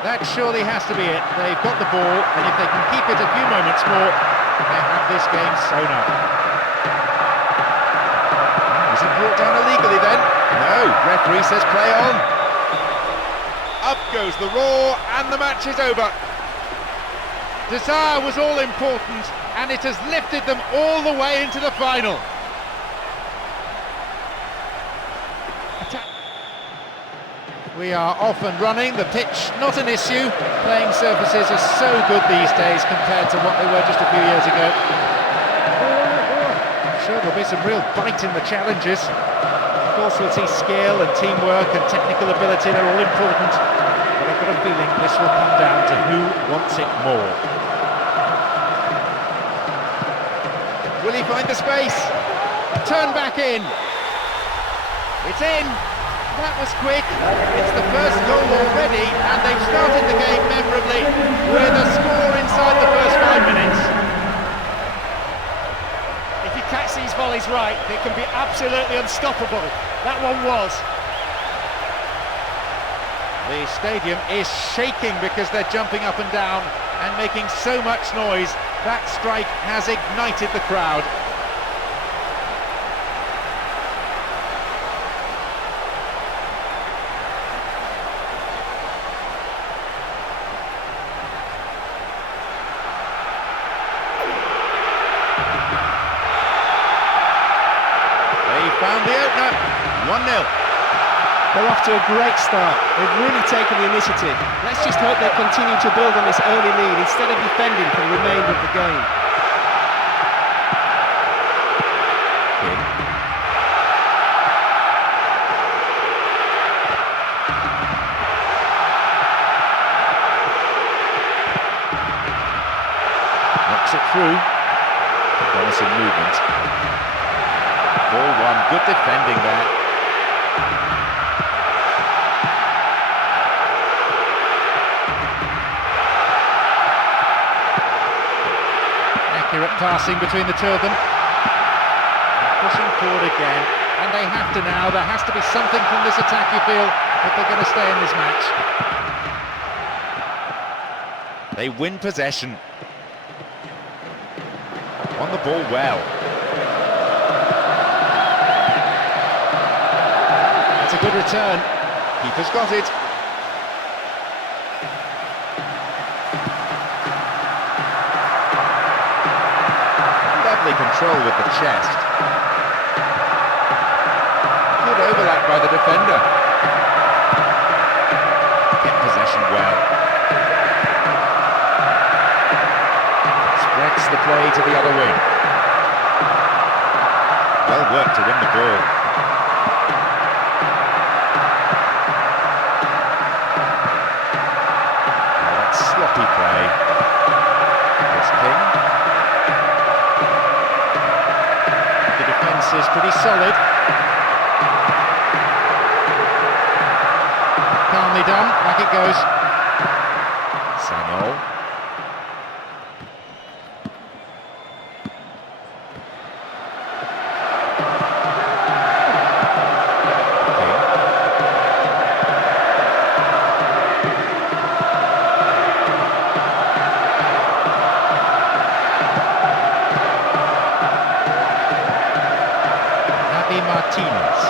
That surely has to be it. They've got the ball, and if they can keep it a few moments more, they have this game sewn up. Was it brought down illegally then? No, referee says play on. Up goes the roar, and the match is over. Desire was all important, and it has lifted them all the way into the final. We are off and running, the pitch not an issue. Playing surfaces are so good these days compared to what they were just a few years ago. I'm sure there'll be some real bite in the challenges. Of course we'll see skill and teamwork and technical ability, they're all important. But I've got a feeling this will come down to who wants it more. Will he find the space? Turn back in. It's in. That was quick. It's the first goal already, and they've started the game memorably with a score inside the first 5 minutes. If you catch these volleys right, they can be absolutely unstoppable. That one was. The stadium is shaking because they're jumping up and down and making so much noise. That strike has ignited the crowd. Found the opener, 1-0. They're off to a great start. They've really taken the initiative. Let's just hope they continue to build on this early lead instead of defending for the remainder of the game. Knocks it through. Promising movement. Ball one, good defending there. Accurate passing between the two of them. Pushing forward again, and they have to now. There has to be something from this attack, you feel, if they're going to stay in this match. They win possession. On the ball well. It's a good return. Keeper's got it. Lovely control with the chest. Good overlap by the defender. Get possession well. Spreads the play to the other wing. Well worked to win the ball. Sloppy play. There's King. The defence is pretty solid. Calmly done, back it goes. Samuel. Martinez.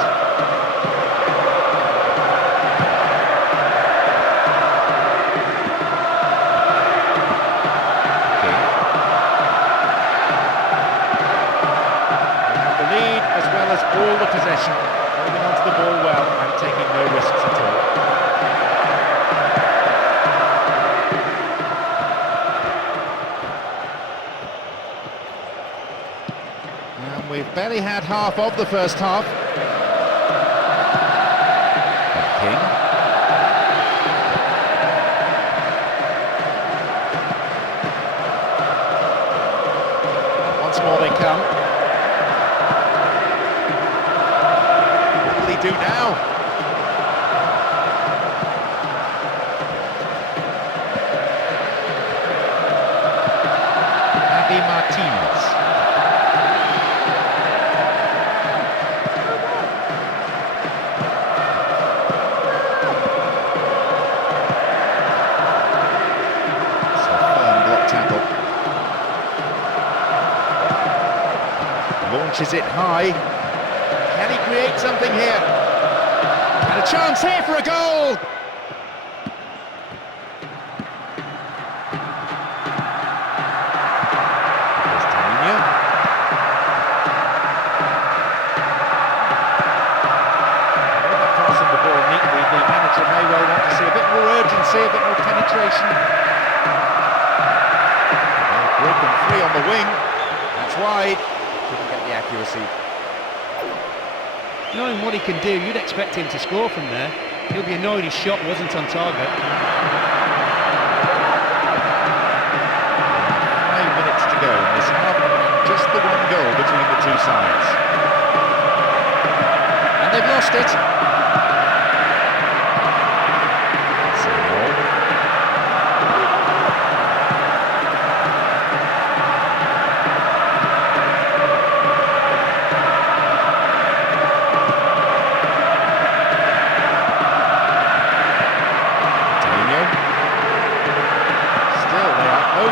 King. The lead as well as all the possession. Holding onto the ball well and taking no risks at all. We've barely had half of the first half. King. Once more they come. What will he do now? Martinez. Launches it high. Can he create something here? And a chance here for a goal! There's Tanya. Passing the ball neatly, the manager may accuracy, a bit more penetration. Broken free on the wing. That's wide. Couldn't get the accuracy. Knowing what he can do, you'd expect him to score from there. He'll be annoyed his shot wasn't on target. 5 minutes to go in this half, and just the one goal between the two sides. And they've lost it.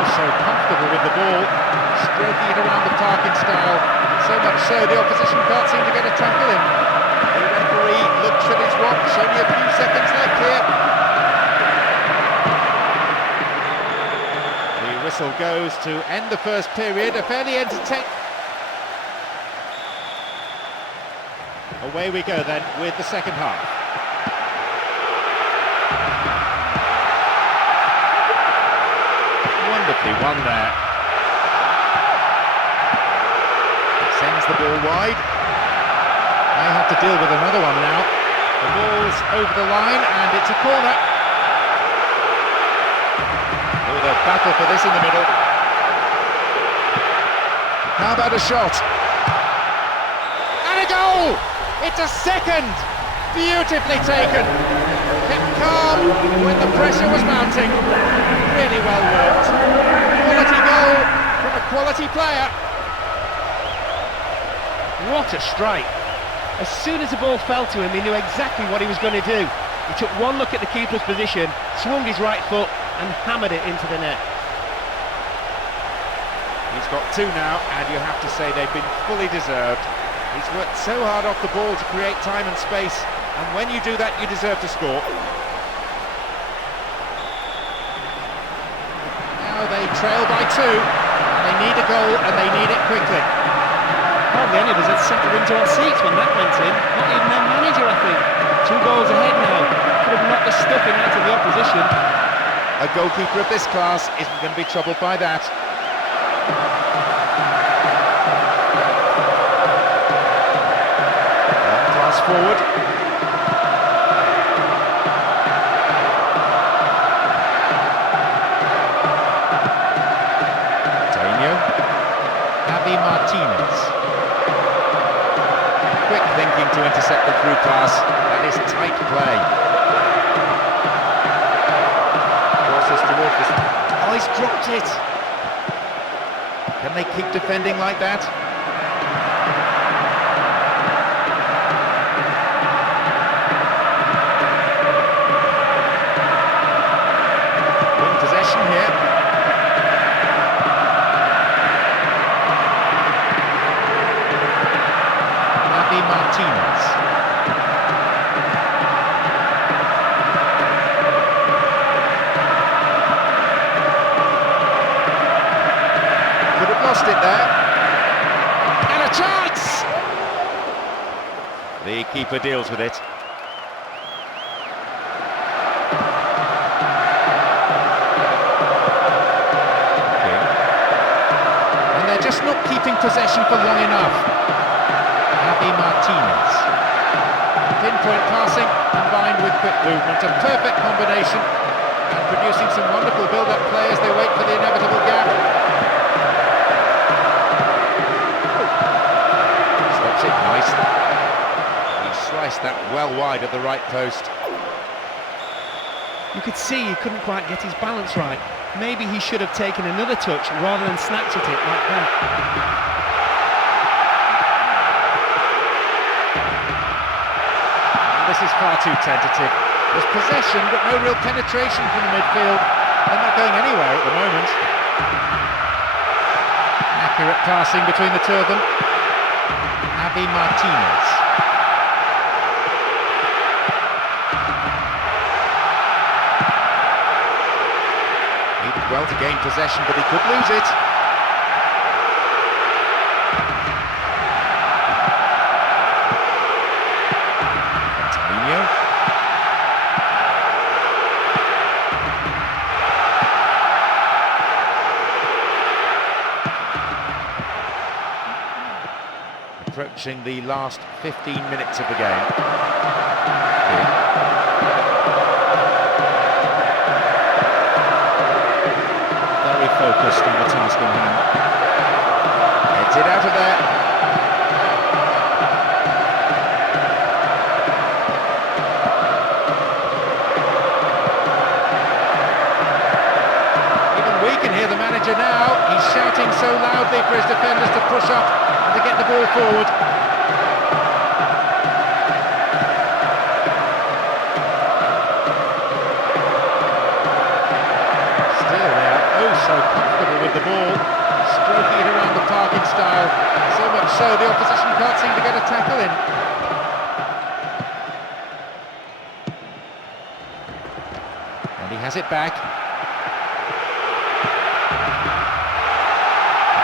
So comfortable with the ball, stroking it around the park in style, so much so the opposition can't seem to get a tackle in. The referee looks at his watch, only a few seconds left here. The whistle goes to end the first period, a fairly entertaining... Away we go then with the second half. Wonderfully won there. Sends the ball wide. They have to deal with another one now. The ball's over the line and it's a corner. Oh, the battle for this in the middle. How about a shot? And a goal! It's a second! Beautifully taken. Kept calm when the pressure was mounting. Really well worked. Quality goal from a quality player. What a strike. As soon as the ball fell to him, he knew exactly what he was going to do. He took one look at the keeper's position, swung his right foot and hammered it into the net. He's got two now, and you have to say they've been fully deserved. He's worked so hard off the ball to create time and space, and when you do that, you deserve to score. Now they trail by two, and they need a goal, and they need it quickly. Hardly any of us had settled into our seats when that went in. Not even their manager, I think. 2 goals ahead now. Could have knocked the stuffing out of the opposition. A goalkeeper of this class isn't going to be troubled by that. Long pass forward. Martinez. Quick thinking to intercept the through pass. That is tight play. Crosses towards this. Oh, he's dropped it. Can they keep defending like that? Win possession here. Martinez. Could have lost it there. And a chance! The keeper deals with it. Okay. And they're just not keeping possession for long enough. Martinez. Pinpoint passing combined with quick movement, a perfect combination, and producing some wonderful build-up play as they wait for the inevitable gap. Stops it nicely. He sliced that well wide at the right post. You could see he couldn't quite get his balance right. Maybe he should have taken another touch rather than snatched at it like that. This is far too tentative. There's possession, but no real penetration from the midfield. They're not going anywhere at the moment. Accurate passing between the two of them. Martinez. He did well to gain possession, but he could lose it. watching the last 15 minutes of the game. Very focused on the task in hand. Heads it out of there. Even we can hear the manager now. He's shouting so loudly for his defenders to push up and to get the ball forward. So comfortable with the ball, stroking it around the park in style, so much so the opposition can't seem to get a tackle in. And he has it back.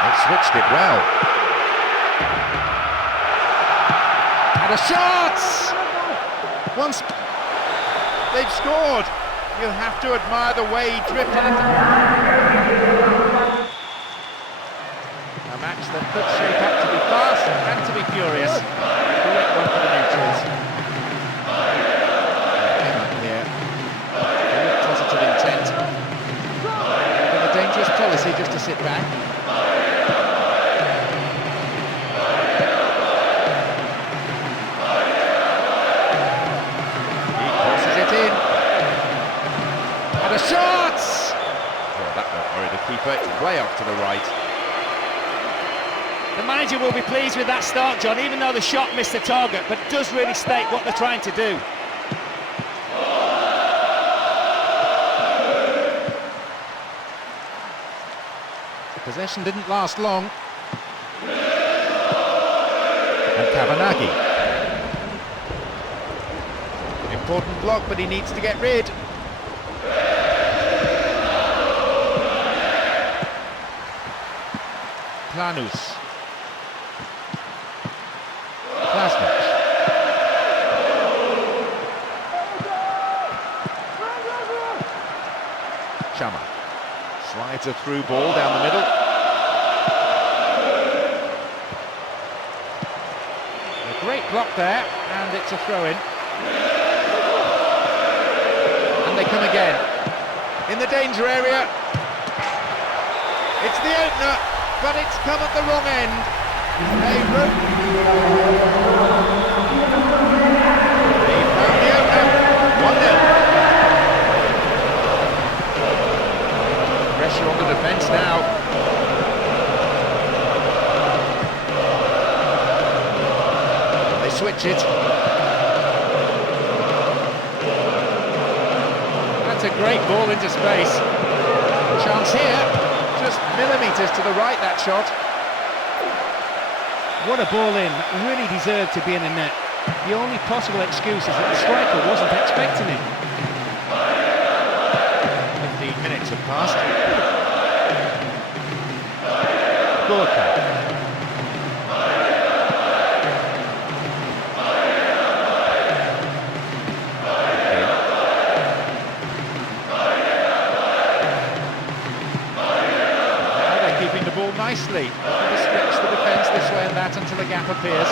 They've switched it well. And a shot! Once they've scored, you have to admire the way he drifted into a match that could shape up to be fast and to be furious. Great one for the neutrals. Here, positive intent. But a dangerous policy just to sit back. He crosses it in. A shot! Oh, that won't worry the keeper. It's way off to the right. The manager will be pleased with that start, John, even though the shot missed the target, but does really state what they're trying to do. Possession didn't last long. And Kavanaghi. Important block, but he needs to get rid. Planus. Plasnic. Chama. Slides a through ball down the middle. A great block there, and it's a throw-in. And they come again. In the danger area. It's the opener. But it's come at the wrong end. They found the opener. 1-0. Pressure on the defence now. They switch it. That's a great ball into space. Chance here. Just millimetres to the right, that shot. What a ball in, really deserved to be in the net. The only possible excuse is that the striker wasn't expecting it. 15 minutes have passed. Gorka. Nicely, to stretch the defence this way and that until a gap appears.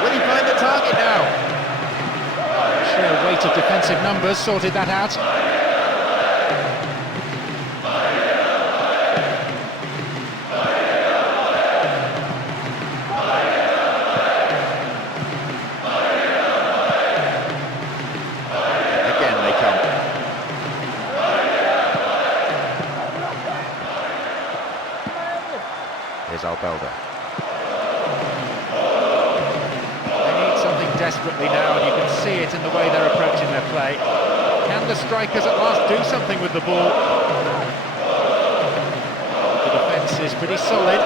Will he find the target now? Sheer weight of defensive numbers sorted that out. Again they come. Here's Albelda. They need something desperately now, and you can see it in the way they're approaching their play. Can the strikers at last do something with the ball? The defence is pretty solid.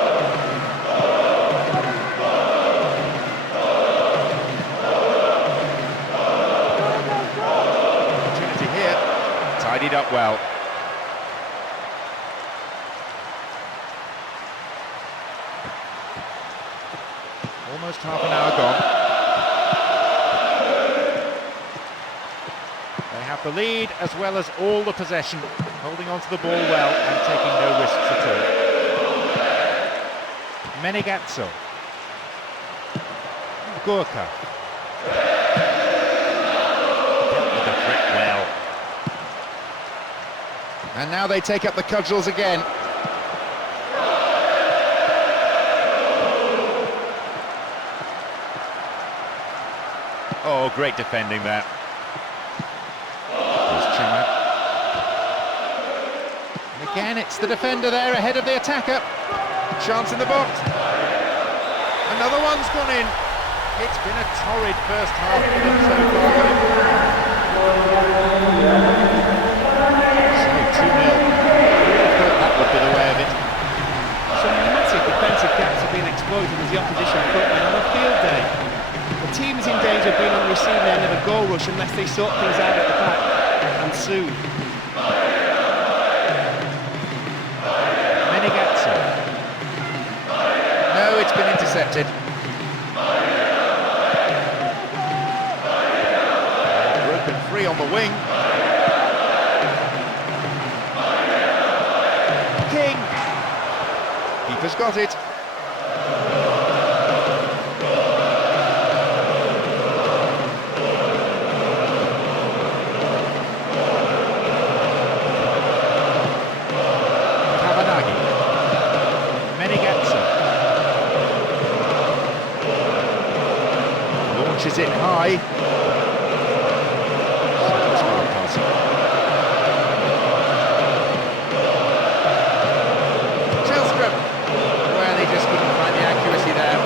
Opportunity here. Tidied up well. Almost half an hour gone. They have the lead as well as all the possession, holding on to the ball well and taking no risks at all. Menegazzo. Gorka. Dealt with the threat well. And now they take up the cudgels again. Oh, great defending there. There's Chama. And again, it's the defender there ahead of the attacker. Chance in the box. Another one's gone in. It's been a torrid first half for them so far. So 2-0. I thought that would be the way of it. Some massive defensive gaps have been exploited as the opposition footmen on a field day. The team is in danger of being on the receiving end of a goal rush unless they sort things out at the back, and soon. Menegazzo. No, it's been intercepted. Broken free on the wing. King. Keeper's got it. Launches it high. Tillström. Well, he just couldn't find the accuracy there.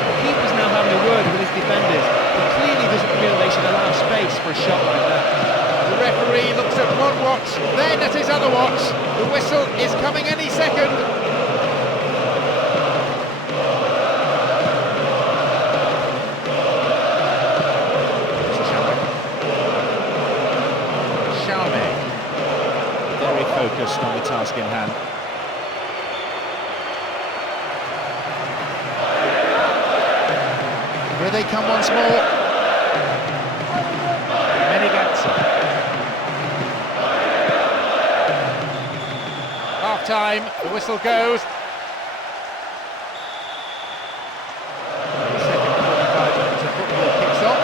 The keeper's now having a word with his defenders. He clearly doesn't feel they should allow space for a shot like that. The referee looks at one watch, then at his other watch. The whistle is coming any second. Very focused on the task in hand. Here they come once more. Menegazzo. Half time, the whistle goes. The second 45 minutes of football kicks off.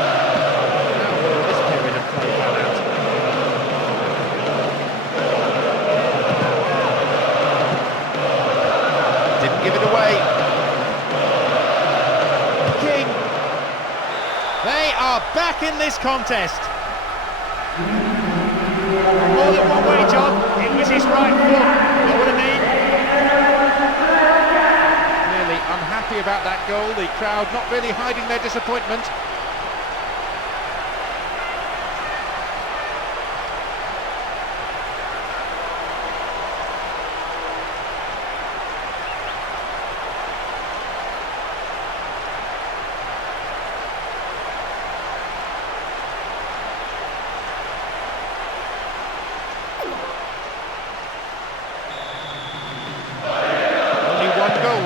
Now will this period of play pan out? Didn't give it away. King. They are back in this contest. More than one way, John. It was his right foot. Know what I mean? Clearly unhappy about that goal. The crowd not really hiding their disappointment.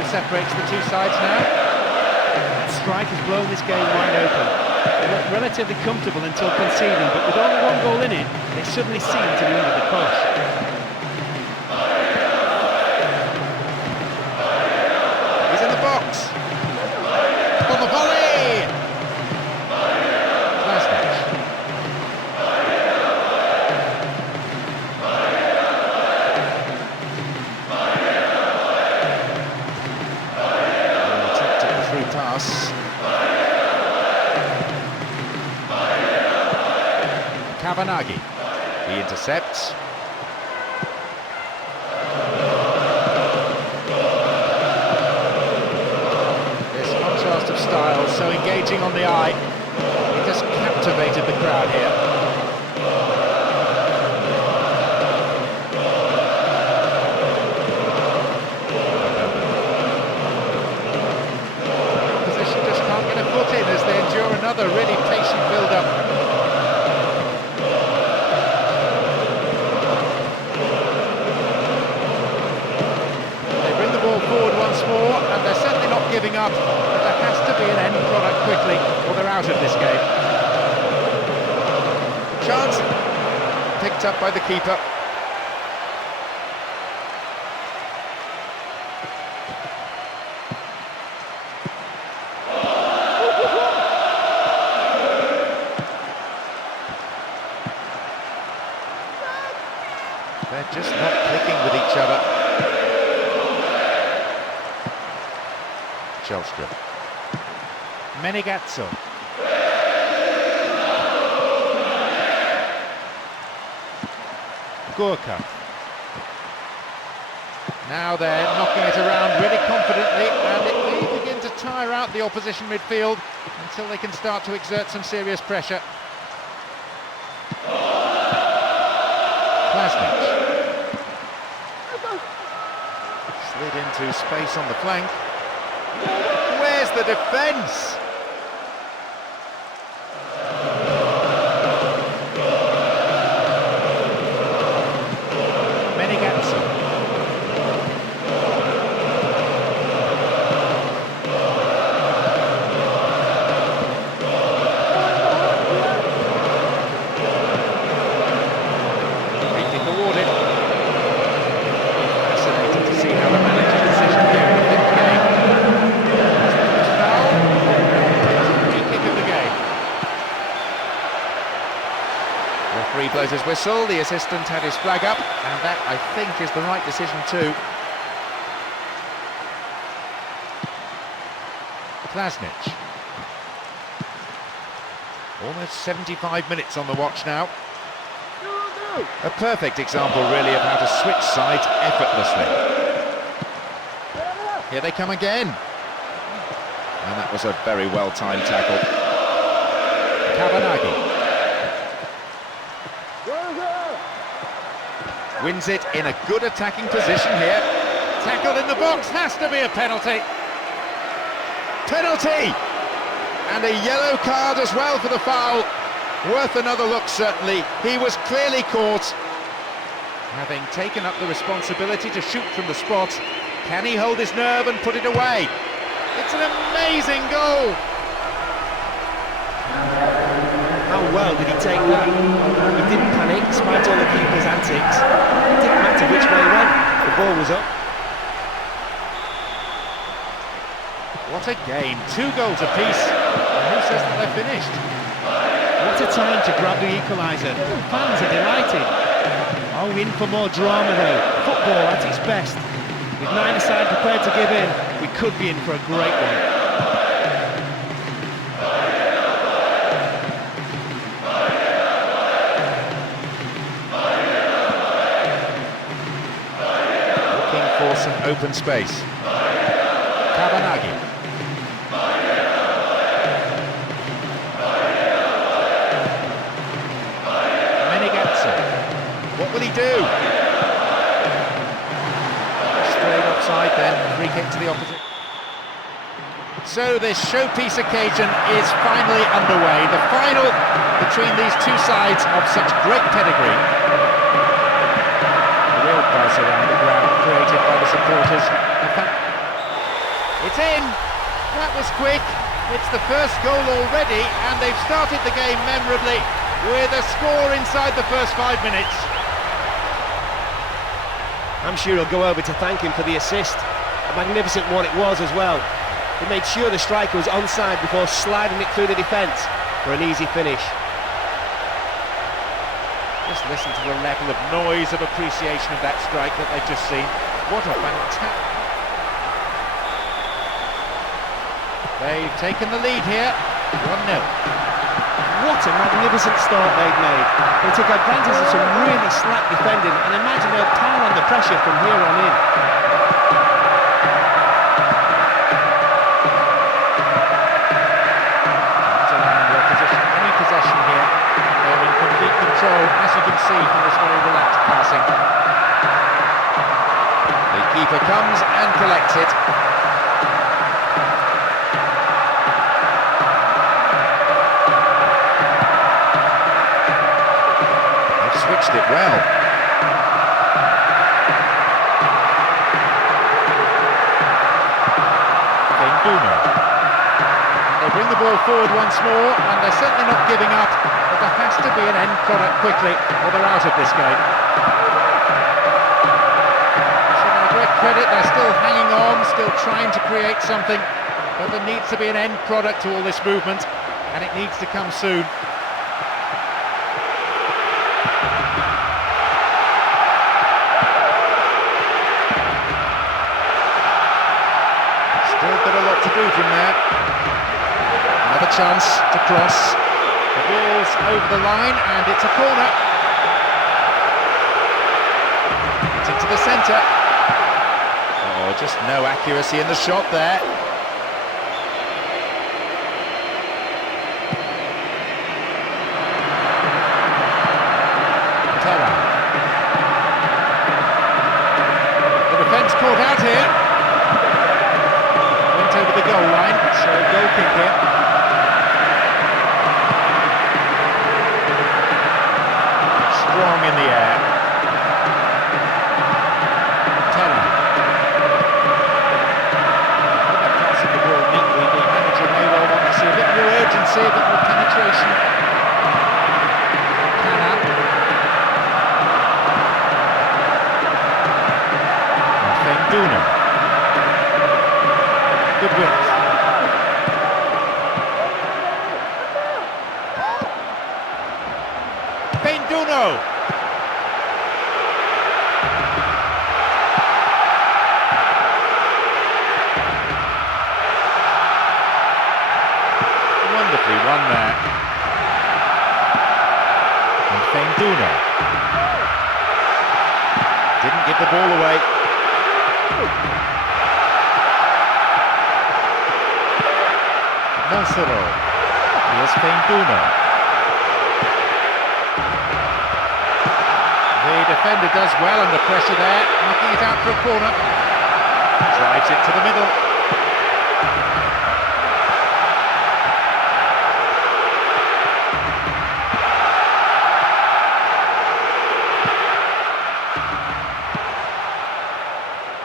Separates the two sides now. That strike has blown this game wide open. They looked relatively comfortable until conceding, but with only one goal in it, they suddenly seem to be under the cosh. He's in the box. On the volley. Pass. Kavanaghi. He intercepts. This contrast of styles, so engaging on the eye. He just captivated the crowd here. As they endure another really patient build-up. They bring the ball forward once more, and they're certainly not giving up, but there has to be an end product quickly, or they're out of this game. Chance picked up by the keeper. They're just not clicking with each other. Chelstrom. Menegazzo. Gorka. Now they're knocking it around really confidently, and it may begin to tire out the opposition midfield until they can start to exert some serious pressure. Klasnic. Slid into space on the flank. Where's the defence? Menegazzo. Free kick awarded. Fascinating to see how the manager's decision here will fit the game. Foul. Free kick of the game. Referee blows his whistle, the assistant had his flag up, and that, I think, is the right decision too. Klasnic. Almost 75 minutes on the watch now. A perfect example, really, of how to switch sides effortlessly. Here they come again. And that was a very well-timed tackle. Kavanaghi. Wins it in a good attacking position here. Tackled in the box, has to be a penalty. Penalty! And a yellow card as well for the foul. Worth another look, certainly. He was clearly caught. Having taken up the responsibility to shoot from the spot, can he hold his nerve and put it away? It's an amazing goal! How well did he take that? He didn't panic, despite all the keeper's antics. It didn't matter which way he went, the ball was up. What a game, 2 goals apiece. And who says that they're finished? What a time to grab the equaliser. Fans are delighted. Oh, in for more drama though. Football at its best. With 9 aside prepared to give in, we could be in for a great one. Looking for some open space. Kavanaghi. What will he do? Straight offside then, free kick to the opposite. So this showpiece occasion is finally underway, the final between these two sides of such great pedigree. A real buzz around the ground created by the supporters. In fact, it's in! That was quick. It's the first goal already, and they've started the game memorably with a score inside the first 5 minutes. I'm sure he'll go over to thank him for the assist. A magnificent one it was as well. He made sure the striker was onside before sliding it through the defence for an easy finish. Just listen to the level of noise of appreciation of that strike that they've just seen. What a fantastic... They've taken the lead here, 1-0. What a magnificent start they've made. They took advantage of some really slack defending, and imagine they'll pile on the pressure from here on in. Not allowing the opposition any possession here. They're in complete control, as you can see from this very relaxed passing. The keeper comes and collects it. Switched it well. Benduno. They bring the ball forward once more, and they're certainly not giving up, but there has to be an end product quickly, or they're out of this game. So to their credit, they're still hanging on, still trying to create something, but there needs to be an end product to all this movement, and it needs to come soon. do from there. Another chance to cross. The ball's over the line and it's a corner. It's into the centre. Oh, just no accuracy in the shot there. The defence caught out here. Went over the goal line, so goal kick here. Strong in the air. Teller. Passing the ball neatly. The manager may well want to see a bit more urgency, a bit more penetration. Duna. Good width. Benduno. Wonderfully won there. And Benduno. Didn't give the ball away. Monserrat. Here's Benduno. The defender does well under pressure there, knocking it out for a corner. Drives it to the middle.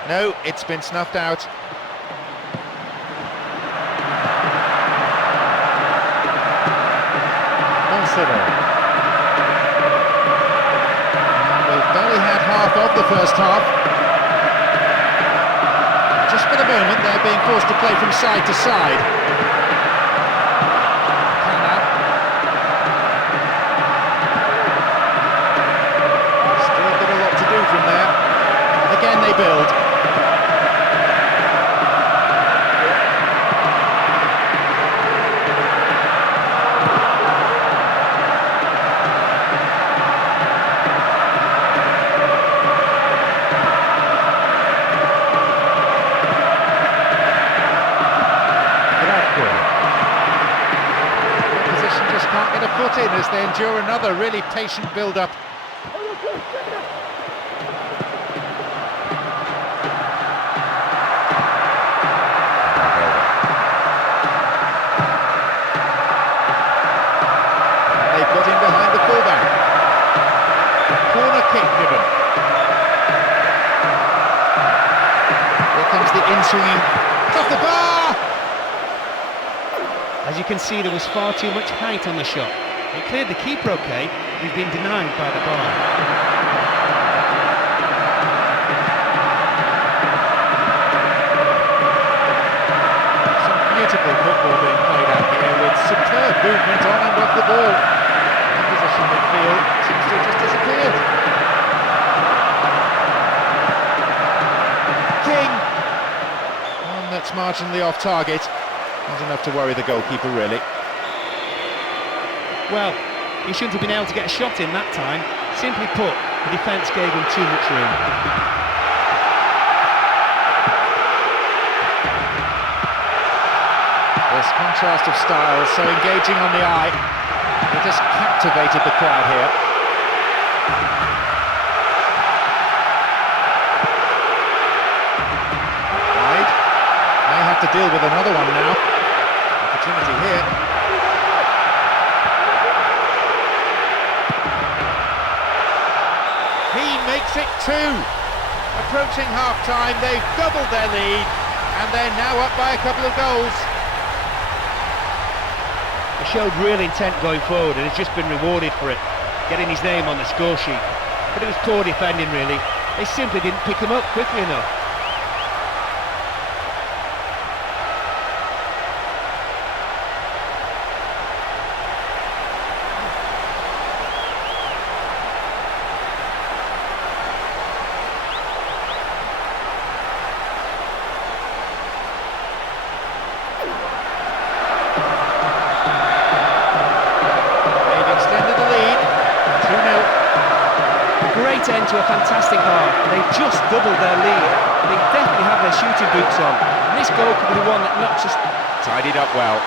No, it's been snuffed out. We've barely had half of the first half. Just for the moment, they're being forced to play from side to side. Still got a lot to do from there. Again, they build. Can't get a foot in as they endure another really patient build-up. They've got in behind the fullback. Corner kick given. Here comes the in-swinging. Off the bar! As you can see, there was far too much height on the shot. It cleared the keeper okay, but he's been denied by the bar. Some beautiful football being played out here with superb movement on and off the ball. The position midfield seems to have just disappeared. King! One that's marginally off target. Not enough to worry the goalkeeper, really. Well, he shouldn't have been able to get a shot in that time. Simply put, the defence gave him too much room. This contrast of styles, so engaging on the eye. It just captivated the crowd here. Wide. May have to deal with another one now. Opportunity here. He makes it 2. Approaching half-time, they've doubled their lead, and they're now up by a couple of goals. He showed real intent going forward and has just been rewarded for it, getting his name on the score sheet. But it was poor defending, really. They simply didn't pick him up quickly enough. great end to a fantastic half. They just doubled their lead. They definitely have their shooting boots on. And this goal could be the one that knocks us... Tidied up well.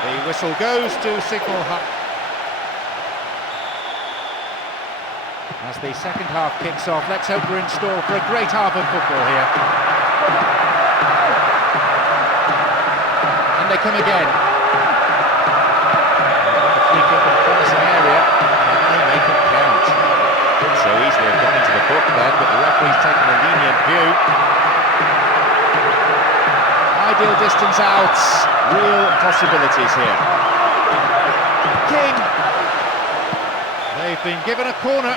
The whistle goes to signal as the second half kicks off. Let's hope we're in store for a great half of football here. And they come again. The free kick in a promising area. Can they make it count? Could so easily have gone into the book then, but the referee's taken a lenient view. Ideal distance out. Real possibilities here. King. They've been given a corner.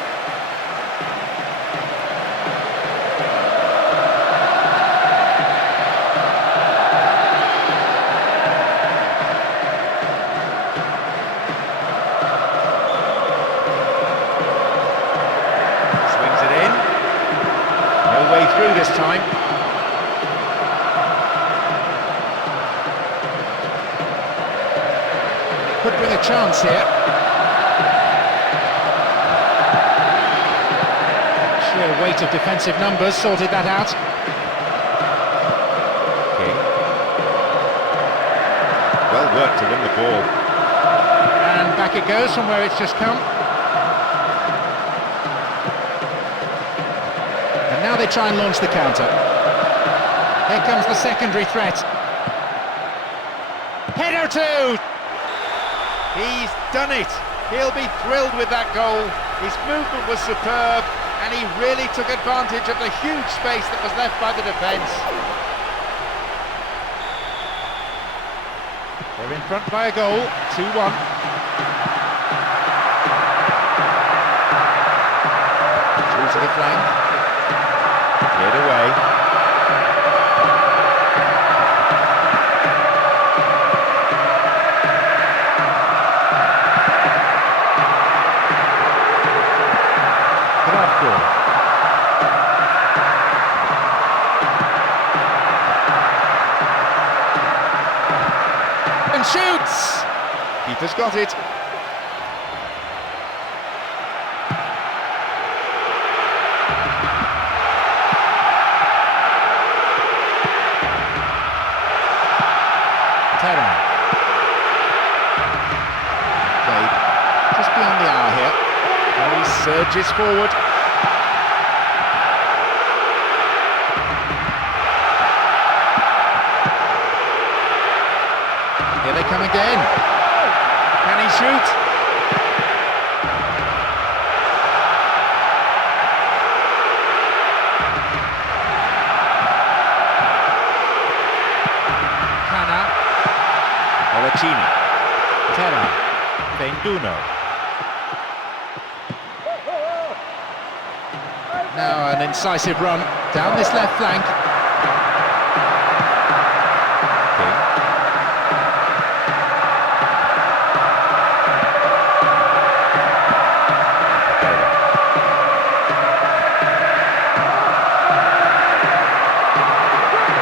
Through this time. Could bring a chance here. Sheer weight of defensive numbers sorted that out. King. Well worked to win the ball. And back it goes from where it's just come. Now they try and launch the counter. Here comes the secondary threat. Header too! He's done it. He'll be thrilled with that goal. His movement was superb, and he really took advantage of the huge space that was left by the defence. They're in front by a goal, 2-1. Through to the flank. Cleared away. Gravko. And shoots! Keeper's got it. Played just beyond the hour here. And he surges forward. Here they come again. Can he shoot? Oracini, Terra, Benduno. Now an incisive run down this left flank. King.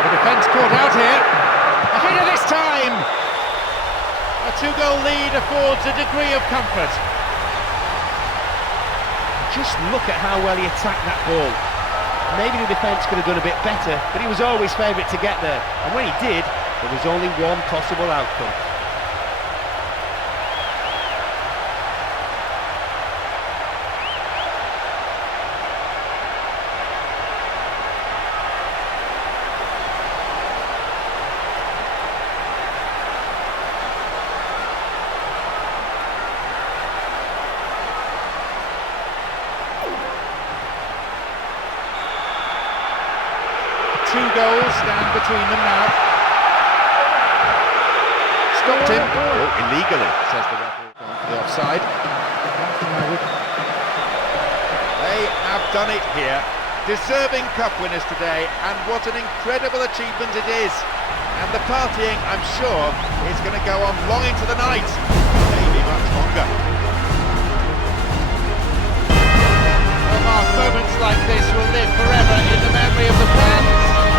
The defence caught out here. A header this time! A two-goal lead affords a degree of comfort. Just look at how well he attacked that ball. Maybe the defence could have done a bit better, but he was always favourite to get there. And when he did, there was only one possible outcome. Two goals stand between them now. Stopped him. Oh, illegally, says the referee. The offside. They have done it here. Deserving cup winners today, and what an incredible achievement it is. And the partying, I'm sure, is going to go on long into the night. Maybe much longer. Well, Mark, moments like this will live forever in the memory of the fans,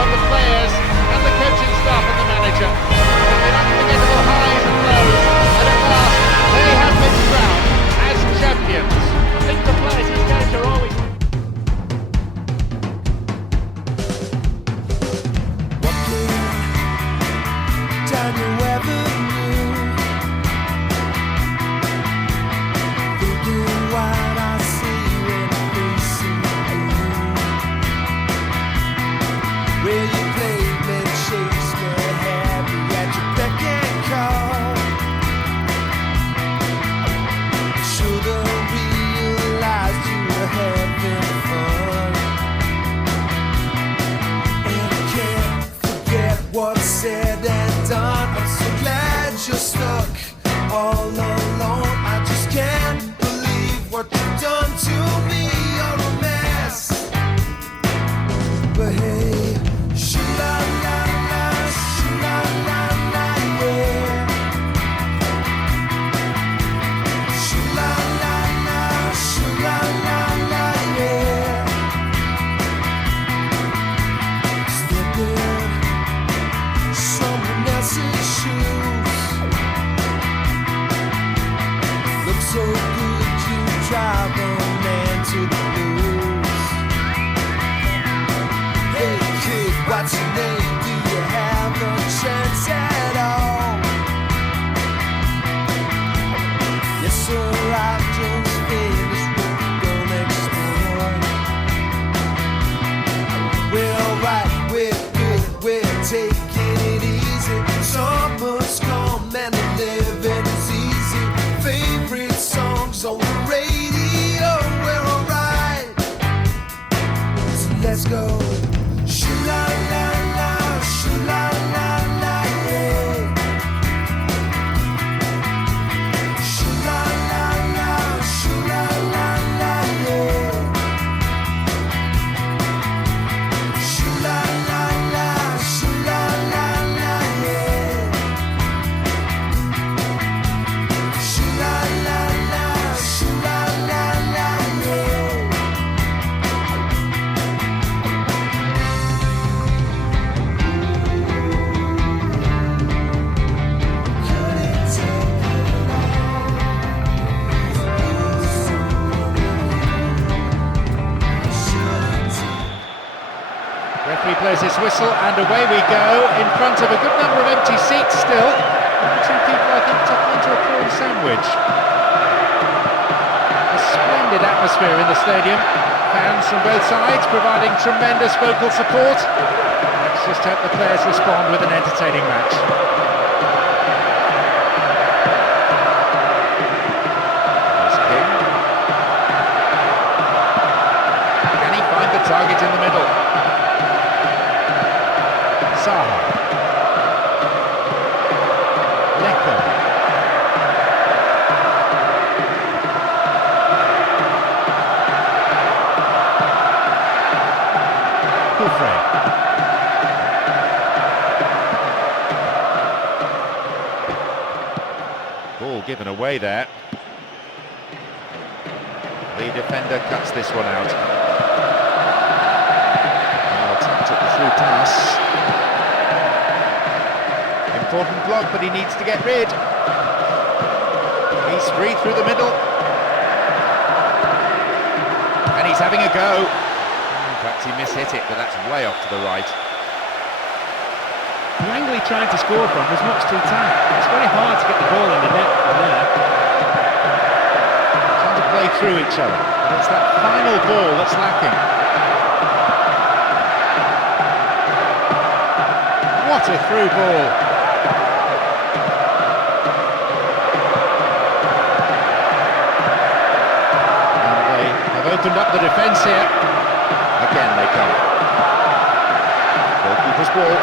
of the players, and the coaching staff and the manager. Unforgettable highs and lows, and at last than you ever knew. Thinking what I see when facing you. Will you play me, chase me, have me at your beck and call? Should've realized you were having fun. And I can't forget what's said and done. I'm so glad you're stuck all alone. I just can't believe what you've done to me. You're a mess. But hey, shoo-la-la-la, shoo-la-la-la, yeah. Shoo-la-la-la, shoo-la-la-la, yeah. Step in someone else's shoes. Look so good, you drive a man to the blues. Hey kid, what's your name? Do you have a chance at all? Yes sir, I've just finished what we're gonna explore. We're alright, we're good, we're taking it easy. Summer's come and the living is easy. Favorite songs on the radio. We're alright, so let's go. Shoo-la-la-la, shoo-la-la-la, yeah. Shoo-la-la-la, shoo-la-la-la, yeah. Shoo-la-la-la, shoo-la-la-la, yeah. Shoo-la-la-la, shoo-la-la-la, yeah. Couldn't take it Referee blows his whistle and away we go, in front of a good number of empty seats still. Two people, I think, tucked into a prawn sandwich. A splendid atmosphere in the stadium. Fans from both sides providing tremendous vocal support. Let's just hope the players respond with an entertaining match. Here's King. Can he find the target in the middle? Saha. Lecco. Kufre. Ball given away there. The defender cuts this one out. Well, tapped at the through pass. Important block, but he needs to get rid. He's free through the middle. And he's having a go. Perhaps he mishit it, but that's way off to the right. The angle he tried to score from was much too tight. It's very hard to get the ball in the net from there. Trying to play through each other, but it's that final ball that's lacking. What a through ball. Opened up the defence here. Again they come. Goalkeeper's ball.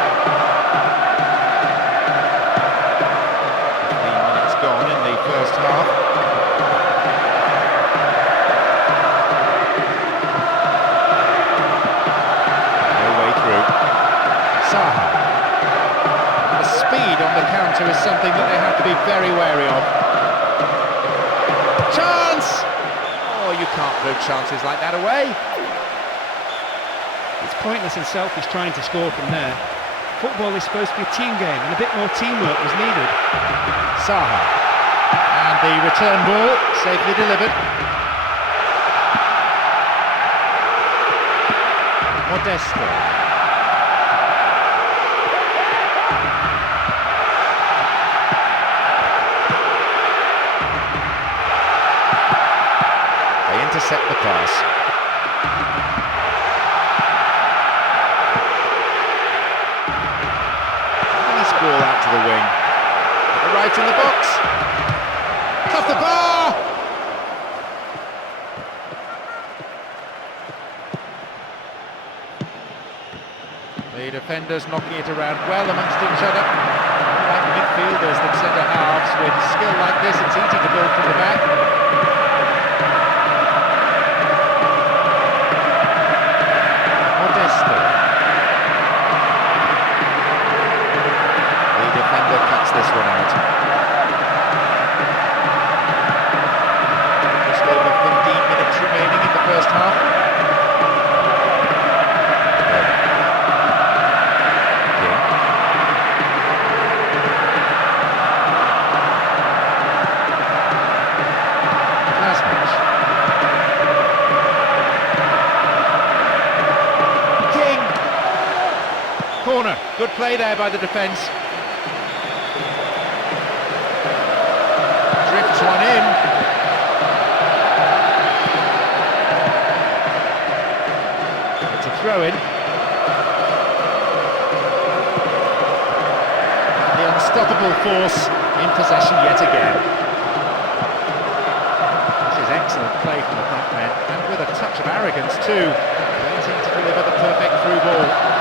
15 minutes gone in the first half. No way through. Saha. The speed on the counter is something that they have to be very wary of. Chance! Oh, you can't throw chances like that away. It's pointless and selfish trying to score from there. Football is supposed to be a team game, and a bit more teamwork was needed. Saha. And the return ball, safely delivered. Modesto. intercept the pass. Nice ball out to the wing. Arrives in the box. Off the bar! The defenders knocking it around well amongst each other. Like midfielders than centre halves. With skill like this, it's easy to build from the back. Modesto. The defender cuts this one out. Just over 15 minutes remaining in the first half. Corner, good play there by the defence. Drifts one in. It's a throw-in. The unstoppable force in possession yet again. This is excellent play from the front men, and with a touch of arrogance too, waiting to deliver the perfect through ball.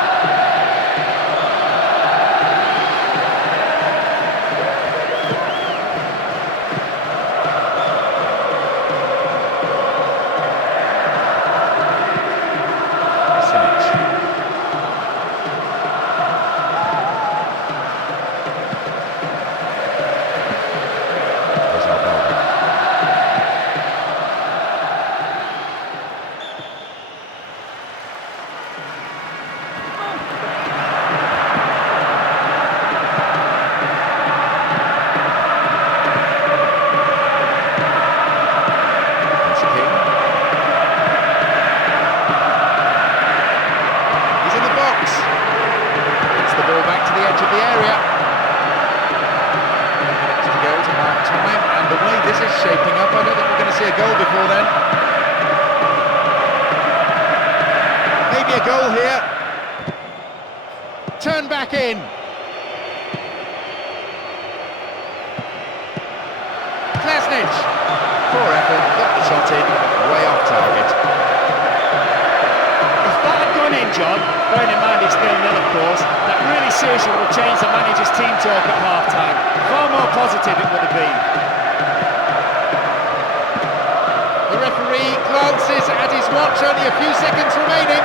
Shaping up, I don't think we're going to see a goal before then. Maybe a goal here. Turn back in. Klasnic. Poor effort, got the shot in, way off target. If that had gone in, John, bearing in mind it's 0-0 of course, that really seriously would have changed the manager's team talk at half-time. Far more positive it would have been. The referee glances at his watch, only a few seconds remaining.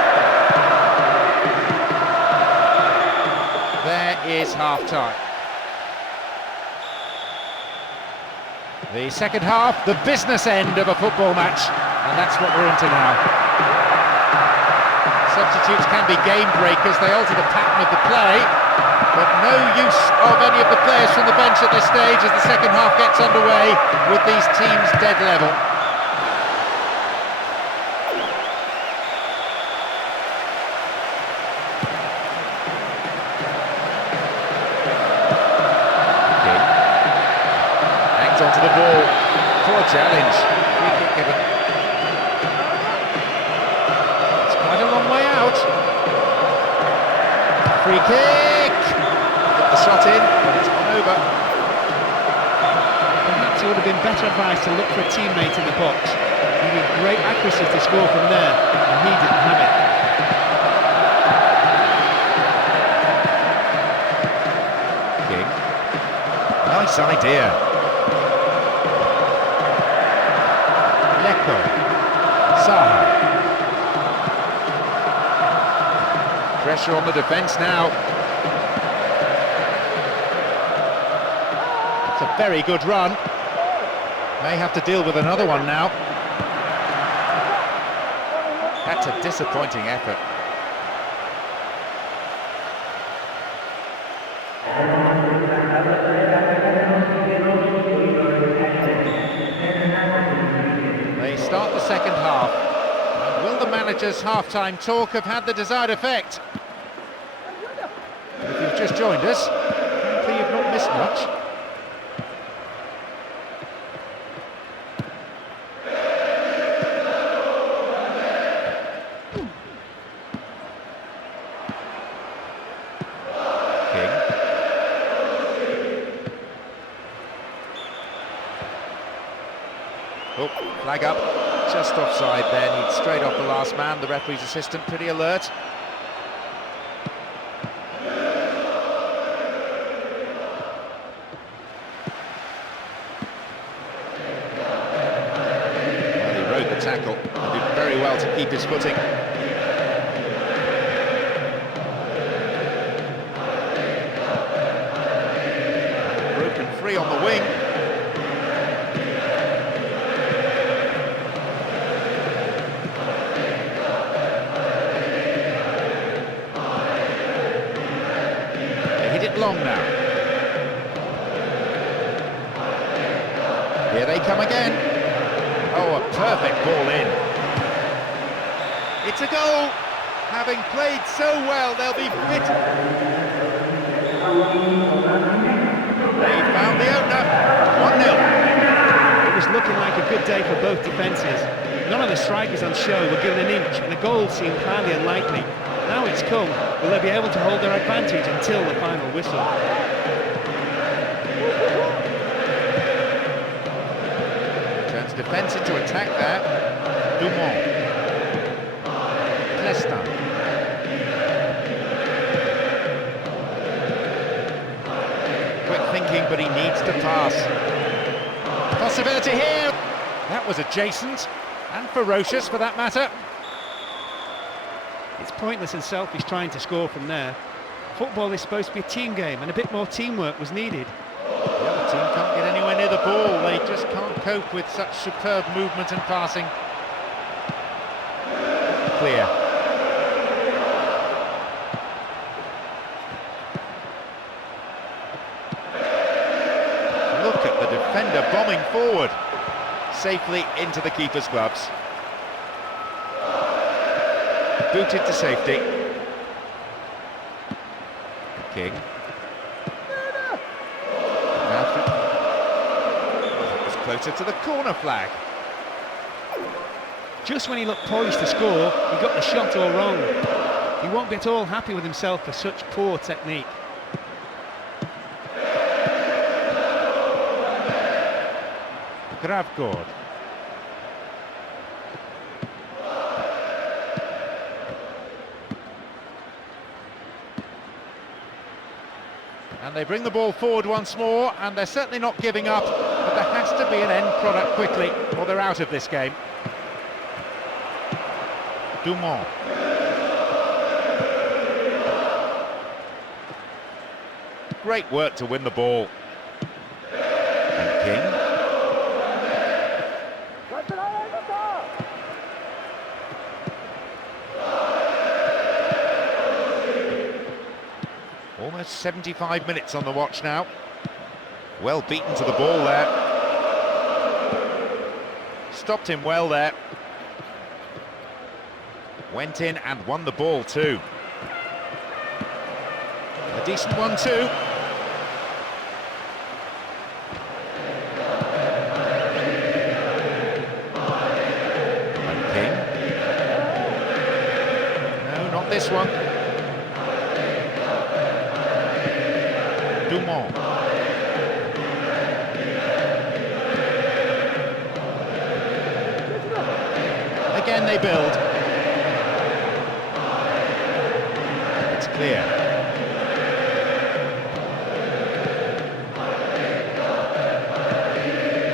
There is half-time. The second half, the business end of a football match, and that's what we're into now. Substitutes can be game breakers, they alter the pattern of the play, but no use of any of the players from the bench at this stage as the second half gets underway with these teams dead level. Onto the ball, poor challenge, free kick given. It's quite a long way out. Free kick! Got the shot in, but it's gone over. Perhaps it would have been better advice to look for a teammate in the box. He had great accuracy to score from there, and he didn't have it. King. Nice idea. Saha. Pressure on the defence now. It's a very good run. May have to deal with another one now. That's a disappointing effort. Start the second half. And will the manager's half-time talk have had the desired effect? If you've just joined us, frankly you've not missed much. Oh, flag up, just offside there, needs straight off the last man. The referee's assistant pretty alert. Well, he rode the tackle and did very well to keep his footing. Broken free on the wing. Long now. Here they come again. Oh, a perfect ball in. It's a goal. Having played so well, they'll be fit. They found the opener. 1-0. It was looking like a good day for both defences. None of the strikers on show were given an inch, and the goal seemed highly unlikely. Now it's come, will they be able to hold their advantage until the final whistle? Turns defence into attack there. Dumont. Plestin. Quick thinking, but he needs to pass. Possibility here. That was adjacent and ferocious for that matter. It's pointless and selfish trying to score from there. Football is supposed to be a team game, and a bit more teamwork was needed. The other team can't get anywhere near the ball. They just can't cope with such superb movement and passing. Clear. Look at the defender bombing forward. Safely into the keeper's gloves. Booted to safety. King. Now it's closer to the corner flag. Just when he looked poised to score, he got the shot all wrong. He won't be at all happy with himself for such poor technique. Gravgård. And they bring the ball forward once more, and they're certainly not giving up, but there has to be an end product quickly, or they're out of this game. Dumont. Great work to win the ball. And King. Almost 75 minutes on the watch now. Well beaten to the ball there. Stopped him well there. Went in and won the ball too. A decent one too. And King. No, not this one. Dumont. Again they build. It's clear.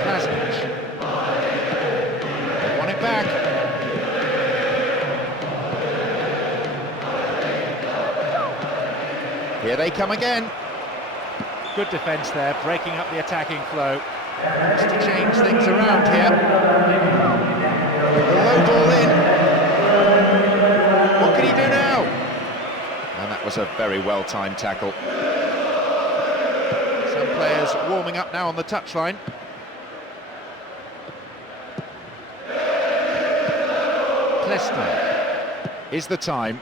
Krasnich. They want it back. Here they come again. Good defence there, breaking up the attacking flow. Just to change things around here. The low ball in. What can he do now? And that was a very well-timed tackle. Some players warming up now on the touchline. Plestin. Is the time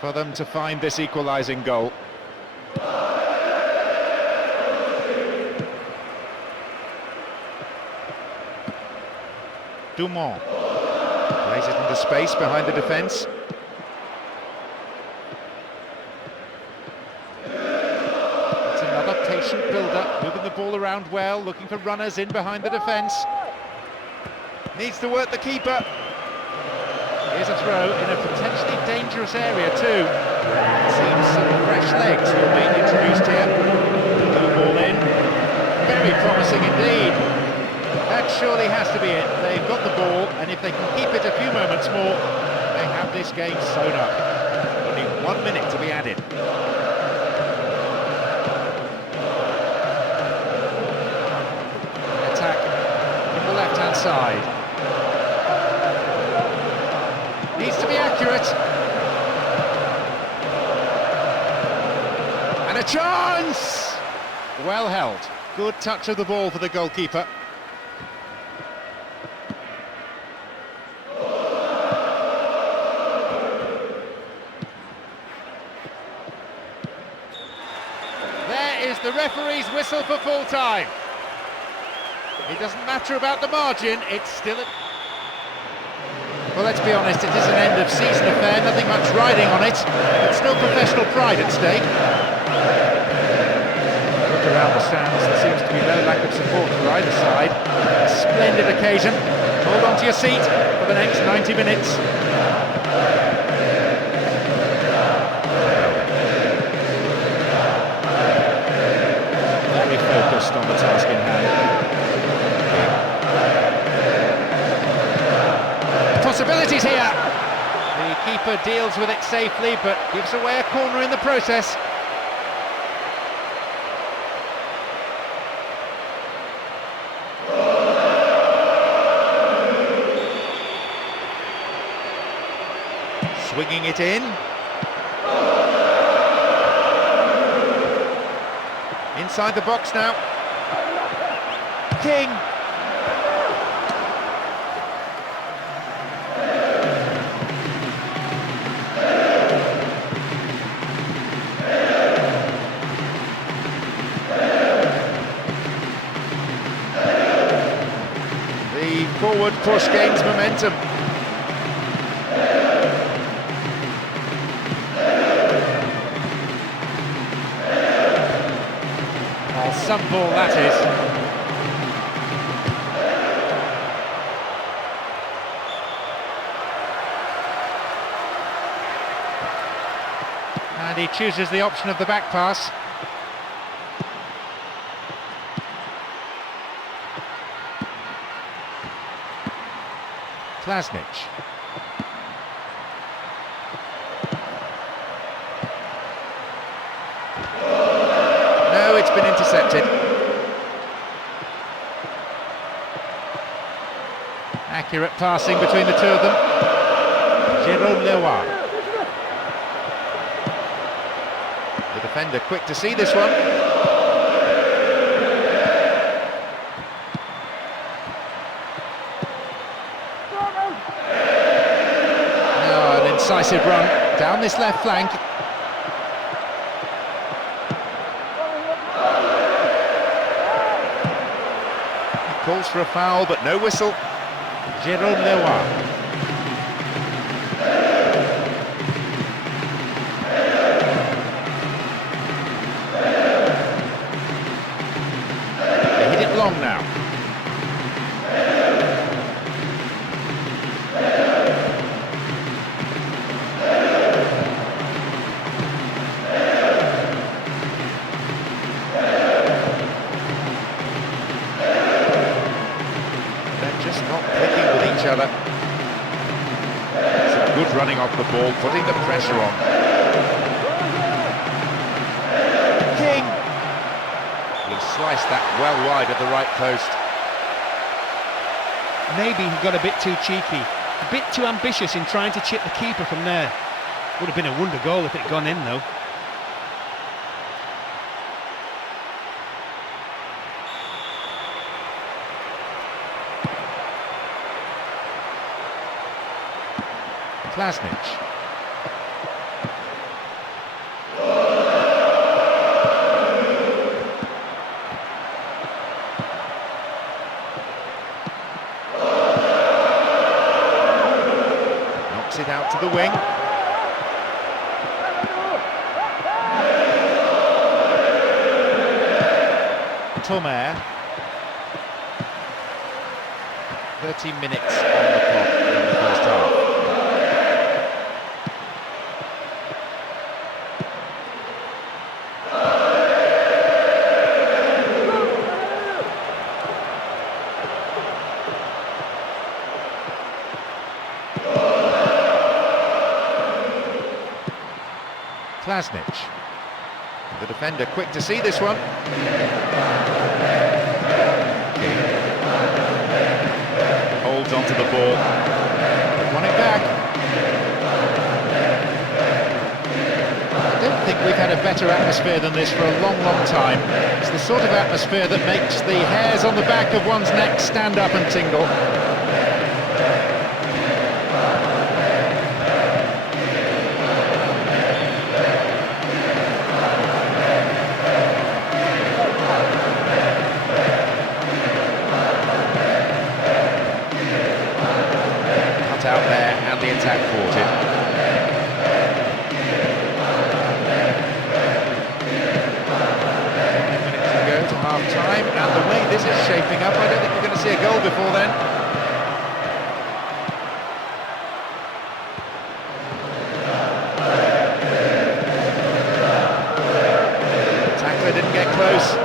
for them to find this equalising goal. Dumont plays it into space behind the defence. It's another patient build-up, moving the ball around well, looking for runners in behind the defence. Needs to work the keeper. Here's a throw in a potentially dangerous area too. Seems some fresh legs were being introduced here. No ball in. Very promising indeed. That surely has to be it. They've got the ball, and if they can keep it a few moments more, they have this game sewn up. Only 1 minute to be added. Attack from the left-hand side. Needs to be accurate. And a chance! Well held. Good touch of the ball for the goalkeeper. There is the referee's whistle for full time. It doesn't matter about the margin, it's still a... Well, let's be honest, it is an end-of-season affair, nothing much riding on it, but still professional pride at stake. Look around the stands, there seems to be no lack of support for either side. A splendid occasion. Hold on to your seat for the next 90 minutes. Very focused on the task in hand. Possibilities here. The keeper deals with it safely, but gives away a corner in the process. Swinging it in. Inside the box now. King. Forward push gains momentum. Oh, some ball that is. And he chooses the option of the back pass. Klasnic. No, it's been intercepted. Accurate passing between the two of them. Jérôme Leroy. The defender quick to see this one. Decisive run down this left flank. He calls for a foul, but no whistle. Jérôme Leroy. They hit it long now. Other. Some good running off the ball, putting the pressure on. King! He sliced that well wide at the right post. Maybe he got a bit too cheeky, a bit too ambitious in trying to chip the keeper from there. Would have been a wonder goal if it had gone in though. Klasnic. Knocks it out to the wing. Tomer. 30 minutes on the clock in the first half. Klasnic. The defender quick to see this one. Holds onto the ball. Won it back. I don't think we've had a better atmosphere than this for a long, long time. It's the sort of atmosphere that makes the hairs on the back of one's neck stand up and tingle. Out there and the attack thwarted. Minutes to go to half time, and the way this is shaping up, I don't think we're going to see a goal before then. Tackler didn't get close.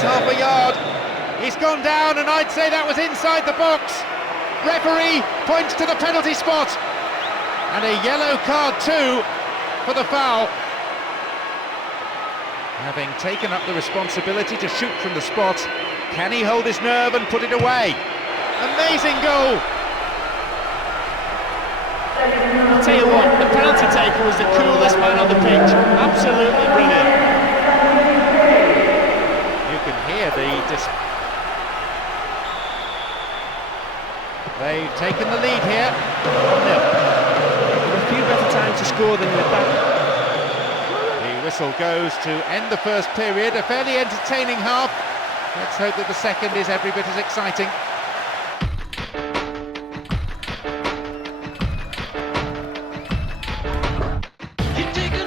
Half a yard. He's gone down, and I'd say that was inside the box. Referee points to the penalty spot, and a yellow card too for the foul. Having taken up the responsibility to shoot from the spot, can he hold his nerve and put it away? Amazing goal. I'll tell you what, the penalty taker was the coolest man on the pitch. Absolutely brilliant. They've taken the lead here. 1-0. A few better times to score than with that. The whistle goes to end the first period. A fairly entertaining half. Let's hope that the second is every bit as exciting. You take